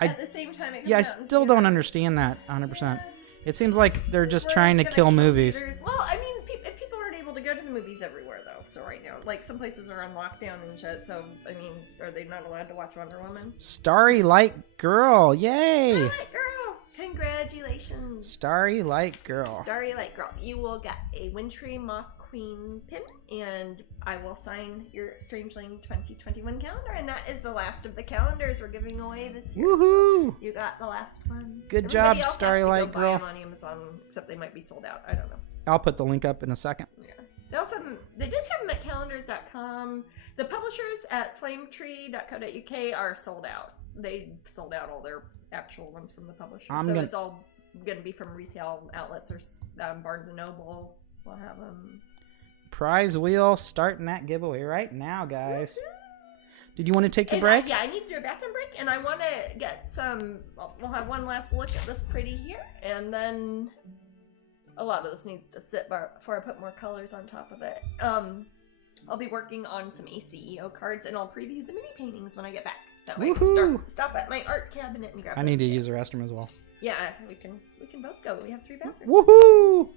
At the same time, it comes I out still don't understand that 100%. It seems like they're just trying to kill movies. Well, I mean, people aren't able to go to the movies everywhere though. So right now, like some places are on lockdown and shit. So I mean, are they not allowed to watch Wonder Woman? Starry Light Girl, yay! Starry Light Girl, congratulations! Starry Light Girl. Starry Light Girl, you will get a Wintry Moth Queen pin, and I will sign your Strangeling 2021 calendar, and that is the last of the calendars we're giving away this year. Woohoo! So you got the last one. Good job, Starry Light Girl. Buy them on Amazon, except they might be sold out. I don't know. I'll put the link up in a second. Yeah. They did have them at calendars.com. The publishers at flametree.co.uk are sold out. They sold out all their actual ones from the publishers. It's all going to be from retail outlets or Barnes & Noble. We'll have them. Prize wheel starting that giveaway right now, guys. Did you want to take a break? I need to do a bathroom break, and I want to get some. We'll have one last look at this pretty here, and then a lot of this needs to sit before I put more colors on top of it. I'll be working on some ACEO cards, and I'll preview the mini paintings when I get back. That way I can stop at my art cabinet and grab. I need to use the restroom as well. Yeah, we can both go. We have 3 bathrooms. Woohoo!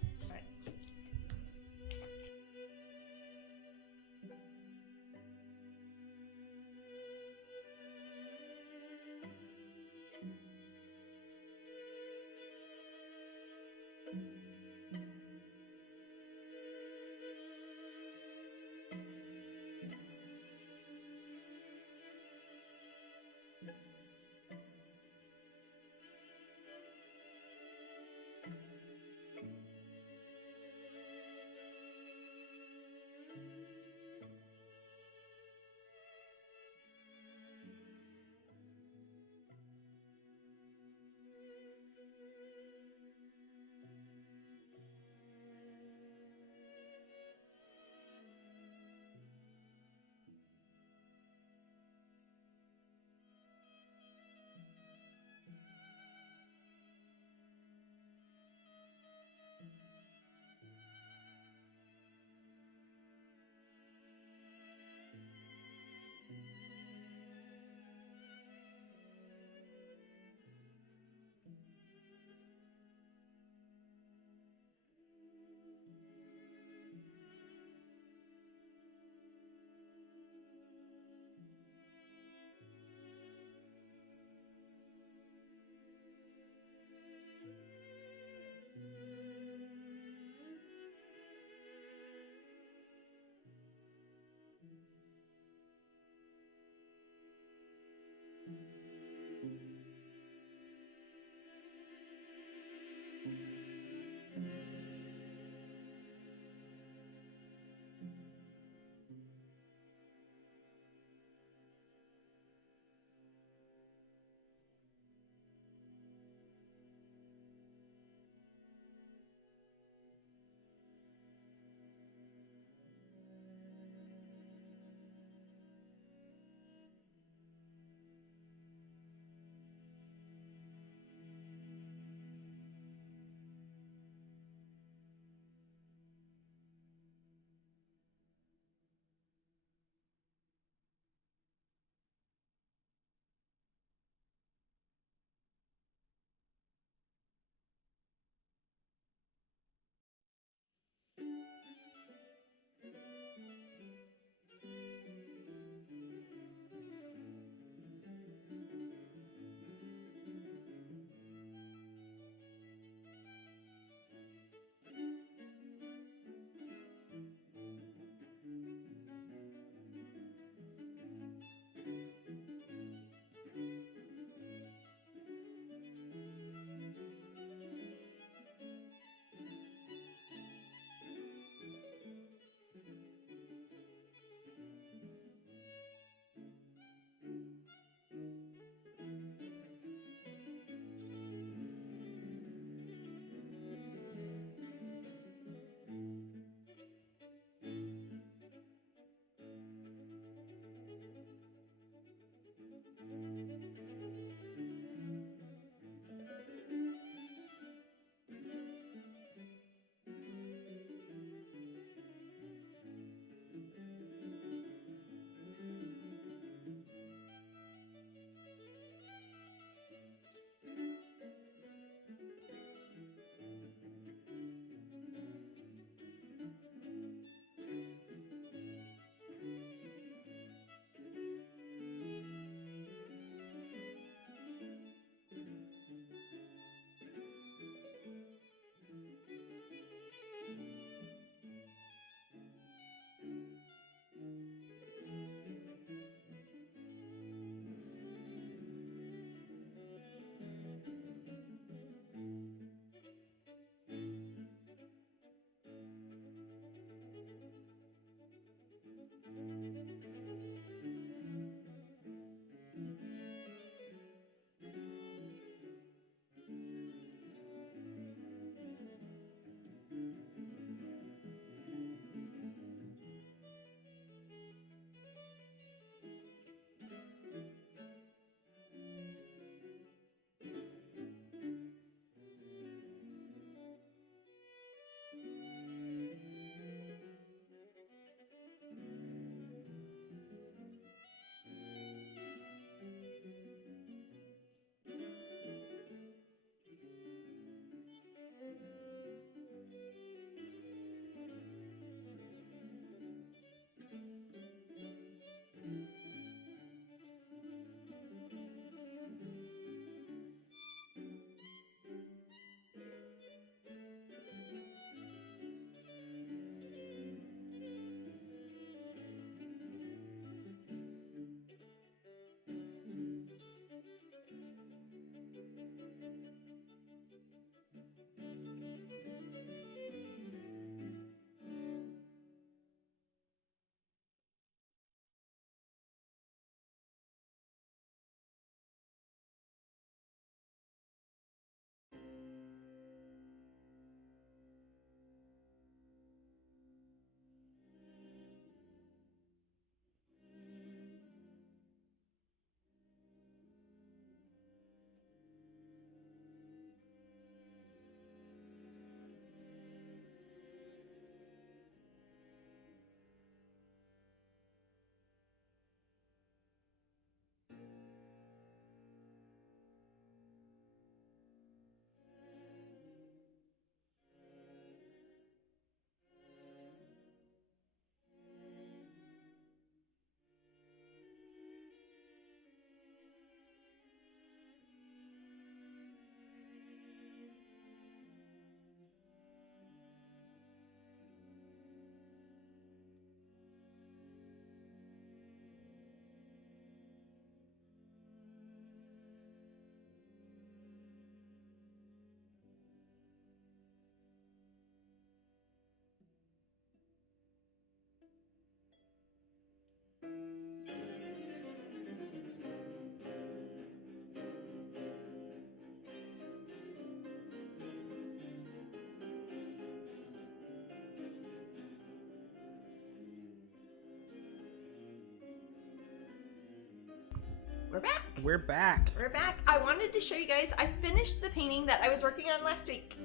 We're back. We're back. We're back. I wanted to show you guys, I finished the painting that I was working on last week.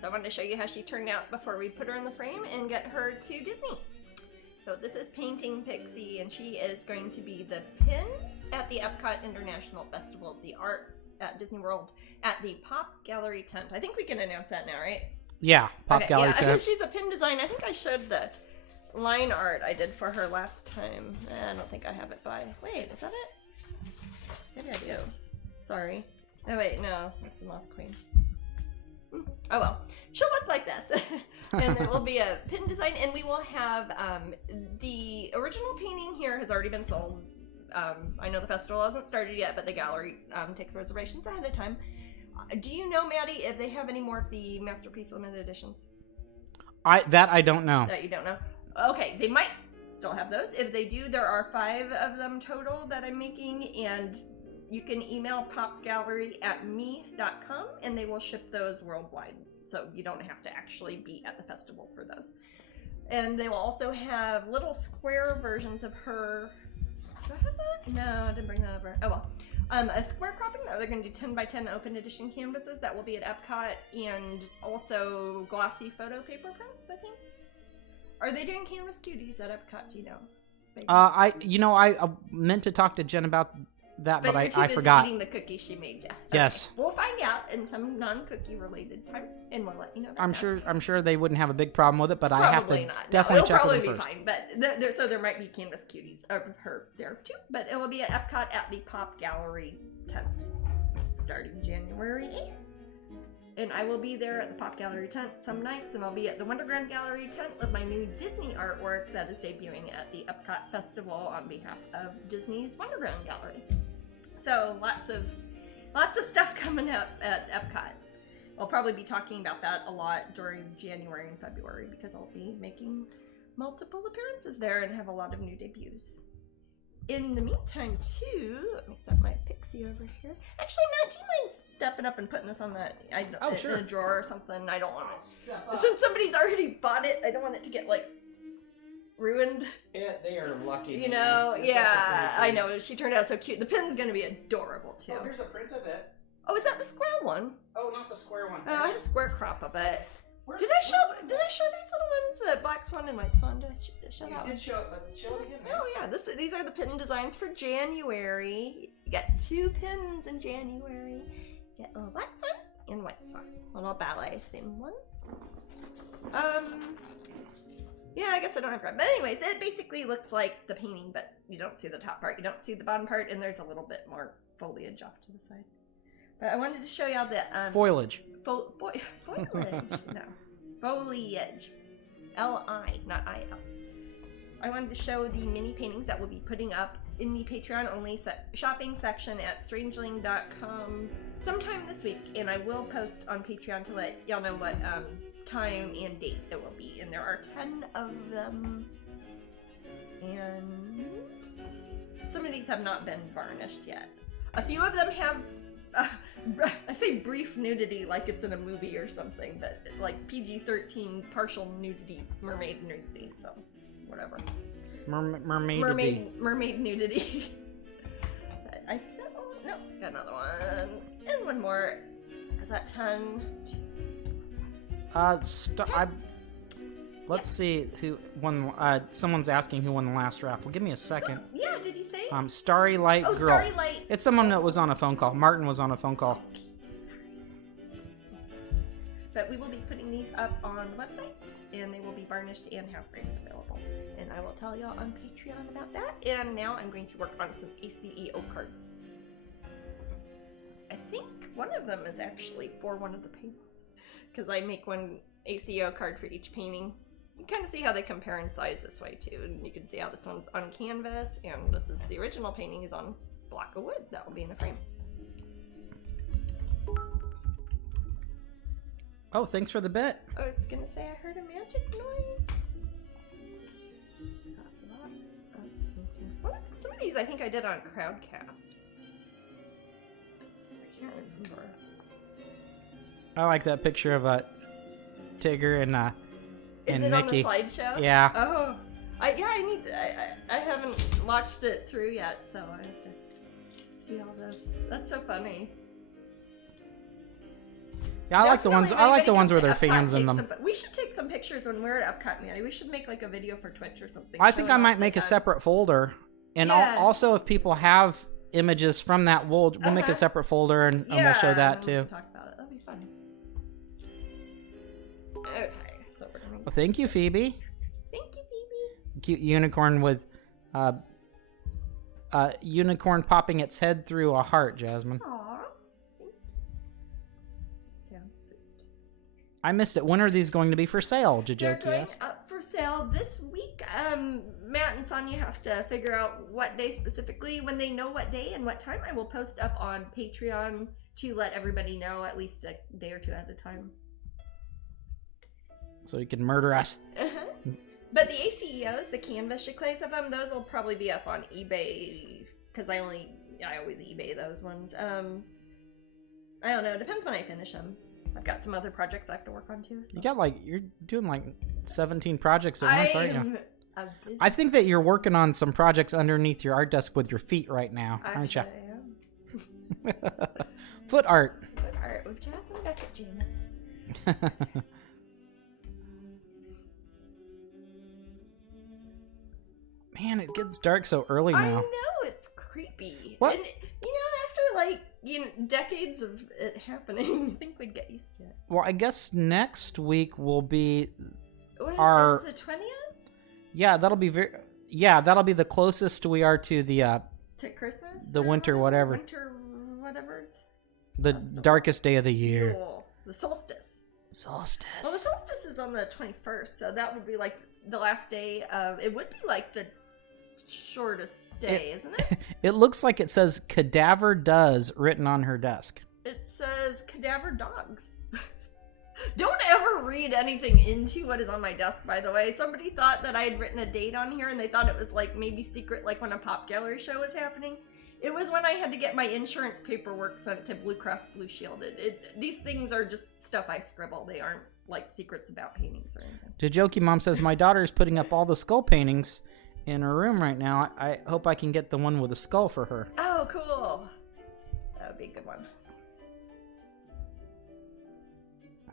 So I wanted to show you how she turned out before we put her in the frame and get her to Disney. So this is Painting Pixie, and she is going to be the pin at the Epcot International Festival of the Arts at Disney World at the Pop Gallery tent. I think we can announce that now, right? Yeah, Pop Gallery tent. She's a pin design. I think I showed the line art I did for her last time. I don't think I have it by. Wait, is that it? Maybe I do. Sorry. Oh wait, no, that's the Moth Queen. Oh well, she'll look like this. And there will be a pin design, and we will have the original painting here has already been sold. I know the festival hasn't started yet, but the gallery takes reservations ahead of time. Do you know, Maddie, if they have any more of the Masterpiece Limited Editions? I don't know. That you don't know? Okay, they might still have those. If they do, there are 5 of them total that I'm making, and you can email popgallery@me.com, and they will ship those worldwide. So you don't have to actually be at the festival for those. And they will also have little square versions of her. Do I have that? No, I didn't bring that over. Oh well. A square cropping. They're going to do 10 by 10 open edition canvases that will be at Epcot, and also glossy photo paper prints, I think. Are they doing canvas cuties at Epcot? Do you know? Maybe. I meant to talk to Jen about that, but I forgot. Eating the cookie she made you. Yes. Okay. We'll find out in some non-cookie related time, and we'll let you know. I'm sure they wouldn't have a big problem with it, but probably I have to not. definitely check with them first. It'll probably be fine, but so there might be canvas cuties of her there too. But it will be at Epcot at the Pop Gallery tent starting January 8th. And I will be there at the Pop Gallery tent some nights, and I'll be at the Wonderground Gallery tent with my new Disney artwork that is debuting at the Epcot Festival on behalf of Disney's Wonderground Gallery. So lots of stuff coming up at Epcot. I'll probably be talking about that a lot during January and February because I'll be making multiple appearances there and have a lot of new debuts. In the meantime, too, let me set my Pixie over here. Actually, Matt, do you mind stepping up and putting this on the sure. in a drawer or something? I don't want it. Since somebody's already bought it, I don't want it to get ruined. Yeah, they are lucky. You know, yeah, I know. She turned out so cute. The pin's gonna be adorable too. Oh, here's a print of it. Oh, is that the square one? Oh, not the square one. Oh, I had a square crop of it. Did I show these little ones? The black swan and white swan. Did I show that one? You did show it, but show it again, man. Oh yeah, these are the pin designs for January. You get 2 pins in January. You get a little black swan and white swan. Little ballet themed ones. Yeah, I guess I don't have red. But anyways, it basically looks like the painting, but you don't see the top part. You don't see the bottom part, and there's a little bit more foliage off to the side. But I wanted to show y'all the foliage. Foliage. No. Foliage. L-I, not I-L. I wanted to show the mini paintings that we'll be putting up in the Patreon-only shopping section at Strangeling.com sometime this week, and I will post on Patreon to let y'all know what time and date it will be. And there are 10 of them, and some of these have not been varnished yet. A few of them have I say brief nudity like it's in a movie or something, but like PG-13 partial nudity, mermaid nudity, so whatever. Mermaid nudity. I said, oh no, got another one, and one more. Is that 10? Let's see who won. Someone's asking who won the last raffle. Give me a second. Yeah, did you say? Starry Light Girl. Starry Light. It's someone that was on a phone call. Martin was on a phone call. But we will be putting these up on the website, and they will be varnished and have frames available. And I will tell y'all on Patreon about that. And now I'm going to work on some ACEO cards. I think one of them is actually for one of the paintings, because I make one ACEO card for each painting. You can kind of see how they compare in size this way too, and you can see how this one's on canvas, and this is the original painting is on block of wood that will be in a frame. Oh, thanks for the bet. I was gonna say I heard a magic noise. Got lots of paintings. Some of these I think I did on Crowdcast. I can't remember. I like that picture of Tigger and Is it Mickey. on the slideshow? Yeah. Oh, I haven't watched it through yet, so I have to see all this. That's so funny. Yeah, I like the ones. I like the ones where they're fans in them. We should take some pictures when we're at Epcot, Manny. We should make like a video for Twitch or something. I think I might make a separate folder, and also if people have images from that, we'll make a separate folder and we'll show that too. Talk about it. That'll be fun. Okay, so we're gonna. Well, thank you, Phoebe. Thank you, Phoebe. cute unicorn with unicorn popping its head through a heart, Jasmine. Aww. Sounds sweet. I missed it. When are these going to be for sale, They're Jajoki going asked? up for sale this week. Matt and Sonia have to figure out what day specifically. When they know what day and what time, I will post up on Patreon to let everybody know at least a day or two at a time. So you can murder us. But the ACEOs, the canvas chiclets of them, those will probably be up on eBay because I always eBay those ones. I don't know. It depends when I finish them. I've got some other projects I have to work on too. So. You're doing 17 projects at once, aren't you? I think that busy. you're working on some projects underneath your art desk with your feet right now, aren't you? I am. Foot art. Foot art with Jasmine Becket-Griffith. Man, it gets dark so early now. I know, it's creepy. What? And, after decades of it happening, I think we'd get used to it. Well, I guess next week will be What is the 20th? Yeah, that'll be that'll be the closest we are to the To Christmas? the winter whatever. Winter whatever's. The darkest day of the year. Cool. The solstice. Solstice. Well, the solstice is on the 21st, so that would be like the last day of. It would be like the shortest day, isn't it? It looks like it says "Cadaver Does" written on her desk. It says cadaver dogs. Don't ever read anything into what is on my desk, by the way. Somebody thought that I had written a date on here, and they thought it was like maybe secret, like when a pop gallery show was happening. It was when I had to get my insurance paperwork sent to Blue Cross Blue Shield. These things are just stuff I scribble. They aren't like secrets about paintings or anything. Jajoki Mom says, my daughter is putting up all the skull paintings in her room right now. I hope I can get the one with a skull for her. Oh, cool. That would be a good one.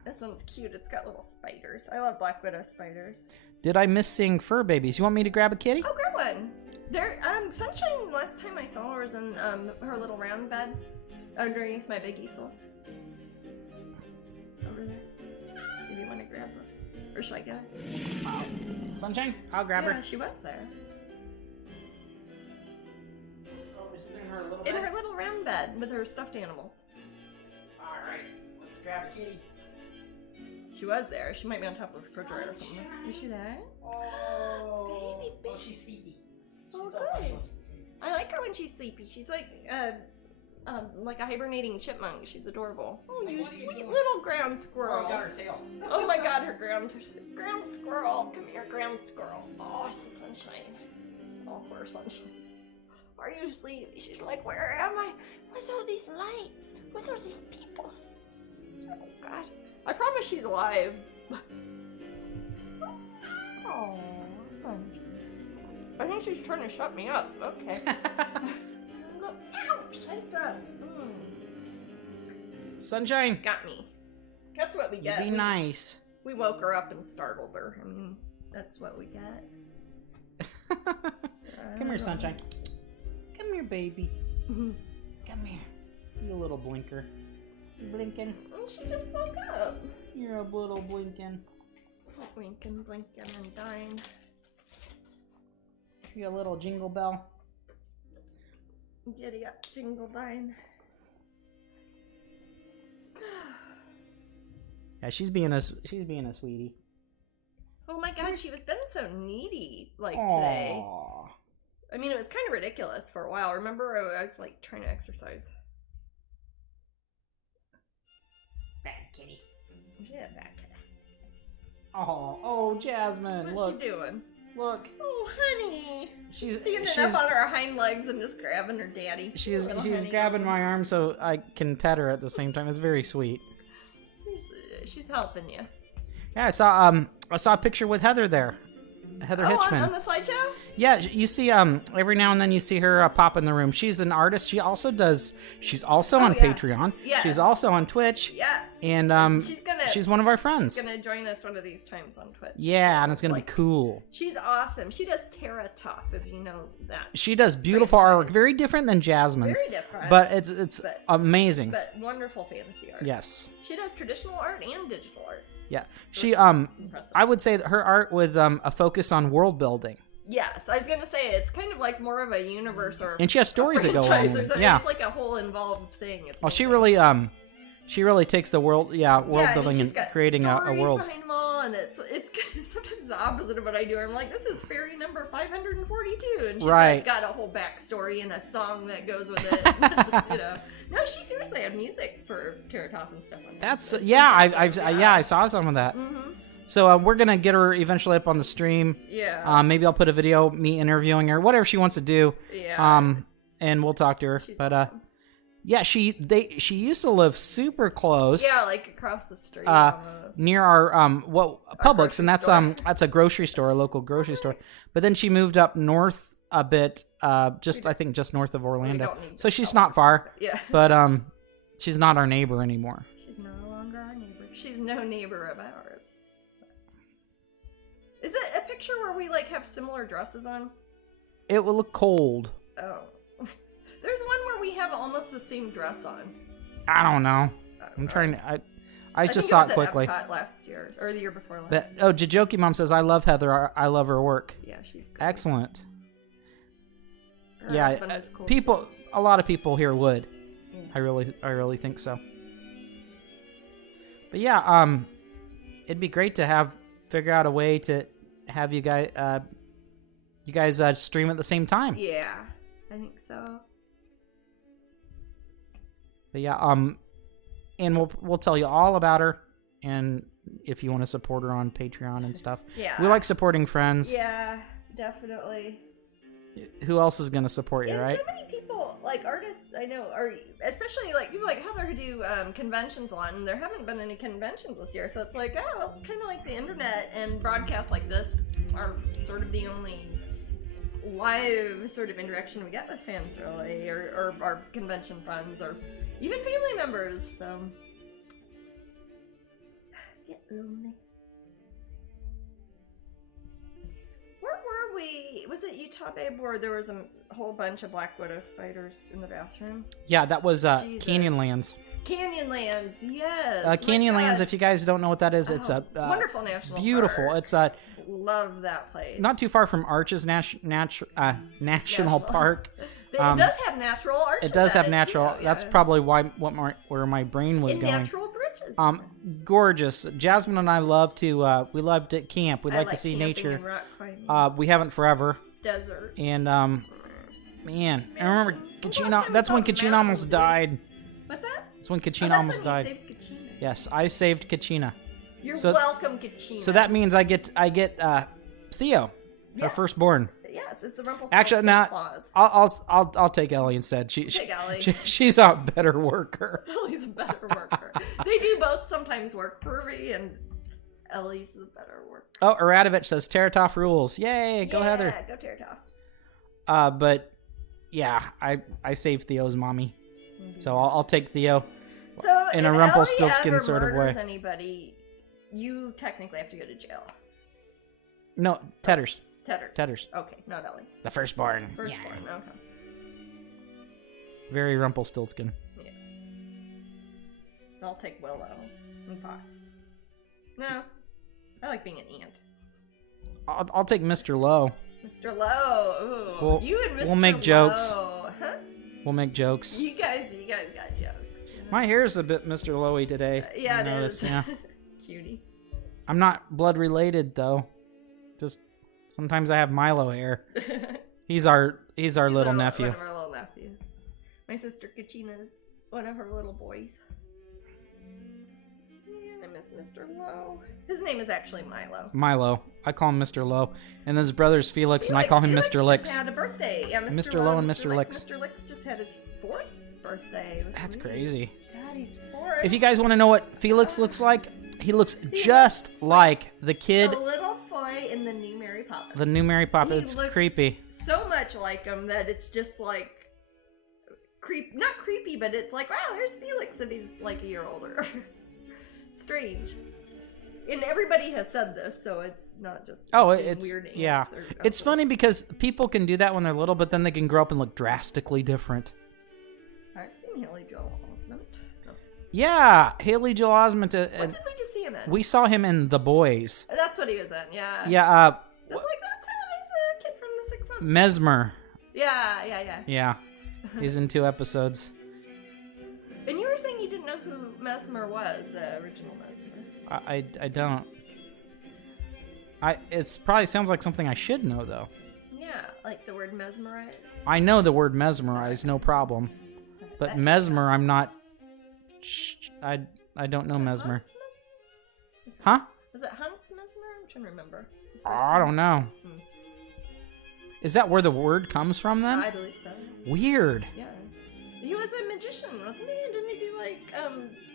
This one's cute. It's got little spiders. I love Black Widow spiders. Did I miss seeing fur babies? You want me to grab a kitty? Oh, grab one. There, Sunshine, last time I saw her was in her little round bed underneath my big easel. Over there. Maybe you want to grab her. Or should I get her? Sunshine? I'll grab Yeah, her. she was there. Oh, is it in her little In bed? her little round bed with her stuffed animals. Alright, let's grab a kitty. She was there. She might be on top of the refrigerator or something. Is she there? Oh, Baby. oh, she's sleepy. Oh, She's so good. fun. I like her when she's sleepy. She's like a hibernating chipmunk. She's adorable. Oh, Like, you what are you sweet doing? little ground Oh, squirrel. I got her tail. Oh my god, her ground squirrel. Come here, ground squirrel. Oh, it's the Sunshine. Oh, poor Sunshine. Are you asleep? She's like, where am I? What's all these lights? What's all these people? Oh god. I promise she's alive. Oh, Sunshine. I think she's trying to shut me up. Okay. Ouch! Ice up. Sunshine. Got me. That's what we get. Be nice. We woke her up and startled her. I mean, that's what we get. Come here, Sunshine. Come here, baby. Come here. You little blinker. You blinking. Oh, she just woke up. You're a little blinking. Winking, blinking, and dying. You a little jingle bell. Giddy up, jingle dying. Yeah, she's being a sweetie. Oh my god, she was been so needy today. Aww. I mean, it was kind of ridiculous for a while. Remember, I was like trying to exercise. Bad kitty. Yeah, back. Oh, Jasmine. What's she doing? Look. Oh, honey. She's Standing up on her hind legs and just grabbing her daddy. She's Little honey. grabbing my arm so I can pet her at the same time. It's very sweet. She's helping you. Yeah, I saw a picture with Heather there. Heather Hitchman. On the slideshow? Yeah, you see every now and then you see her pop in the room. She's an artist. She's also on Patreon. Yes. She's also on Twitch. Yes. And she's one of our friends. She's gonna join us one of these times on Twitch. Yeah, and it's gonna be cool. She's awesome. She does Terra Top, if you know that. She does beautiful artwork, very different than Jasmine's. Very different. But it's amazing. But wonderful fantasy art. Yes. She does traditional art and digital art. Yeah. She Impressive. I would say that her art with a focus on world building. Yes, I was gonna say it's kind of like more of a universe or. And she has stories that go along. Yeah, it's like a whole involved thing. It's she really takes the world building and creating a world. Behind them all, and it's sometimes the opposite of what I do. I'm like, this is fairy number 542, and she's like got a whole backstory and a song that goes with it. No, she seriously had music for Teratoff and stuff on that. I saw some of that. Mm-hmm. So we're gonna get her eventually up on the stream. Yeah. Maybe I'll put a video me interviewing her, whatever she wants to do. Yeah. And we'll talk to her. She's but awesome. yeah, she used to live super close. Yeah, like across the street. Almost. Near our Publix, and that's that's a grocery store, a local grocery store. But then she moved up north a bit, I think just north of Orlando. So she's not far. Yeah. But she's not our neighbor anymore. She's no longer our neighbor. She's no neighbor of ours. Is it a picture where we like have similar dresses on? It will look cold. Oh. There's one where we have almost the same dress on. I don't know. I'm trying to. I just saw it quickly. Epcot last year or the year before last. But Jajoki Mom says I love Heather. I love her work. Yeah, she's cool. Excellent. Her husband is cool people. too. A lot of people here would. Yeah. I really think so. But yeah, it'd be great to figure out a way to have you guys stream at the same time. Yeah, I think so. But yeah, and we'll tell you all about her, and if you want to support her on Patreon and stuff. Yeah. We like supporting friends. Yeah, definitely. Who else is going to support you, right? So many people, like artists I know, are especially like people like Heather who do conventions a lot, and there haven't been any conventions this year, so it's like, oh, well, it's kind of like the internet, and broadcasts like this are sort of the only live sort of interaction we get with fans, really, or our convention friends, or even family members. So get lonely. Where were we? Was it Utah, babe, where there was a whole bunch of Black Widow spiders in the bathroom? Yeah, that was Canyonlands. Canyonlands, yes. Canyonlands, if you guys don't know what that is, it's a wonderful national beautiful. park. It's love that place. Not too far from Arches National Park. It does have natural arches. It does have natural. Too, yeah. That's probably where my brain was going. Natural bridges. Gorgeous. Jasmine and I love to. We loved at camp. We like to see nature. We haven't forever. Desert. And man, I remember Kachina. That's when Kachina almost died. What's that? That's when Kachina almost died. You saved Kachina. Yes, I saved Kachina. You're welcome, Kachina. So that means I get Theo, our firstborn. Yes, it's a Rumpelstiltskin Actually, now clause. I'll take Ellie instead. Take Ellie. She's a better worker. Ellie's a better worker. They do both sometimes work for me, and Ellie's the better worker. Oh, Aradovich says Teratoff rules. Yay, go Heather. Yeah, go Teratoff. But yeah, I saved Theo's mommy, so I'll take Theo. So in a Rumpelstiltskin sort of way. Anybody, you technically have to go to jail. No, Tedders. Tedders. Okay, not Ellie. The firstborn. Okay. Very Rumpelstiltskin. Yes. I'll take Willow and Fox. No, I like being an ant. I'll take Mr. Lowe. Mr. Lowe. Ooh. You and Mr. We'll make jokes. Huh? We'll make jokes. You guys got jokes. You know? My hair's a bit Mr. Lowe-y today. Yeah, it is. Yeah. Cutie. I'm not blood related though. Just sometimes I have Milo hair. He's our little nephew. One of our little nephews. My sister Kachina's one of her little boys. Yeah, I miss Mr. Lowe. His name is actually Milo. Milo. I call him Mr. Lowe. And then his brother's Felix, and I call him Mr. Licks. Just had a birthday. Yeah, Mr. Lowe and Mr. Licks. Mr. Licks just had his 4th birthday. That's crazy. God, he's 4. If you guys want to know what Felix looks like, he looks just like the kid. The little boy in the new Mary Poppins. The new Mary Poppins. It's creepy. So much like him that it's just like not creepy, but it's like, wow, there's Felix, and he's like a year older. Strange. And everybody has said this, so it's not just it's weird ants. Yeah. It's funny because people can do that when they're little, but then they can grow up and look drastically different. I've seen Haley Joel Osment. Yeah, Haley Joel Osment. What did we just see him in? We saw him in The Boys. That's what he was in. Yeah. Yeah. I was like, that's him. He's a kid Mesmer. Yeah. Yeah. He's in 2 episodes. And you were saying you didn't know who Mesmer was, the original Mesmer. I don't. It's probably sounds like something I should know, though. Yeah, like the word mesmerize. I know the word mesmerize, no problem. But Mesmer, I'm not... I don't know Mesmer. Huh? Was it Hans Mesmer? I'm trying to remember. I don't know. Is that where the word comes from, then? I believe so. Weird. Yeah. He was a magician, wasn't he? Didn't he do, like,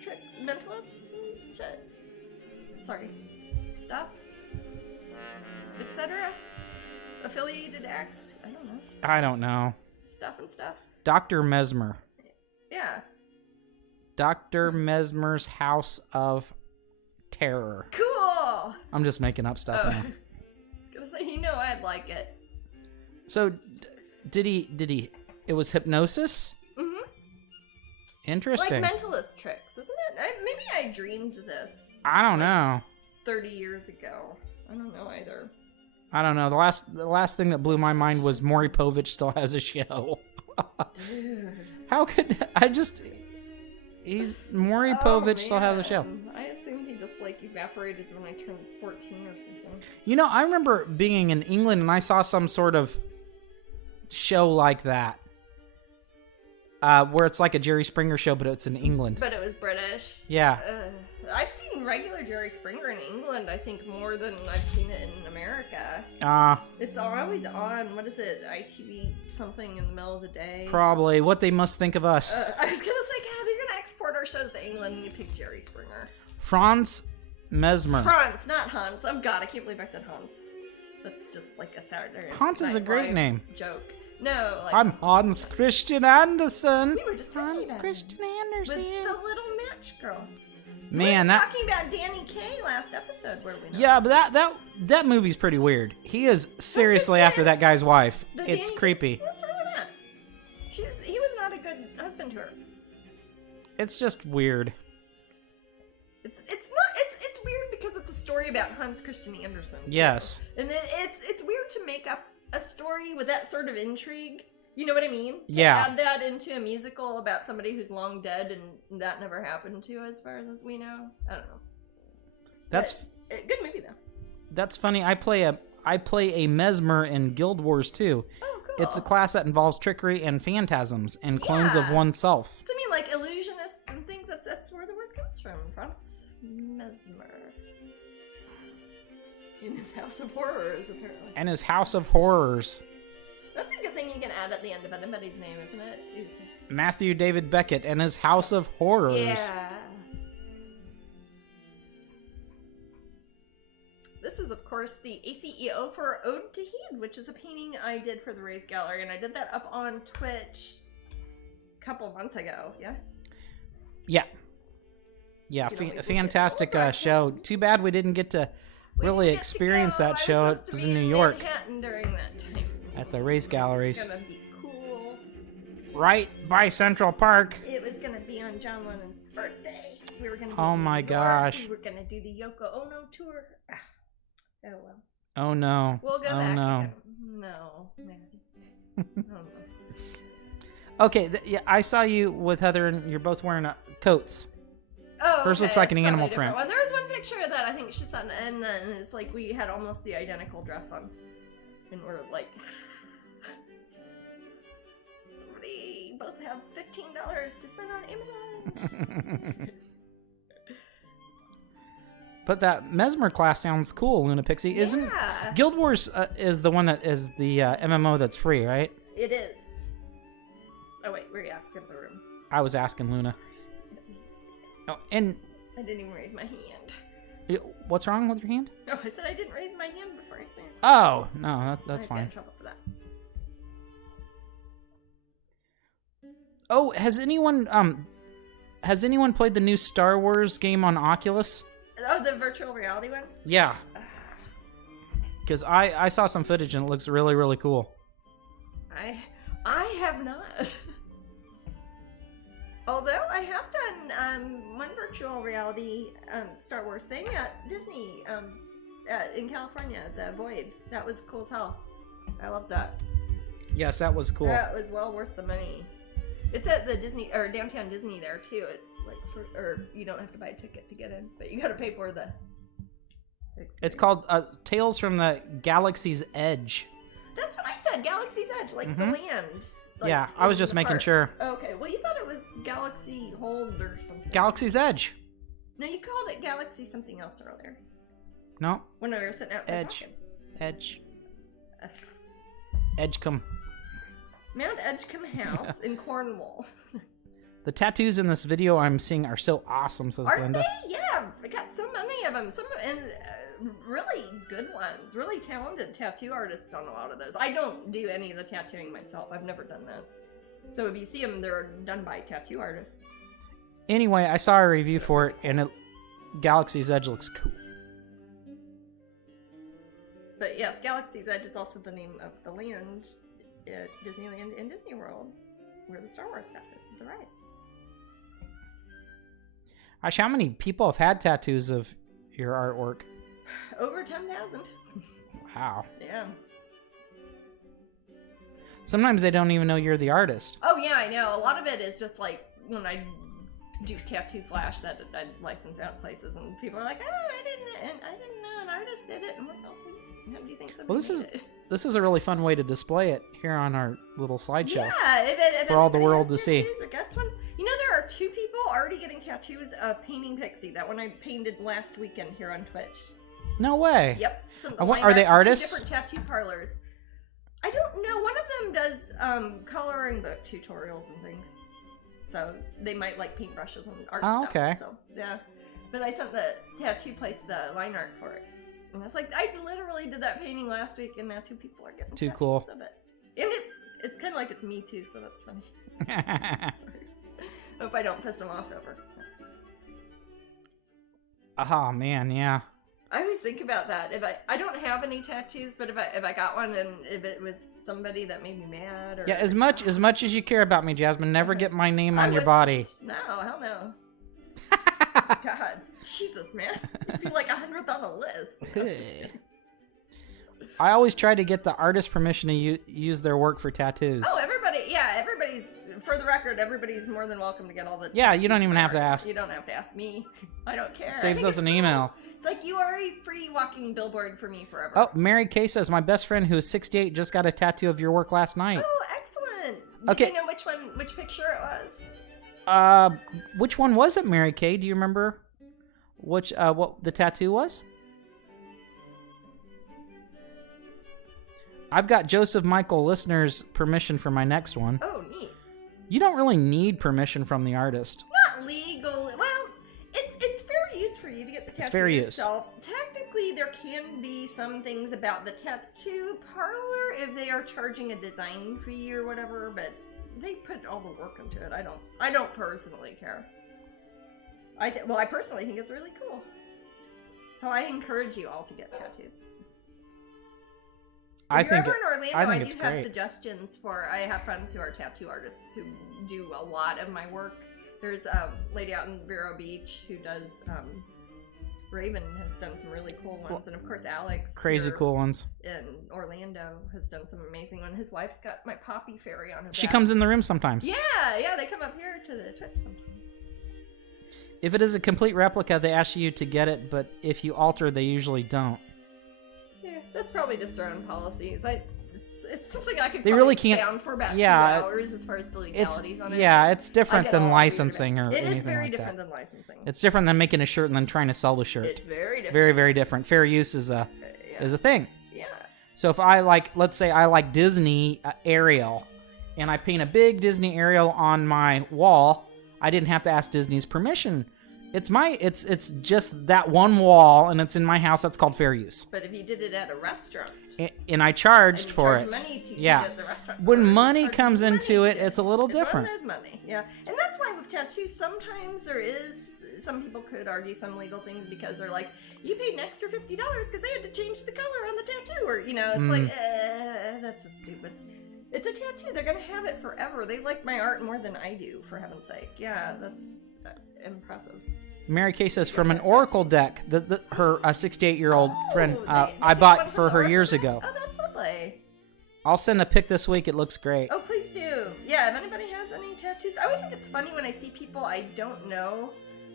tricks, mentalists and shit? Sorry. Stop. Etc. Affiliated acts? I don't know. Stuff and stuff. Dr. Mesmer. Yeah. Dr. Mesmer's House of Terror. Cool! I'm just making up stuff now. I was gonna say, I'd like it. So, did he... It was hypnosis? Mm-hmm. Interesting. Like mentalist tricks, isn't it? Maybe I dreamed this. I don't know. 30 years ago. I don't know either. I don't know. The last thing that blew my mind was Maury Povich still has a show. Dude. How could... Maury Povich still has a show. I assumed he just, evaporated when I turned 14 or something. I remember being in England and I saw some sort of show like that. Where it's like a Jerry Springer show, but it's in England. But it was British. Yeah. I've seen regular Jerry Springer in England, I think, more than I've seen it in America. It's always on, what is it, ITV something in the middle of the day? Probably. What they must think of us. I was going to say, God, you're going to export our shows to England and you pick Jerry Springer. Franz Mesmer. Franz, not Hans. Oh, God, I can't believe I said Hans. That's just like a Saturday Hans is a great name. Joke. No, I'm Hans Christian Andersen. We were just talking Hans Christian Andersen. With the little match girl. Man, we were talking about Danny Kaye last episode, were we not? Yeah, but that movie's pretty weird. He is seriously after that guy's wife. It's creepy. What's wrong with that? He was not a good husband to her. It's just weird. It's weird because it's a story about Hans Christian Andersen. Yes. And it's weird to make up a story with that sort of intrigue. You know what I mean? Yeah. To add that into a musical about somebody who's long dead and that never happened to, as far as we know. I don't know. That's good movie though. That's funny. I play a Mesmer in Guild Wars 2. Oh, cool. It's a class that involves trickery and phantasms and clones of oneself. So I mean, like illusionists and things. That's where the word comes from. Franz Mesmer. In his House of Horrors, apparently. And his House of Horrors. That's a good thing you can add at the end of anybody's name, isn't it? Matthew David Beckett and his House of Horrors. Yeah. This is, of course, the ACEO for Ode to Heed, which is a painting I did for the Raise Gallery, and I did that up on Twitch a couple months ago, yeah? Yeah. Yeah, fantastic show. Too bad we didn't get to really experience that show. It was in New York. Manhattan during that time. At the Race Galleries. It's gonna be cool. Right by Central Park. It was gonna be on John Lennon's birthday. We were gonna. Oh my gosh. We were gonna do the Yoko Ono tour. Oh well. Oh no. We'll go back. No. No, man. Oh no. Okay, yeah, I saw you with Heather, and you're both wearing coats. Oh, hers looks like an animal print. One. There was one picture that I think she's on, and it's like we had almost the identical dress on, and we're like, somebody both have $15 to spend on Amazon. But that Mesmer class sounds cool, Luna Pixie. Isn't Guild Wars is the one that is the MMO that's free, right? It is. Oh wait, were you asking the room? I was asking Luna. Oh, and I didn't even raise my hand. What's wrong with your hand? No, I said I didn't raise my hand before answering. Oh no, that's fine. I got in trouble for that. Oh, has anyone played the new Star Wars game on Oculus? Oh, the virtual reality one? Yeah. Because I saw some footage and it looks really, really cool. I have not. Although I have done one virtual reality Star Wars thing at Disney in California, the Void. That was cool as hell. I love that. Yes, that was cool. That was well worth the money. It's at the Disney or downtown Disney there too. It's like or you don't have to buy a ticket to get in, but you got to pay for the experience. It's called Tales from the Galaxy's Edge. That's what I said, Galaxy's Edge, like the land. Like yeah, I was just making parks. sure. Okay, well you thought it was Galaxy Hold or something. Galaxy's Edge. No, you called it Galaxy something else earlier. No. When we were sitting outside Edge. talking. Edge. Edgecombe. Mount Edgecombe House in Cornwall. The tattoos in this video I'm seeing are so awesome, says Aren't Glenda. they? Yeah, we got so many of them. And really good ones. Really talented tattoo artists on a lot of those. I don't do any of the tattooing myself. I've never done that. So if you see them, they're done by tattoo artists. Anyway, I saw a review for it, and Galaxy's Edge looks cool. But yes, Galaxy's Edge is also the name of the land at Disneyland and Disney World, where the Star Wars stuff is, the rides. Actually, how many people have had tattoos of your artwork? Over 10,000. Wow. Yeah. Sometimes they don't even know you're the artist. Oh yeah, I know. A lot of it is just like when I do tattoo flash that I license out places, and people are like, "Oh, I didn't know an artist did it." I'm like, "Oh, how do you think somebody did it?" This is a really fun way to display it here on our little slideshow. Yeah, if for all the world has to see. tattoos or gets one, you know, there are 2 people already getting tattoos of painting Pixie. That one I painted last weekend here on Twitch. No way. Yep. Are they artists? 2 different tattoo parlors. I don't know. One of them does coloring book tutorials and things. So they might like paintbrushes and art stuff. Okay. So yeah. But I sent the tattoo place the line art for it. And I was like, I literally did that painting last week, and now 2 people are getting Too tattoos cool. of it. And it's kind of like it's me too, so that's funny. Sorry. Hope I don't piss them off over. Oh man, yeah. I always think about that. If I don't have any tattoos, but if I got one and if it was somebody that made me mad or Yeah, as much as you care about me, Jasmine, never get my name on your body. No, hell no. God, Jesus, man, you'd be like 100th on the list. I always try to get the artist permission to use their work for tattoos. Oh, everybody's. For the record, everybody's more than welcome to get all the. Yeah, you don't even have to ask. You don't have to ask me. I don't care. Saves us an email. It's like you are a free walking billboard for me forever. Oh, Mary Kay says, my best friend who is 68 just got a tattoo of your work last night. Oh, excellent. Okay. Do you know which picture it was? Which one was it, Mary Kay? Do you remember what the tattoo was? I've got Joseph Michael listeners' permission for my next one. Oh, neat. You don't really need permission from the artist. Not legal. Well, it's fair use for you to get the tattoo It's fair use. yourself. Technically, there can be some things about the tattoo parlor if they are charging a design fee or whatever, but they put all the work into it. I don't personally care. I personally think it's really cool. So I encourage you all to get tattoos. If you're ever in Orlando, I do have suggestions for. I have friends who are tattoo artists who do a lot of my work. There's a lady out in Vero Beach who does. Raven has done some really cool ones, and of course Alex, crazy cool ones in Orlando, has done some amazing ones. His wife's got my poppy fairy on her. She back. comes in the room sometimes. Yeah, they come up here to the Twitch sometimes. If it is a complete replica, they ask you to get it, but if you alter, they usually don't. Yeah, that's probably just their own policies. It's something I could they probably really can't down for about 2 yeah, hours as far as the legalities on it. Yeah, it's different than licensing or anything like that. It is very different than licensing. It's different than making a shirt and then trying to sell the shirt. It's very different. Very, very different. Fair use is a thing. Yeah. So if I let's say I like Disney Ariel, and I paint a big Disney Ariel on my wall, I didn't have to ask Disney's permission. It's just that one wall, and it's in my house. That's called fair use. But if you did it at a restaurant, and I charged for it, money to yeah. at the restaurant, when money comes into it, it's a little different. There's money, yeah, and that's why with tattoos, sometimes there is. Some people could argue some legal things because they're like, you paid an extra $50 because they had to change the color on the tattoo, or it's like, that's so stupid. It's a tattoo. They're gonna have it forever. They like my art more than I do, for heaven's sake. Yeah, that's impressive. Mary Kay says, from an Oracle deck that her 68-year-old friend I bought for her years ago. Oh, that's lovely. I'll send a pic this week. It looks great. Oh, please do. Yeah, if anybody has any tattoos. I always think it's funny when I see people I don't know,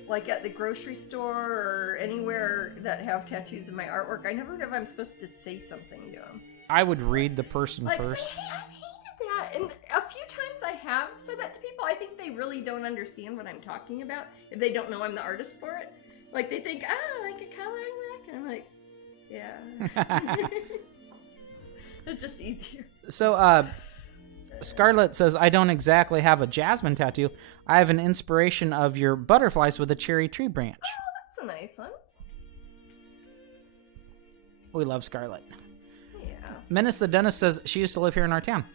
like at the grocery store or anywhere that have tattoos of my artwork. I never know if I'm supposed to say something to them. I would read the person first. Say, hey, I hated that. And a few times I have said that to people. I think they really don't understand what I'm talking about if they don't know I'm the artist for it. Like, they think, like a coloring book. And I'm like, yeah. It's just easier. So, Scarlett says, I don't exactly have a Jasmine tattoo. I have an inspiration of your butterflies with a cherry tree branch. Oh, that's a nice one. We love Scarlett. Yeah. Menace the Dentist says she used to live here in our town.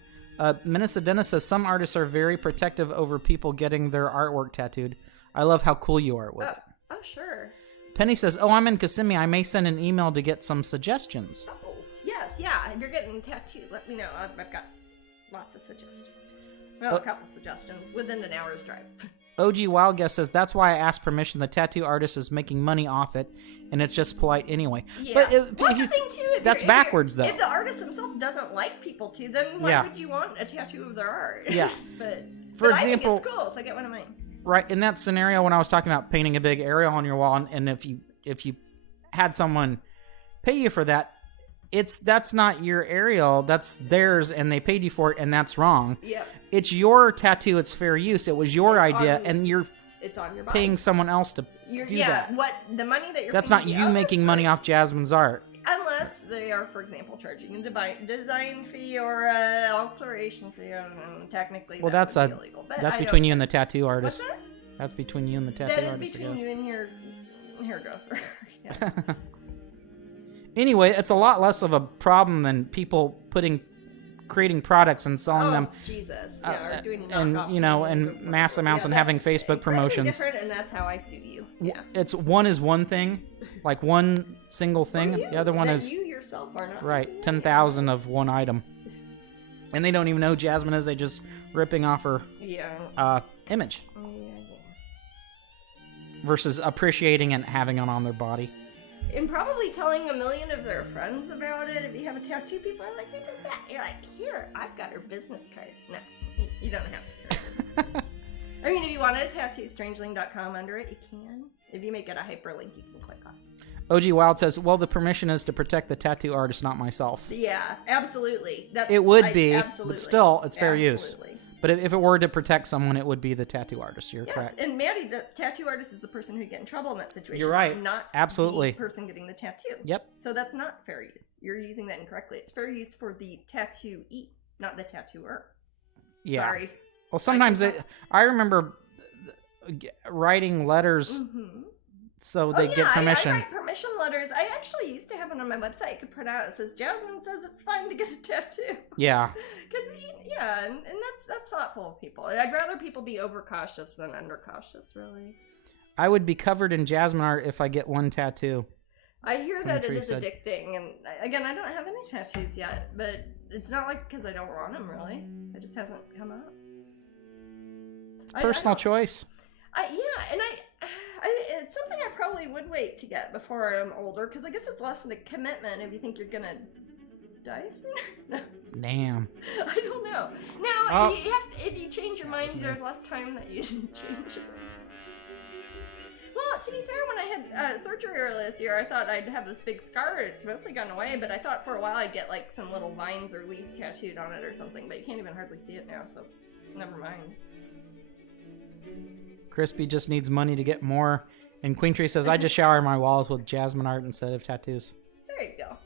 Menace the Dentist says some artists are very protective over people getting their artwork tattooed. I love how cool you are with it. Oh, sure. Penny says, I'm in Kissimmee. I may send an email to get some suggestions. Oh, yes, yeah. If you're getting tattooed, let me know. I've got lots of suggestions. Well, a couple suggestions within an hour's drive. OG Wild Guest says, that's why I asked permission. The tattoo artist is making money off it, and it's just polite anyway. Yeah. But the thing, too, that's backwards, though. If the artist himself doesn't like people to, then why would you want a tattoo of their art? Yeah. but For example, I think it's cool, so I get one of mine. Right, in that scenario when I was talking about painting a big Arial on your wall, and if you had someone pay you for that, that's not your Arial, that's theirs, and they paid you for it, and that's wrong. Yeah. It's your tattoo, it's fair use. It was your idea, and you're on your body. paying someone else to do that. What the money that you're that's paying not you making money off Jasmine's art. Unless they are, for example, charging a design fee or an alteration fee. I don't know. Technically, well, that's illegal. But that's between you and the tattoo artist. What's that? That's between you and the tattoo artist. That is between you and your hairdresser. Yeah. Anyway, it's a lot less of a problem than people creating products and selling them. Jesus. Yeah, or doing and and mass amounts and having Facebook promotions. Different, and that's how I sue you. Yeah. It's one is one thing, like one single thing. The other one is you yourself are not right. 10,000 of one item, and they don't even know Jasmine is. They just ripping off her image versus appreciating and having it on their body. And probably telling a million of their friends about it. If you have a tattoo, people are like, "Who did that?" You're like, "Here, I've got her business card." No, you don't have to. I mean, if you wanted a tattoo, Strangeling.com under it, you can. If you make it a hyperlink, you can click on it. OG Wild says, well, the permission is to protect the tattoo artist, not myself. Yeah, absolutely. It would be, but still, it's fair use. But if it were to protect someone, it would be the tattoo artist. You're correct. And Maddie, the tattoo artist is the person who'd get in trouble in that situation. You're right. Not absolutely the person getting the tattoo. Yep. So that's not fair use. You're using that incorrectly. It's fair use for the tattooee, not the tattooer. Yeah. Sorry. Well, sometimes I remember writing letters so they get permission. I write permission letters. I actually used to have one on my website. I could print out. It says, Jasmine says it's fine to get a tattoo. Yeah. Because, and that's thoughtful of people. I'd rather people be overcautious than undercautious, really. I would be covered in Jasmine art if I get one tattoo. I hear that it is addicting. And, again, I don't have any tattoos yet. But it's not like because I don't want them, really. It just hasn't come up. Personal choice. And it's something I probably would wait to get before I'm older, because I guess it's less than a commitment if you think you're gonna die sooner. No. Damn. I don't know. Now, if you change your mind, there's less time that you didn't change it. Well, to be fair, when I had surgery earlier this year, I thought I'd have this big scar. It's mostly gone away, but I thought for a while I'd get like some little vines or leaves tattooed on it or something, but you can't even hardly see it now, so never mind. Crispy just needs money to get more. And Queen Tree says, I just shower my walls with Jasmine art instead of tattoos. There you go.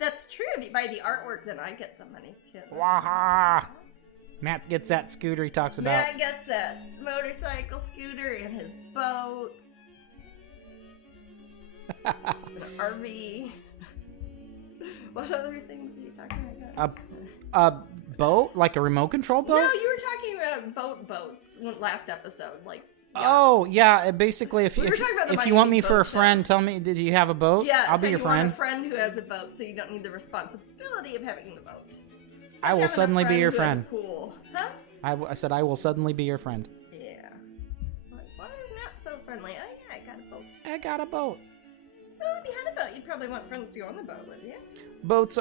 That's true. If you buy the artwork, then I get the money too. Waha! Matt gets that scooter he talks about. Matt gets that motorcycle scooter and his boat. An RV. What other things are you talking about? A boat? Like a remote control boat? No, you were talking about boats last episode. Like, yachts. Oh, yeah. Basically, if you want me for a friend, tell me, did you have a boat? Yeah, I'll be your friend. Want a friend who has a boat, so you don't need the responsibility of having the boat. I will suddenly be your friend. Pool. Huh? I said I will suddenly be your friend. Yeah. Why is Matt so friendly? Oh, yeah, I got a boat. I got a boat. Well, if you had a boat, you'd probably want friends to go on the boat with you. Boats,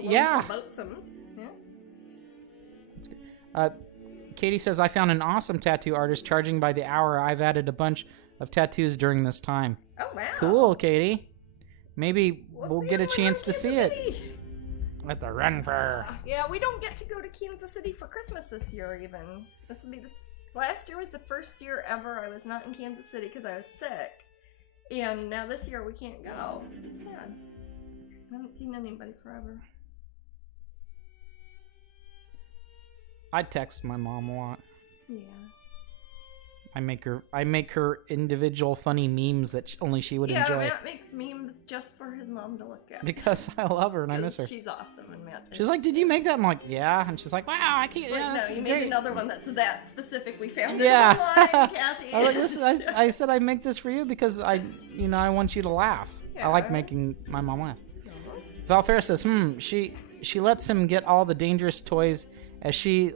yeah. Boatsomes. Yeah. Katie says, I found an awesome tattoo artist charging by the hour. I've added a bunch of tattoos during this time. Oh, wow. Cool, Katie. Maybe we'll get a chance to see it. At the Run Fair. Yeah, we don't get to go to Kansas City for Christmas this year, even. This would be last year was the first year ever I was not in Kansas City because I was sick. And now this year we can't go. It's sad. I haven't seen anybody forever. I text my mom a lot. Yeah. I make her individual funny memes that only she would enjoy. Yeah, Matt makes memes just for his mom to look at. Because I love her and I miss her. She's awesome, and Matt. She's like, "Did you make that?" I'm like, "Yeah," and she's like, "Wow, I can't." Like, yeah, no, you great. made another one that's that specific. We found yeah. it online, Kathy. I was like, I said I make this for you because I want you to laugh. Yeah. I like making my mom laugh. Valfair says, she lets him get all the dangerous toys as she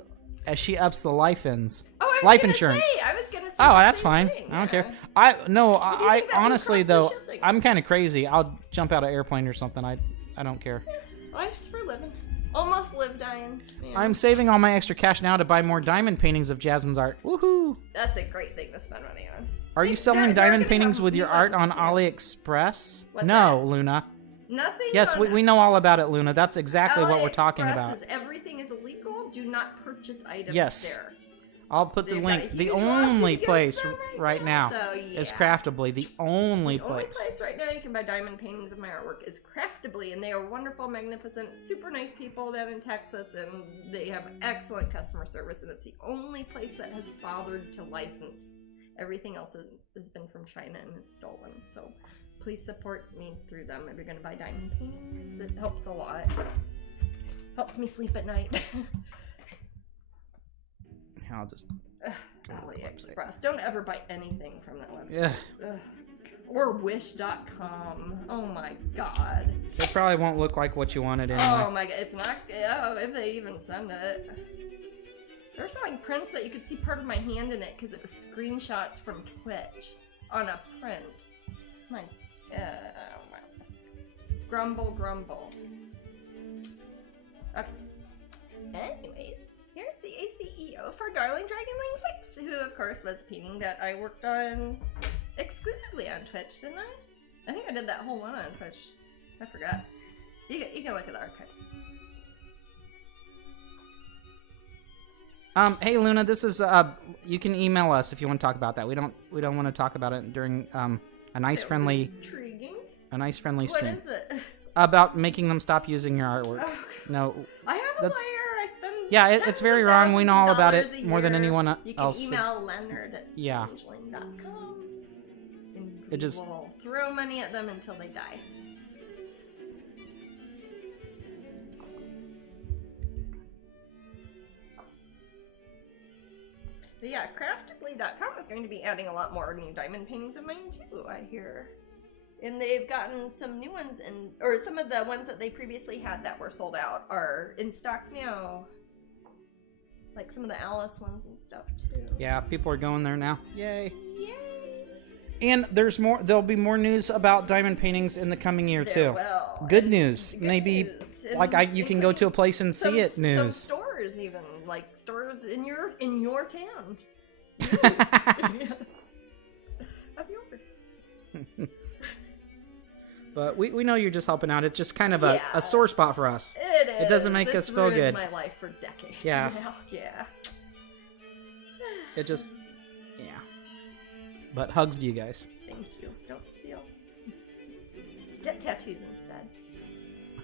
ups the life insurance. I was gonna say. Oh, that's fine. Thing, I don't yeah. care. I honestly though, shield I'm kind of crazy. I'll jump out of an airplane or something. I don't care. Life's for living. Almost live dying. Yeah. I'm saving all my extra cash now to buy more diamond paintings of Jasmine's art. Woohoo! That's a great thing to spend money on. Are you selling diamond paintings with your art on too. AliExpress? What's No, that? Luna. Nothing. Yes, we know all about it, Luna. That's exactly what we're talking AliExpress about. Is everything is illegal. Do not purchase items Yes. there. I'll put the They've link. got a The huge only lawsuit place against them right now So, is yeah. Craftably. The only The only place. place right now you can buy diamond paintings of my artwork is Craftably, and they are wonderful, magnificent, super nice people down in Texas, and they have excellent customer service, and it's the only place that has bothered to license. Everything else has been from China and is stolen, so please support me through them if you're going to buy diamond paintings. It helps a lot. Helps me sleep at night. I'll just... AliExpress. Don't ever buy anything from that website. Yeah. Ugh. Or Wish.com. Oh my god. It probably won't look like what you wanted anyway. Oh my god. It's not. Oh, if they even send it. They were selling prints that you could see part of my hand in it because it was screenshots from Twitch on a print. My. Oh my. Grumble. Okay. Anyways. Here's the ACEO for Darling Dragonling 6, who of course was a painting that I worked on exclusively on Twitch, didn't I? I think I did that whole one on Twitch. I forgot. You can look at the archives. Hey Luna, this is you can email us if you want to talk about that. We don't want to talk about it during a nice friendly intriguing. A nice friendly stream. What is it? About making them stop using your artwork. Oh, no. I have a lawyer. I spend it's very wrong. We know all about it more than anyone else. You can email Leonard at strangeling.com. And it just will throw money at them until they die. But yeah, Craftably.com is going to be adding a lot more new diamond paintings of mine too, I hear. And they've gotten some new ones in, or some of the ones that they previously had that were sold out are in stock now. Like some of the Alice ones and stuff too. Yeah, people are going there now. Yay. Yay. And there'll be more news about diamond paintings in the coming year too. Will. Good news. Maybe news. like you can go to a place and see it news. Some stores even, like stores in your town. Of yours. But we know you're just helping out. It's just kind of a sore spot for us. It is. It doesn't make us feel good. My life for decades. Yeah. Now. Yeah. It just, yeah. But hugs to you guys. Thank you. Don't steal. Get tattoos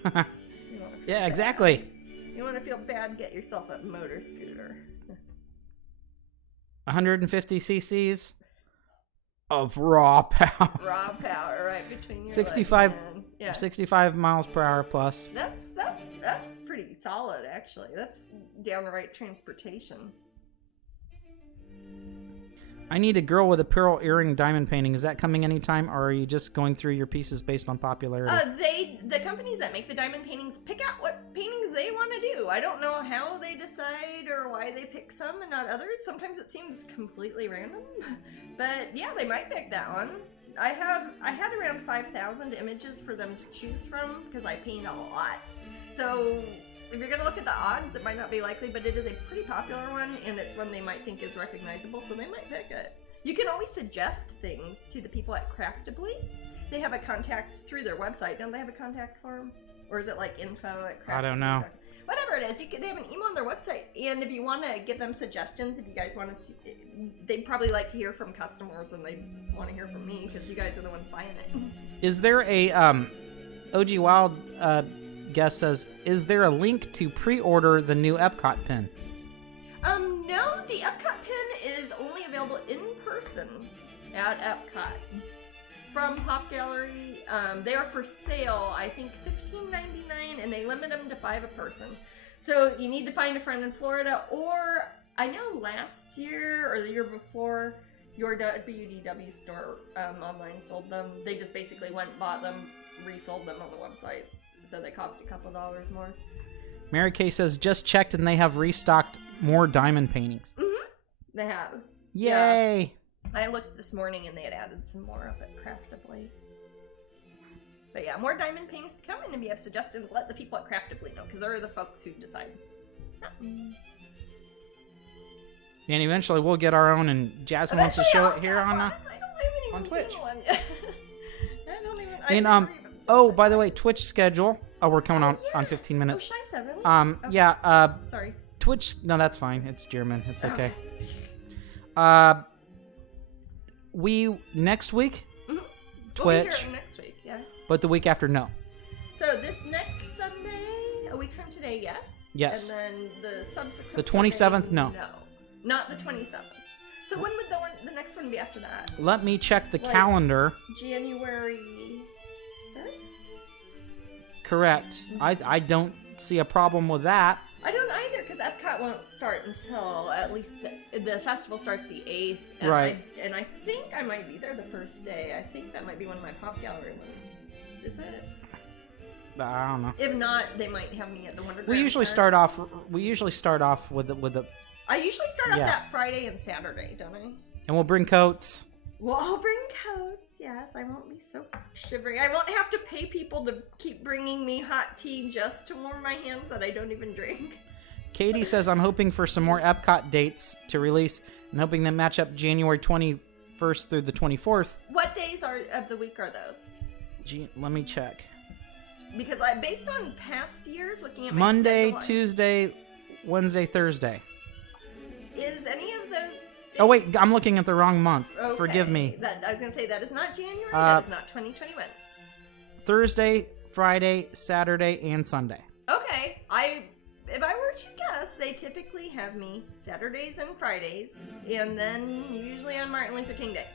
instead. Yeah, exactly. You want to feel bad? Get yourself a motor scooter. 150 cc's of raw power. Raw power, right between your 65, legs, man. Yeah. 65 miles per hour plus. That's pretty solid, actually. That's downright transportation. I need a girl with a pearl earring diamond painting. Is that coming anytime, or are you just going through your pieces based on popularity? The companies that make the diamond paintings pick out what paintings they want to do. I don't know how they decide or why they pick some and not others. Sometimes it seems completely random, but yeah, they might pick that one. I had around 5,000 images for them to choose from because I paint a lot. So if you're gonna look at the odds, it might not be likely, but it is a pretty popular one, and it's one they might think is recognizable, so they might pick it. You can always suggest things to the people at Craftably. They have a contact through their website. Don't they have a contact form? Or is it like info@Craftably? I don't know. Whatever it is, they have an email on their website, and if you want to give them suggestions, if you guys want to see, they'd probably like to hear from customers, and they want to hear from me because you guys are the ones buying it. Is there a OG Wild guest says, is there a link to pre-order the new Epcot pin? No, the Epcot pin is only available in person at Epcot. From Pop Gallery, they are for sale, I think $15.99, and they limit them to 5 a person. So you need to find a friend in Florida, or I know last year or the year before, your WDW store online sold them. They just basically went and bought them, resold them on the website, so they cost a couple dollars more. Mary Kay says, just checked and they have restocked more diamond paintings. Mm-hmm. They have. Yay! Yeah. I looked this morning and they had added some more up at Craftably. But yeah, more diamond paintings to come, and if you have suggestions, let the people at Craftably know, because they're the folks who decide. And eventually we'll get our own, and Jasmine wants to show it here on Twitch. One yet. I don't even. Oh, by the way, Twitch schedule. Oh, we're coming on 15 minutes. Oh, Shisa, really? Yeah. Sorry. Twitch. No, that's fine. It's German. It's okay. We next week. Mm-hmm. Twitch. We'll be here next week. Yeah. But the week after, no. So this next Sunday, a week from today, yes. Yes. And then the subsequent. The 27th, Sunday, no. No, not the 27th. So when would the next one be after that? Let me check the calendar. January 3rd? Correct. I don't see a problem with that. I don't either, because Epcot won't start until at least the festival starts the 8th. And right. And I think I might be there the first day. I think that might be one of my Pop Gallery ones. Is it? I don't know. If not, they might have me at the Wonder. We usually start off with the. I usually start off that Friday and Saturday, don't I? And we'll bring coats. Well, I'll bring coats. Yes, I won't be so shivery. I won't have to pay people to keep bringing me hot tea just to warm my hands that I don't even drink. Katie says, I'm hoping for some more Epcot dates to release and hoping that match up January 21st through the 24th. What days of the week are those? Let me check. Because based on past years, looking at my Monday, schedule, Tuesday, Wednesday, Thursday. Is any of those days? Oh, wait, I'm looking at the wrong month. Okay. Forgive me. I was going to say, that is not January, that is not 2021. Thursday, Friday, Saturday, and Sunday. Okay, if I were to guess, they typically have me Saturdays and Fridays, and then usually on Martin Luther King Day.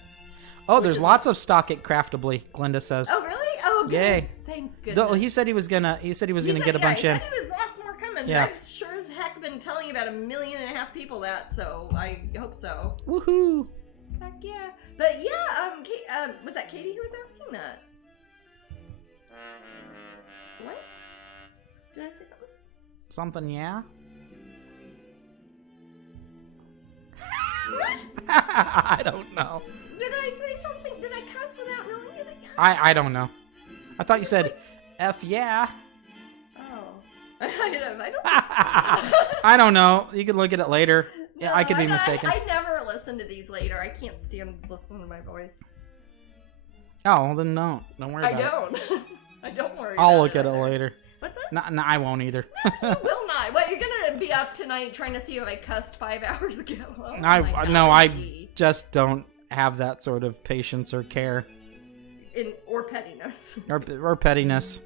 Oh, there's lots of stock at Craftably, Glenda says. Oh, really? Oh, good. Yay. Thank goodness. He said he was gonna get a bunch in. He said he was lots more coming. Yeah. I've sure as heck been telling about 1.5 million people that, so I hope so. Woohoo! Heck yeah. But yeah, was that Katie who was asking that? What? Did I say something? Something, yeah? What? I don't know. Did I say something? Did I cuss without knowing it again? I don't know. I thought you said, F yeah. Oh. I don't I don't know. You can look at it later. No, Yeah, I could be mistaken. I never listen to these later. I can't stand listening to my voice. Oh, well, then don't worry about it. I don't. I don't worry I'll about look at it either. later. What's that? No, I won't either. You will not. What, you're gonna be up tonight trying to see if I cussed 5 hours ago? Oh, I just don't have that sort of patience or care. Or pettiness. or pettiness.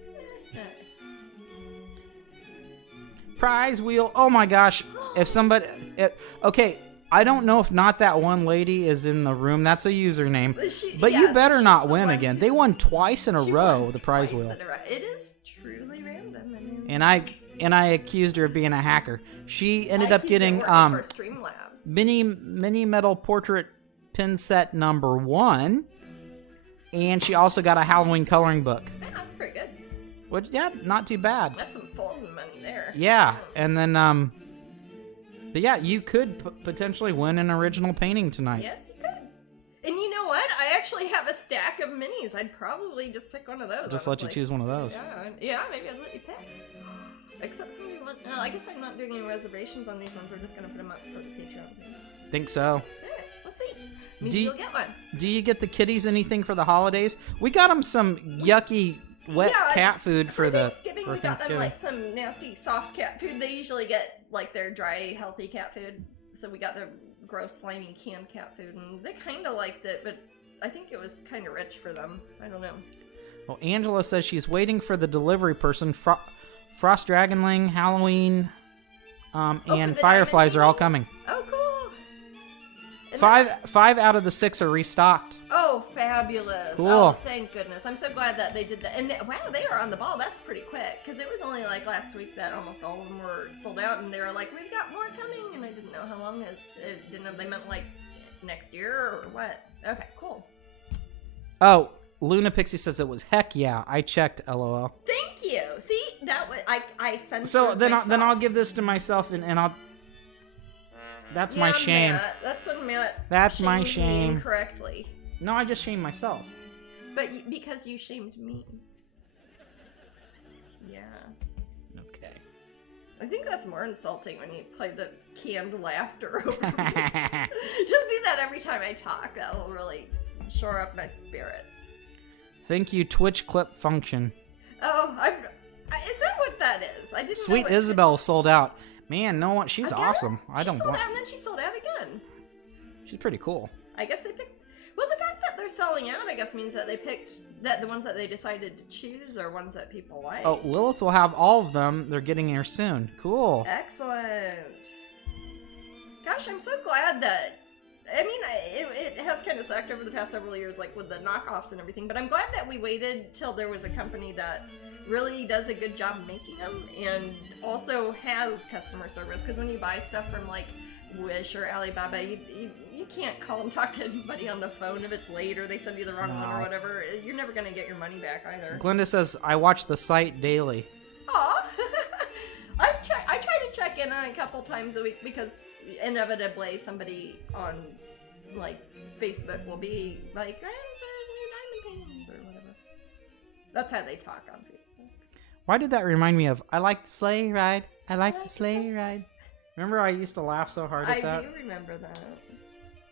Prize wheel. Oh my gosh. If somebody... okay, I don't know if not that one lady is in the room. That's a username. But you better not win again. They won twice in a row, the prize wheel. It is truly random. And I accused her of being a hacker. She ended up getting mini metal portrait pin set number 1. And she also got a Halloween coloring book. Yeah, that's pretty good. Which, yeah, not too bad. That's some folding money there. Yeah, and then, but yeah, you could potentially win an original painting tonight. Yes, you could. And you know what? I actually have a stack of minis, I'd probably just pick one of those. Just let you choose one of those. Yeah, maybe I'd let you pick. Except somebody want. I guess I'm not doing any reservations on these ones. We're just gonna put them up for the Patreon. Think so. Alright, let's see. Maybe you'll get one. Do you get the kitties anything for the holidays? We got them some yucky wet cat food for Thanksgiving. We got them like some nasty soft cat food. They usually get like their dry, healthy cat food. So we got their gross, slimy canned cat food, and they kind of liked it, but I think it was kind of rich for them. I don't know. Well, Angela says she's waiting for the delivery person. Frost Dragonling, Halloween, and Fireflies are all coming. Oh, cool. And Five out of the 6 are restocked. Oh, fabulous. Cool. Oh, thank goodness. I'm so glad that they did that. And wow, they are on the ball. That's pretty quick. Because it was only like last week that almost all of them were sold out. And they were like, we've got more coming. And I didn't know how long. Didn't know if they meant like next year or what. Okay, cool. Oh, Luna Pixie says it was heck yeah. I checked, LOL. Thank you. See, that was I sent. So then I'll give this to myself and I'll. That's my shame. Matt, that's what Matt. That's my shame. Incorrectly. No, I just shamed myself. But because you shamed me. Yeah. Okay. I think that's more insulting when you play the canned laughter over me. Just do that every time I talk. That will really shore up my spirits. Thank you, Twitch clip function. Oh, is that what that is? I didn't know. Sweet Isabel sold out. Man, no one. She's awesome. She sold out and then she sold out again. She's pretty cool. I guess they picked. Well, the fact that they're selling out, I guess, means that they picked that the ones that they decided to choose are ones that people like. Oh, Lilith will have all of them. They're getting here soon. Cool. Excellent. Gosh, I'm so glad that. I mean, it has kind of sucked over the past several years, like with the knockoffs and everything, but I'm glad that we waited till there was a company that really does a good job making them and also has customer service, because when you buy stuff from like Wish or Alibaba, you can't call and talk to anybody on the phone if it's late or they send you the wrong one or whatever. You're never going to get your money back either. Glenda says, I watch the site daily. Aw. I try to check in on a couple times a week because inevitably somebody on like Facebook will be like, there's new diamond paintings or whatever. That's how they talk on Facebook. Why did that remind me of I like the sleigh ride? I like the sleigh ride. Remember I used to laugh so hard at that? I do remember that.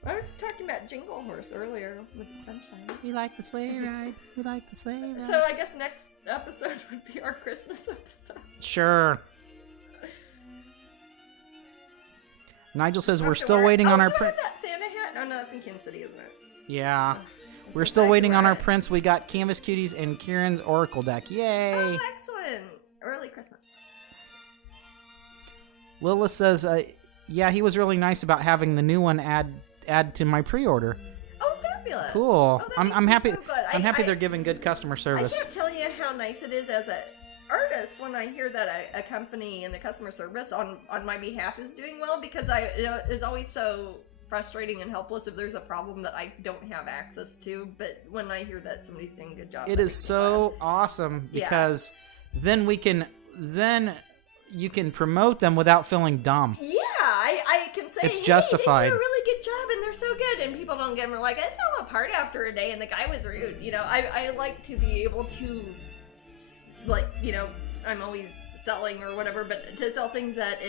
I was talking about Jingle Horse earlier with the sunshine. We like the sleigh ride. We like the sleigh ride. So I guess next episode would be our Christmas episode. Sure. Nigel says we're still waiting on our print. That Santa hat? Oh no, that's in Kansas City, isn't it? Yeah. We're still waiting on our prints. We got Canvas Cuties and Kieran's Oracle deck. Yay! Oh, excellent! Early Christmas. Lilith says, yeah, he was really nice about having the new one add to my pre-order. Oh, fabulous! Cool. Oh, I'm happy. So good. I'm happy they're giving good customer service. I can't tell you how nice it is as an artist when I hear that a company and the customer service on my behalf is doing well, because it's always so frustrating and helpless if there's a problem that I don't have access to. But when I hear that somebody's doing a good job, it is so awesome because then you can promote them without feeling dumb. Yeah, I can say it's justified. They do a really good job and they're so good, and people don't get them like, it fell apart after a day and the guy was rude. You know, I like to be able to, like, you know, I'm always selling or whatever, but to sell things that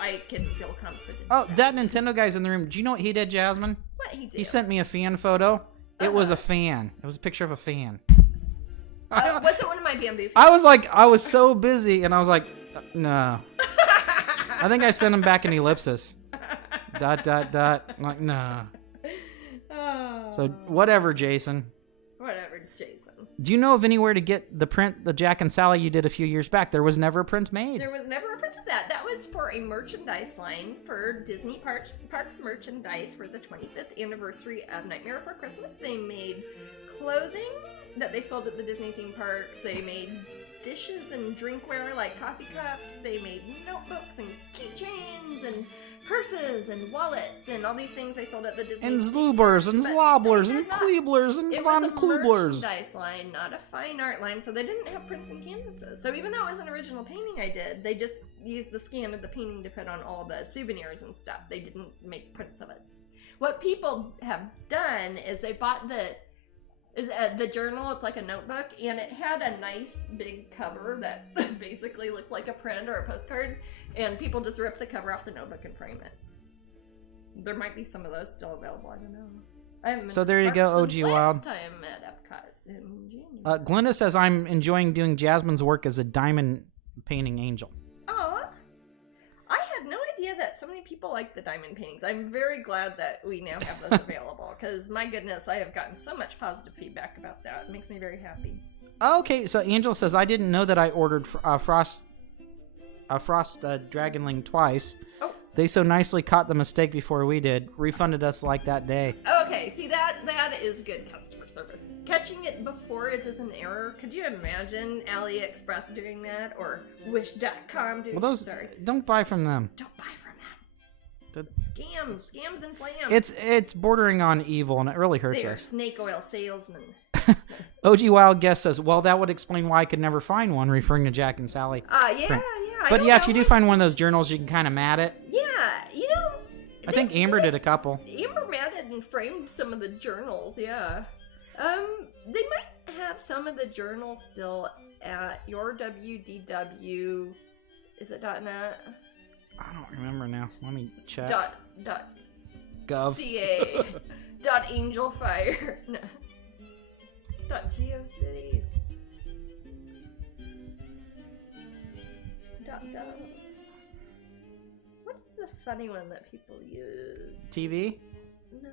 I can feel confident. Oh, that Nintendo guy's in the room. Do you know what he did, Jasmine? What he did? He sent me a fan photo. It was a fan. It was a picture of a fan. Was it one of my bamboo fans? I was so busy, and I was like, no. I think I sent him back an ellipsis. ... I'm like, no. Oh. So, whatever, Jason. Whatever, Jason. Do you know of anywhere to get the print, the Jack and Sally you did a few years back? There was never a print made. There was never a print of that. That was for a merchandise line for Disney Parks merchandise for the 25th anniversary of Nightmare Before Christmas. They made clothing that they sold at the Disney theme parks. They made dishes and drinkware like coffee cups. They made notebooks and keychains and purses and wallets and all these things they sold at the Disney. And Zlubers and Zlobblers and Kleeblers and Von Klublers. It was a merchandise line, not a fine art line, so they didn't have prints and canvases. So even though it was an original painting I did, they just used the scan of the painting to put on all the souvenirs and stuff. They didn't make prints of it. What people have done is they bought the is the journal. It's like a notebook, and it had a nice big cover that basically looked like a print or a postcard, and people just ripped the cover off the notebook and frame it. There might be some of those still available. I don't know. So there you go, OG Wild. Time at Epcot in January. Glenda says, I'm enjoying doing Jasmine's work as a diamond painting angel. Aw. I had no idea that so many people like the diamond paintings. I'm very glad that we now have those available, because my goodness, I have gotten so much positive feedback about that. It makes me very happy. Okay, so Angel says, I didn't know that I ordered Frost Dragonling twice. Oh. They so nicely caught the mistake before we did. Refunded us like that day. Okay, see, that is good customer service. Catching it before it is an error. Could you imagine AliExpress doing that? Or Wish.com doing that? Well, don't buy from them. Don't buy from them. Scams and flams. It's bordering on evil, and it really hurts They're us. snake oil salesmen. OG Wild Guest says, well, that would explain why I could never find one, referring to Jack and Sally. Yeah. But yeah, if you do find one of those journals, you can kind of mat it. Yeah, I think Amber did a couple. Amber matted and framed some of the journals, yeah. They might have some of the journals still at your WDW. Is it .net? I don't remember now. Let me check. Gov. .ca. .angelfire. No. .geocities. What is the funny one that people use? TV? No.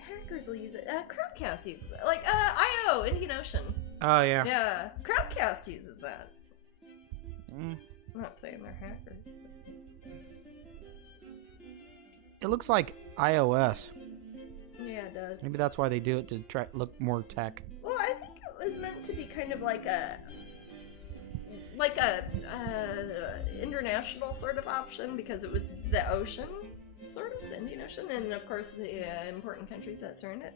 Hackers will use it. Crowdcast uses it. Like, IO, Indian Ocean. Oh, yeah. Yeah. Crowdcast uses that. Mm. I'm not saying they're hackers. It looks like iOS. Yeah, it does. Maybe that's why they do it, to try look more tech. Well, I think it was meant to be kind of like a international sort of option, because it was the ocean, sort of, the Indian Ocean, and of course the important countries that surround it.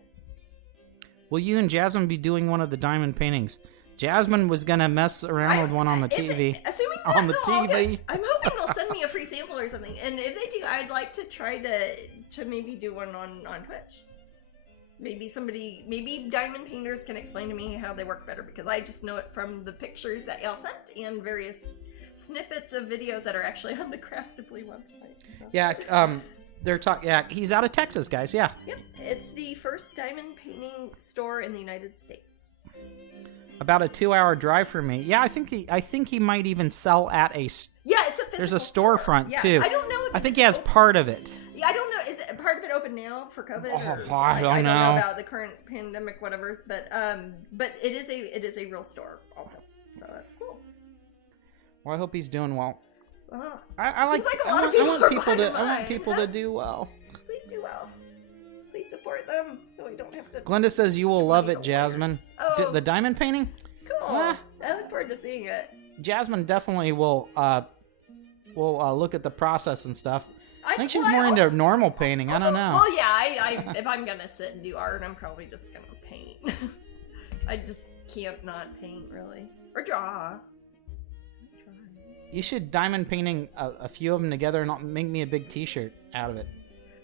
Will you and Jasmine be doing one of the diamond paintings? Jasmine was gonna mess around with one on the TV. Assuming that on the TV. I'm hoping they'll send me a free sample or something, and if they do, I'd like to try to maybe do one on Twitch. Maybe diamond painters can explain to me how they work better, because I just know it from the pictures that y'all sent and various snippets of videos that are actually on the Craftibly website. So. Yeah, they're talking. Yeah, he's out of Texas, guys. Yeah. Yep, it's the first diamond painting store in the United States. About a 2-hour drive from me. Yeah, I think he might even sell at a. Yeah, it's a physical There's a storefront store. too. Yeah, I don't know. I think he has part of it. Yeah, I don't know. Is it part of it open now for COVID? Or I don't know. I don't know about the current pandemic, whatever's, but it is a real store also, so that's cool. Well, I hope he's doing well. Well, I want people to do well. Please do well. Please support them so we don't have to. Glenda says you will love it, Jasmine. Oh, The diamond painting? Cool. I look forward to seeing it. Jasmine definitely will look at the process and stuff. I think she's more into normal painting. I don't know. Well, yeah, I if I'm gonna sit and do art, I'm probably just gonna paint. I just can't not paint, really, or draw. You should diamond painting a few of them together and make me a big T-shirt out of it.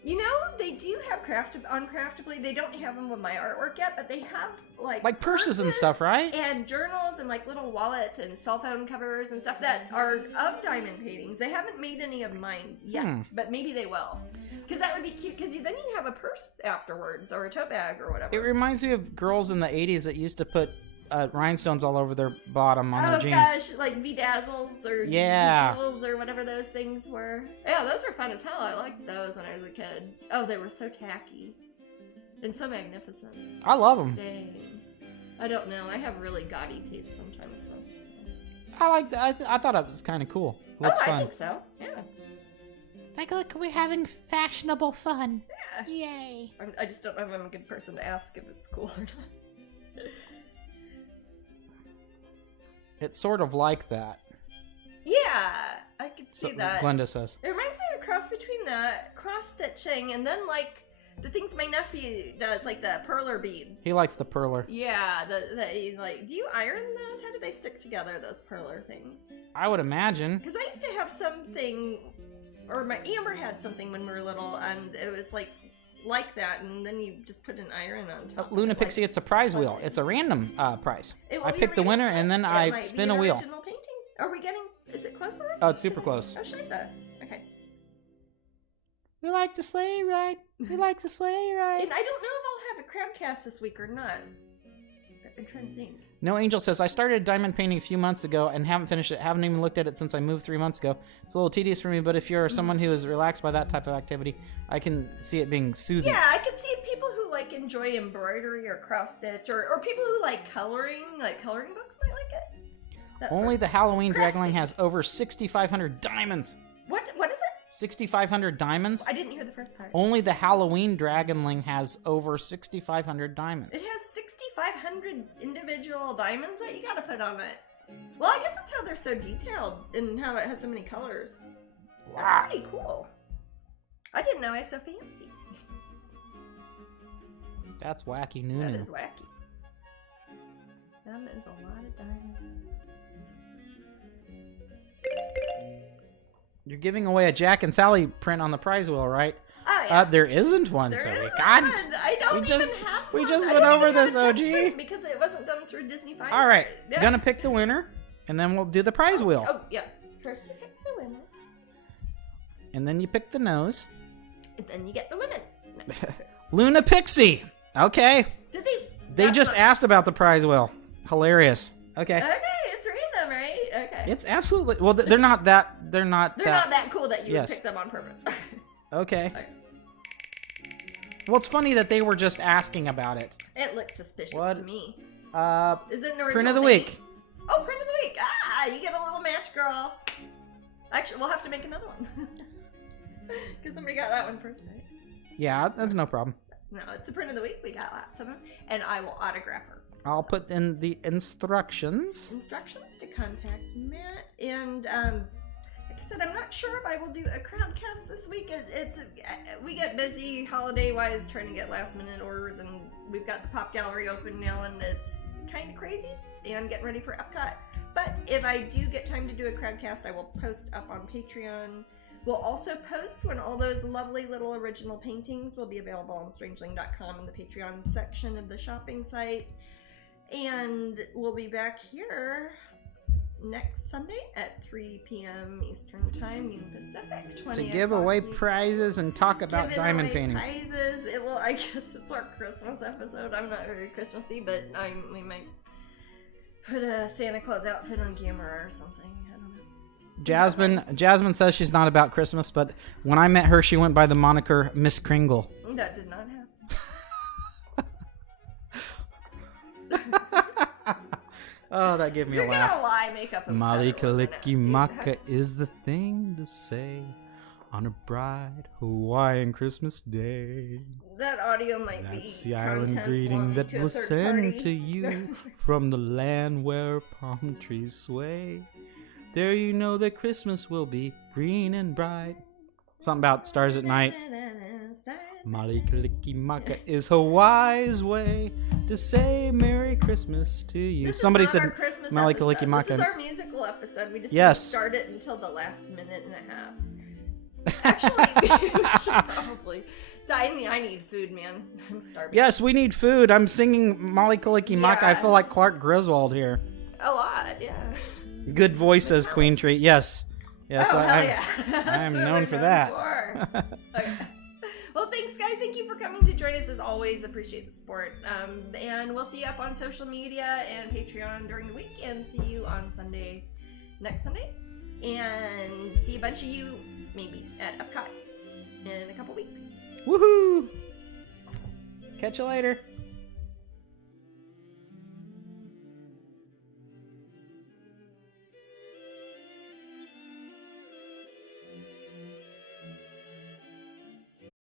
You know, they do have Craftibly. They don't have them with my artwork yet, but they have like purses and stuff, right? And journals and like little wallets and cell phone covers and stuff that are of diamond paintings. They haven't made any of mine yet, but maybe they will. Because that would be cute, because then you have a purse afterwards, or a tote bag, or whatever. It reminds me of girls in the 80s that used to put rhinestones all over their bottom on their jeans. Oh gosh, like bedazzles or jewels or whatever those things were. Yeah, those were fun as hell. I liked those when I was a kid. Oh, they were so tacky and so magnificent. I love them. Dang. I don't know. I have really gaudy taste sometimes. So. I like that. I thought it was kind of cool. Looks fun. I think so. Yeah. Like, look, we're having fashionable fun. Yeah. Yay. I just don't know if I'm a good person to ask if it's cool or not. It's sort of like that. Yeah, I could see that. Glenda says. It reminds me of a cross between that cross-stitching and then like the things my nephew does, like the perler beads. He likes the perler. Yeah, like, do you iron those? How do they stick together, those perler things? I would imagine. Because I used to have something, or my Amber had something when we were little, and it was like like that, and then you just put an iron on top. Luna Pixie, it's a prize wheel. It's a random prize. I pick the winner, and then I spin a wheel. Original painting. Are we getting? Is it closer? Oh, it's super close. Oh, Shisa. Okay. We like the sleigh ride. We like the sleigh ride. And I don't know if I'll have a crowdcast this week or not. I'm trying to think. No Angel says, I started diamond painting a few months ago and haven't finished it. Haven't even looked at it since I moved 3 months ago. It's a little tedious for me, but if you're someone who is relaxed by that type of activity, I can see it being soothing. Yeah, I can see people who like enjoy embroidery or cross stitch, or people who like coloring books might like it. Only the Halloween Dragonling has over 6,500 diamonds. What is it? 6,500 diamonds? I didn't hear the first part. Only the Halloween Dragonling has over 6,500 diamonds. It has 6,500 individual diamonds that you gotta put on it. Well, I guess that's how they're so detailed and how it has so many colors. Wow. That's pretty cool. I didn't know I was so fancy. That's wacky nooning. That is wacky. That is a lot of diamonds. You're giving away a Jack and Sally print on the prize wheel, right? Oh, yeah. There isn't one, so we can't. I don't even have one. We just went over this, OG. Because it wasn't done through Disney Fine. All right, Yeah. gonna pick the winner, and then we'll do the prize wheel. Oh, yeah. First you pick the winner. And then you pick the nose. And then you get the women. Luna Pixie. Okay. Did they? They just asked about the prize wheel. Hilarious. Okay. Okay, it's random, right? Okay. It's absolutely well. They're not that. They're not that cool that you would pick them on purpose. Okay. Well, it's funny that they were just asking about it. It looks suspicious to me. Is it an original print of the week? Oh, print of the week. Ah, you get a little match, girl. Actually, we'll have to make another one. Because somebody got that one first, right? Yeah, that's no problem. No, it's the print of the week. We got lots of them. And I will autograph her. I'll put in the instructions. Instructions to contact Matt. And, like I said, I'm not sure if I will do a crowdcast this week. We get busy holiday-wise trying to get last-minute orders, and we've got the Pop Gallery open now, and it's kind of crazy, and getting ready for Epcot. But if I do get time to do a crowdcast, I will post up on Patreon. We'll also post when all those lovely little original paintings will be available on Strangeling.com in the Patreon section of the shopping site. And we'll be back here next Sunday at 3 p.m. Eastern Time, noon Pacific. To give away prizes and talk about diamond paintings. Prizes. I guess it's our Christmas episode. I'm not very Christmassy, but we might put a Santa Claus outfit on camera or something. I don't know. Jasmine says she's not about Christmas, but when I met her, she went by the moniker Miss Kringle. That did not happen. Oh, that gave me a laugh. You're gonna lie, make up a Molly Kalikimaka is the thing to say on a bright Hawaiian Christmas day. That audio might That's the island greeting that was sent to you from the land where palm trees sway. There you know that Christmas will be green and bright. Something about stars at night. Molly Kalikimaka is Hawaii's way to say Merry Christmas to you. Somebody said Molly Kalikimaka. This is our musical episode. We just didn't start it until the last minute and a half. Actually, we should probably. I need food, man. I'm starving. Yes, we need food. I'm singing Molly Kalikimaka. Yeah. I feel like Clark Griswold here. A lot, yeah. Good voice, says Queen Tree. Yes. Yes, I am known for that. Okay. Well, thanks, guys. Thank you for coming to join us as always. Appreciate the support. And we'll see you up on social media and Patreon during the week. And see you on Sunday, next Sunday. And see a bunch of you, maybe, at Epcot in a couple weeks. Woohoo! Catch you later.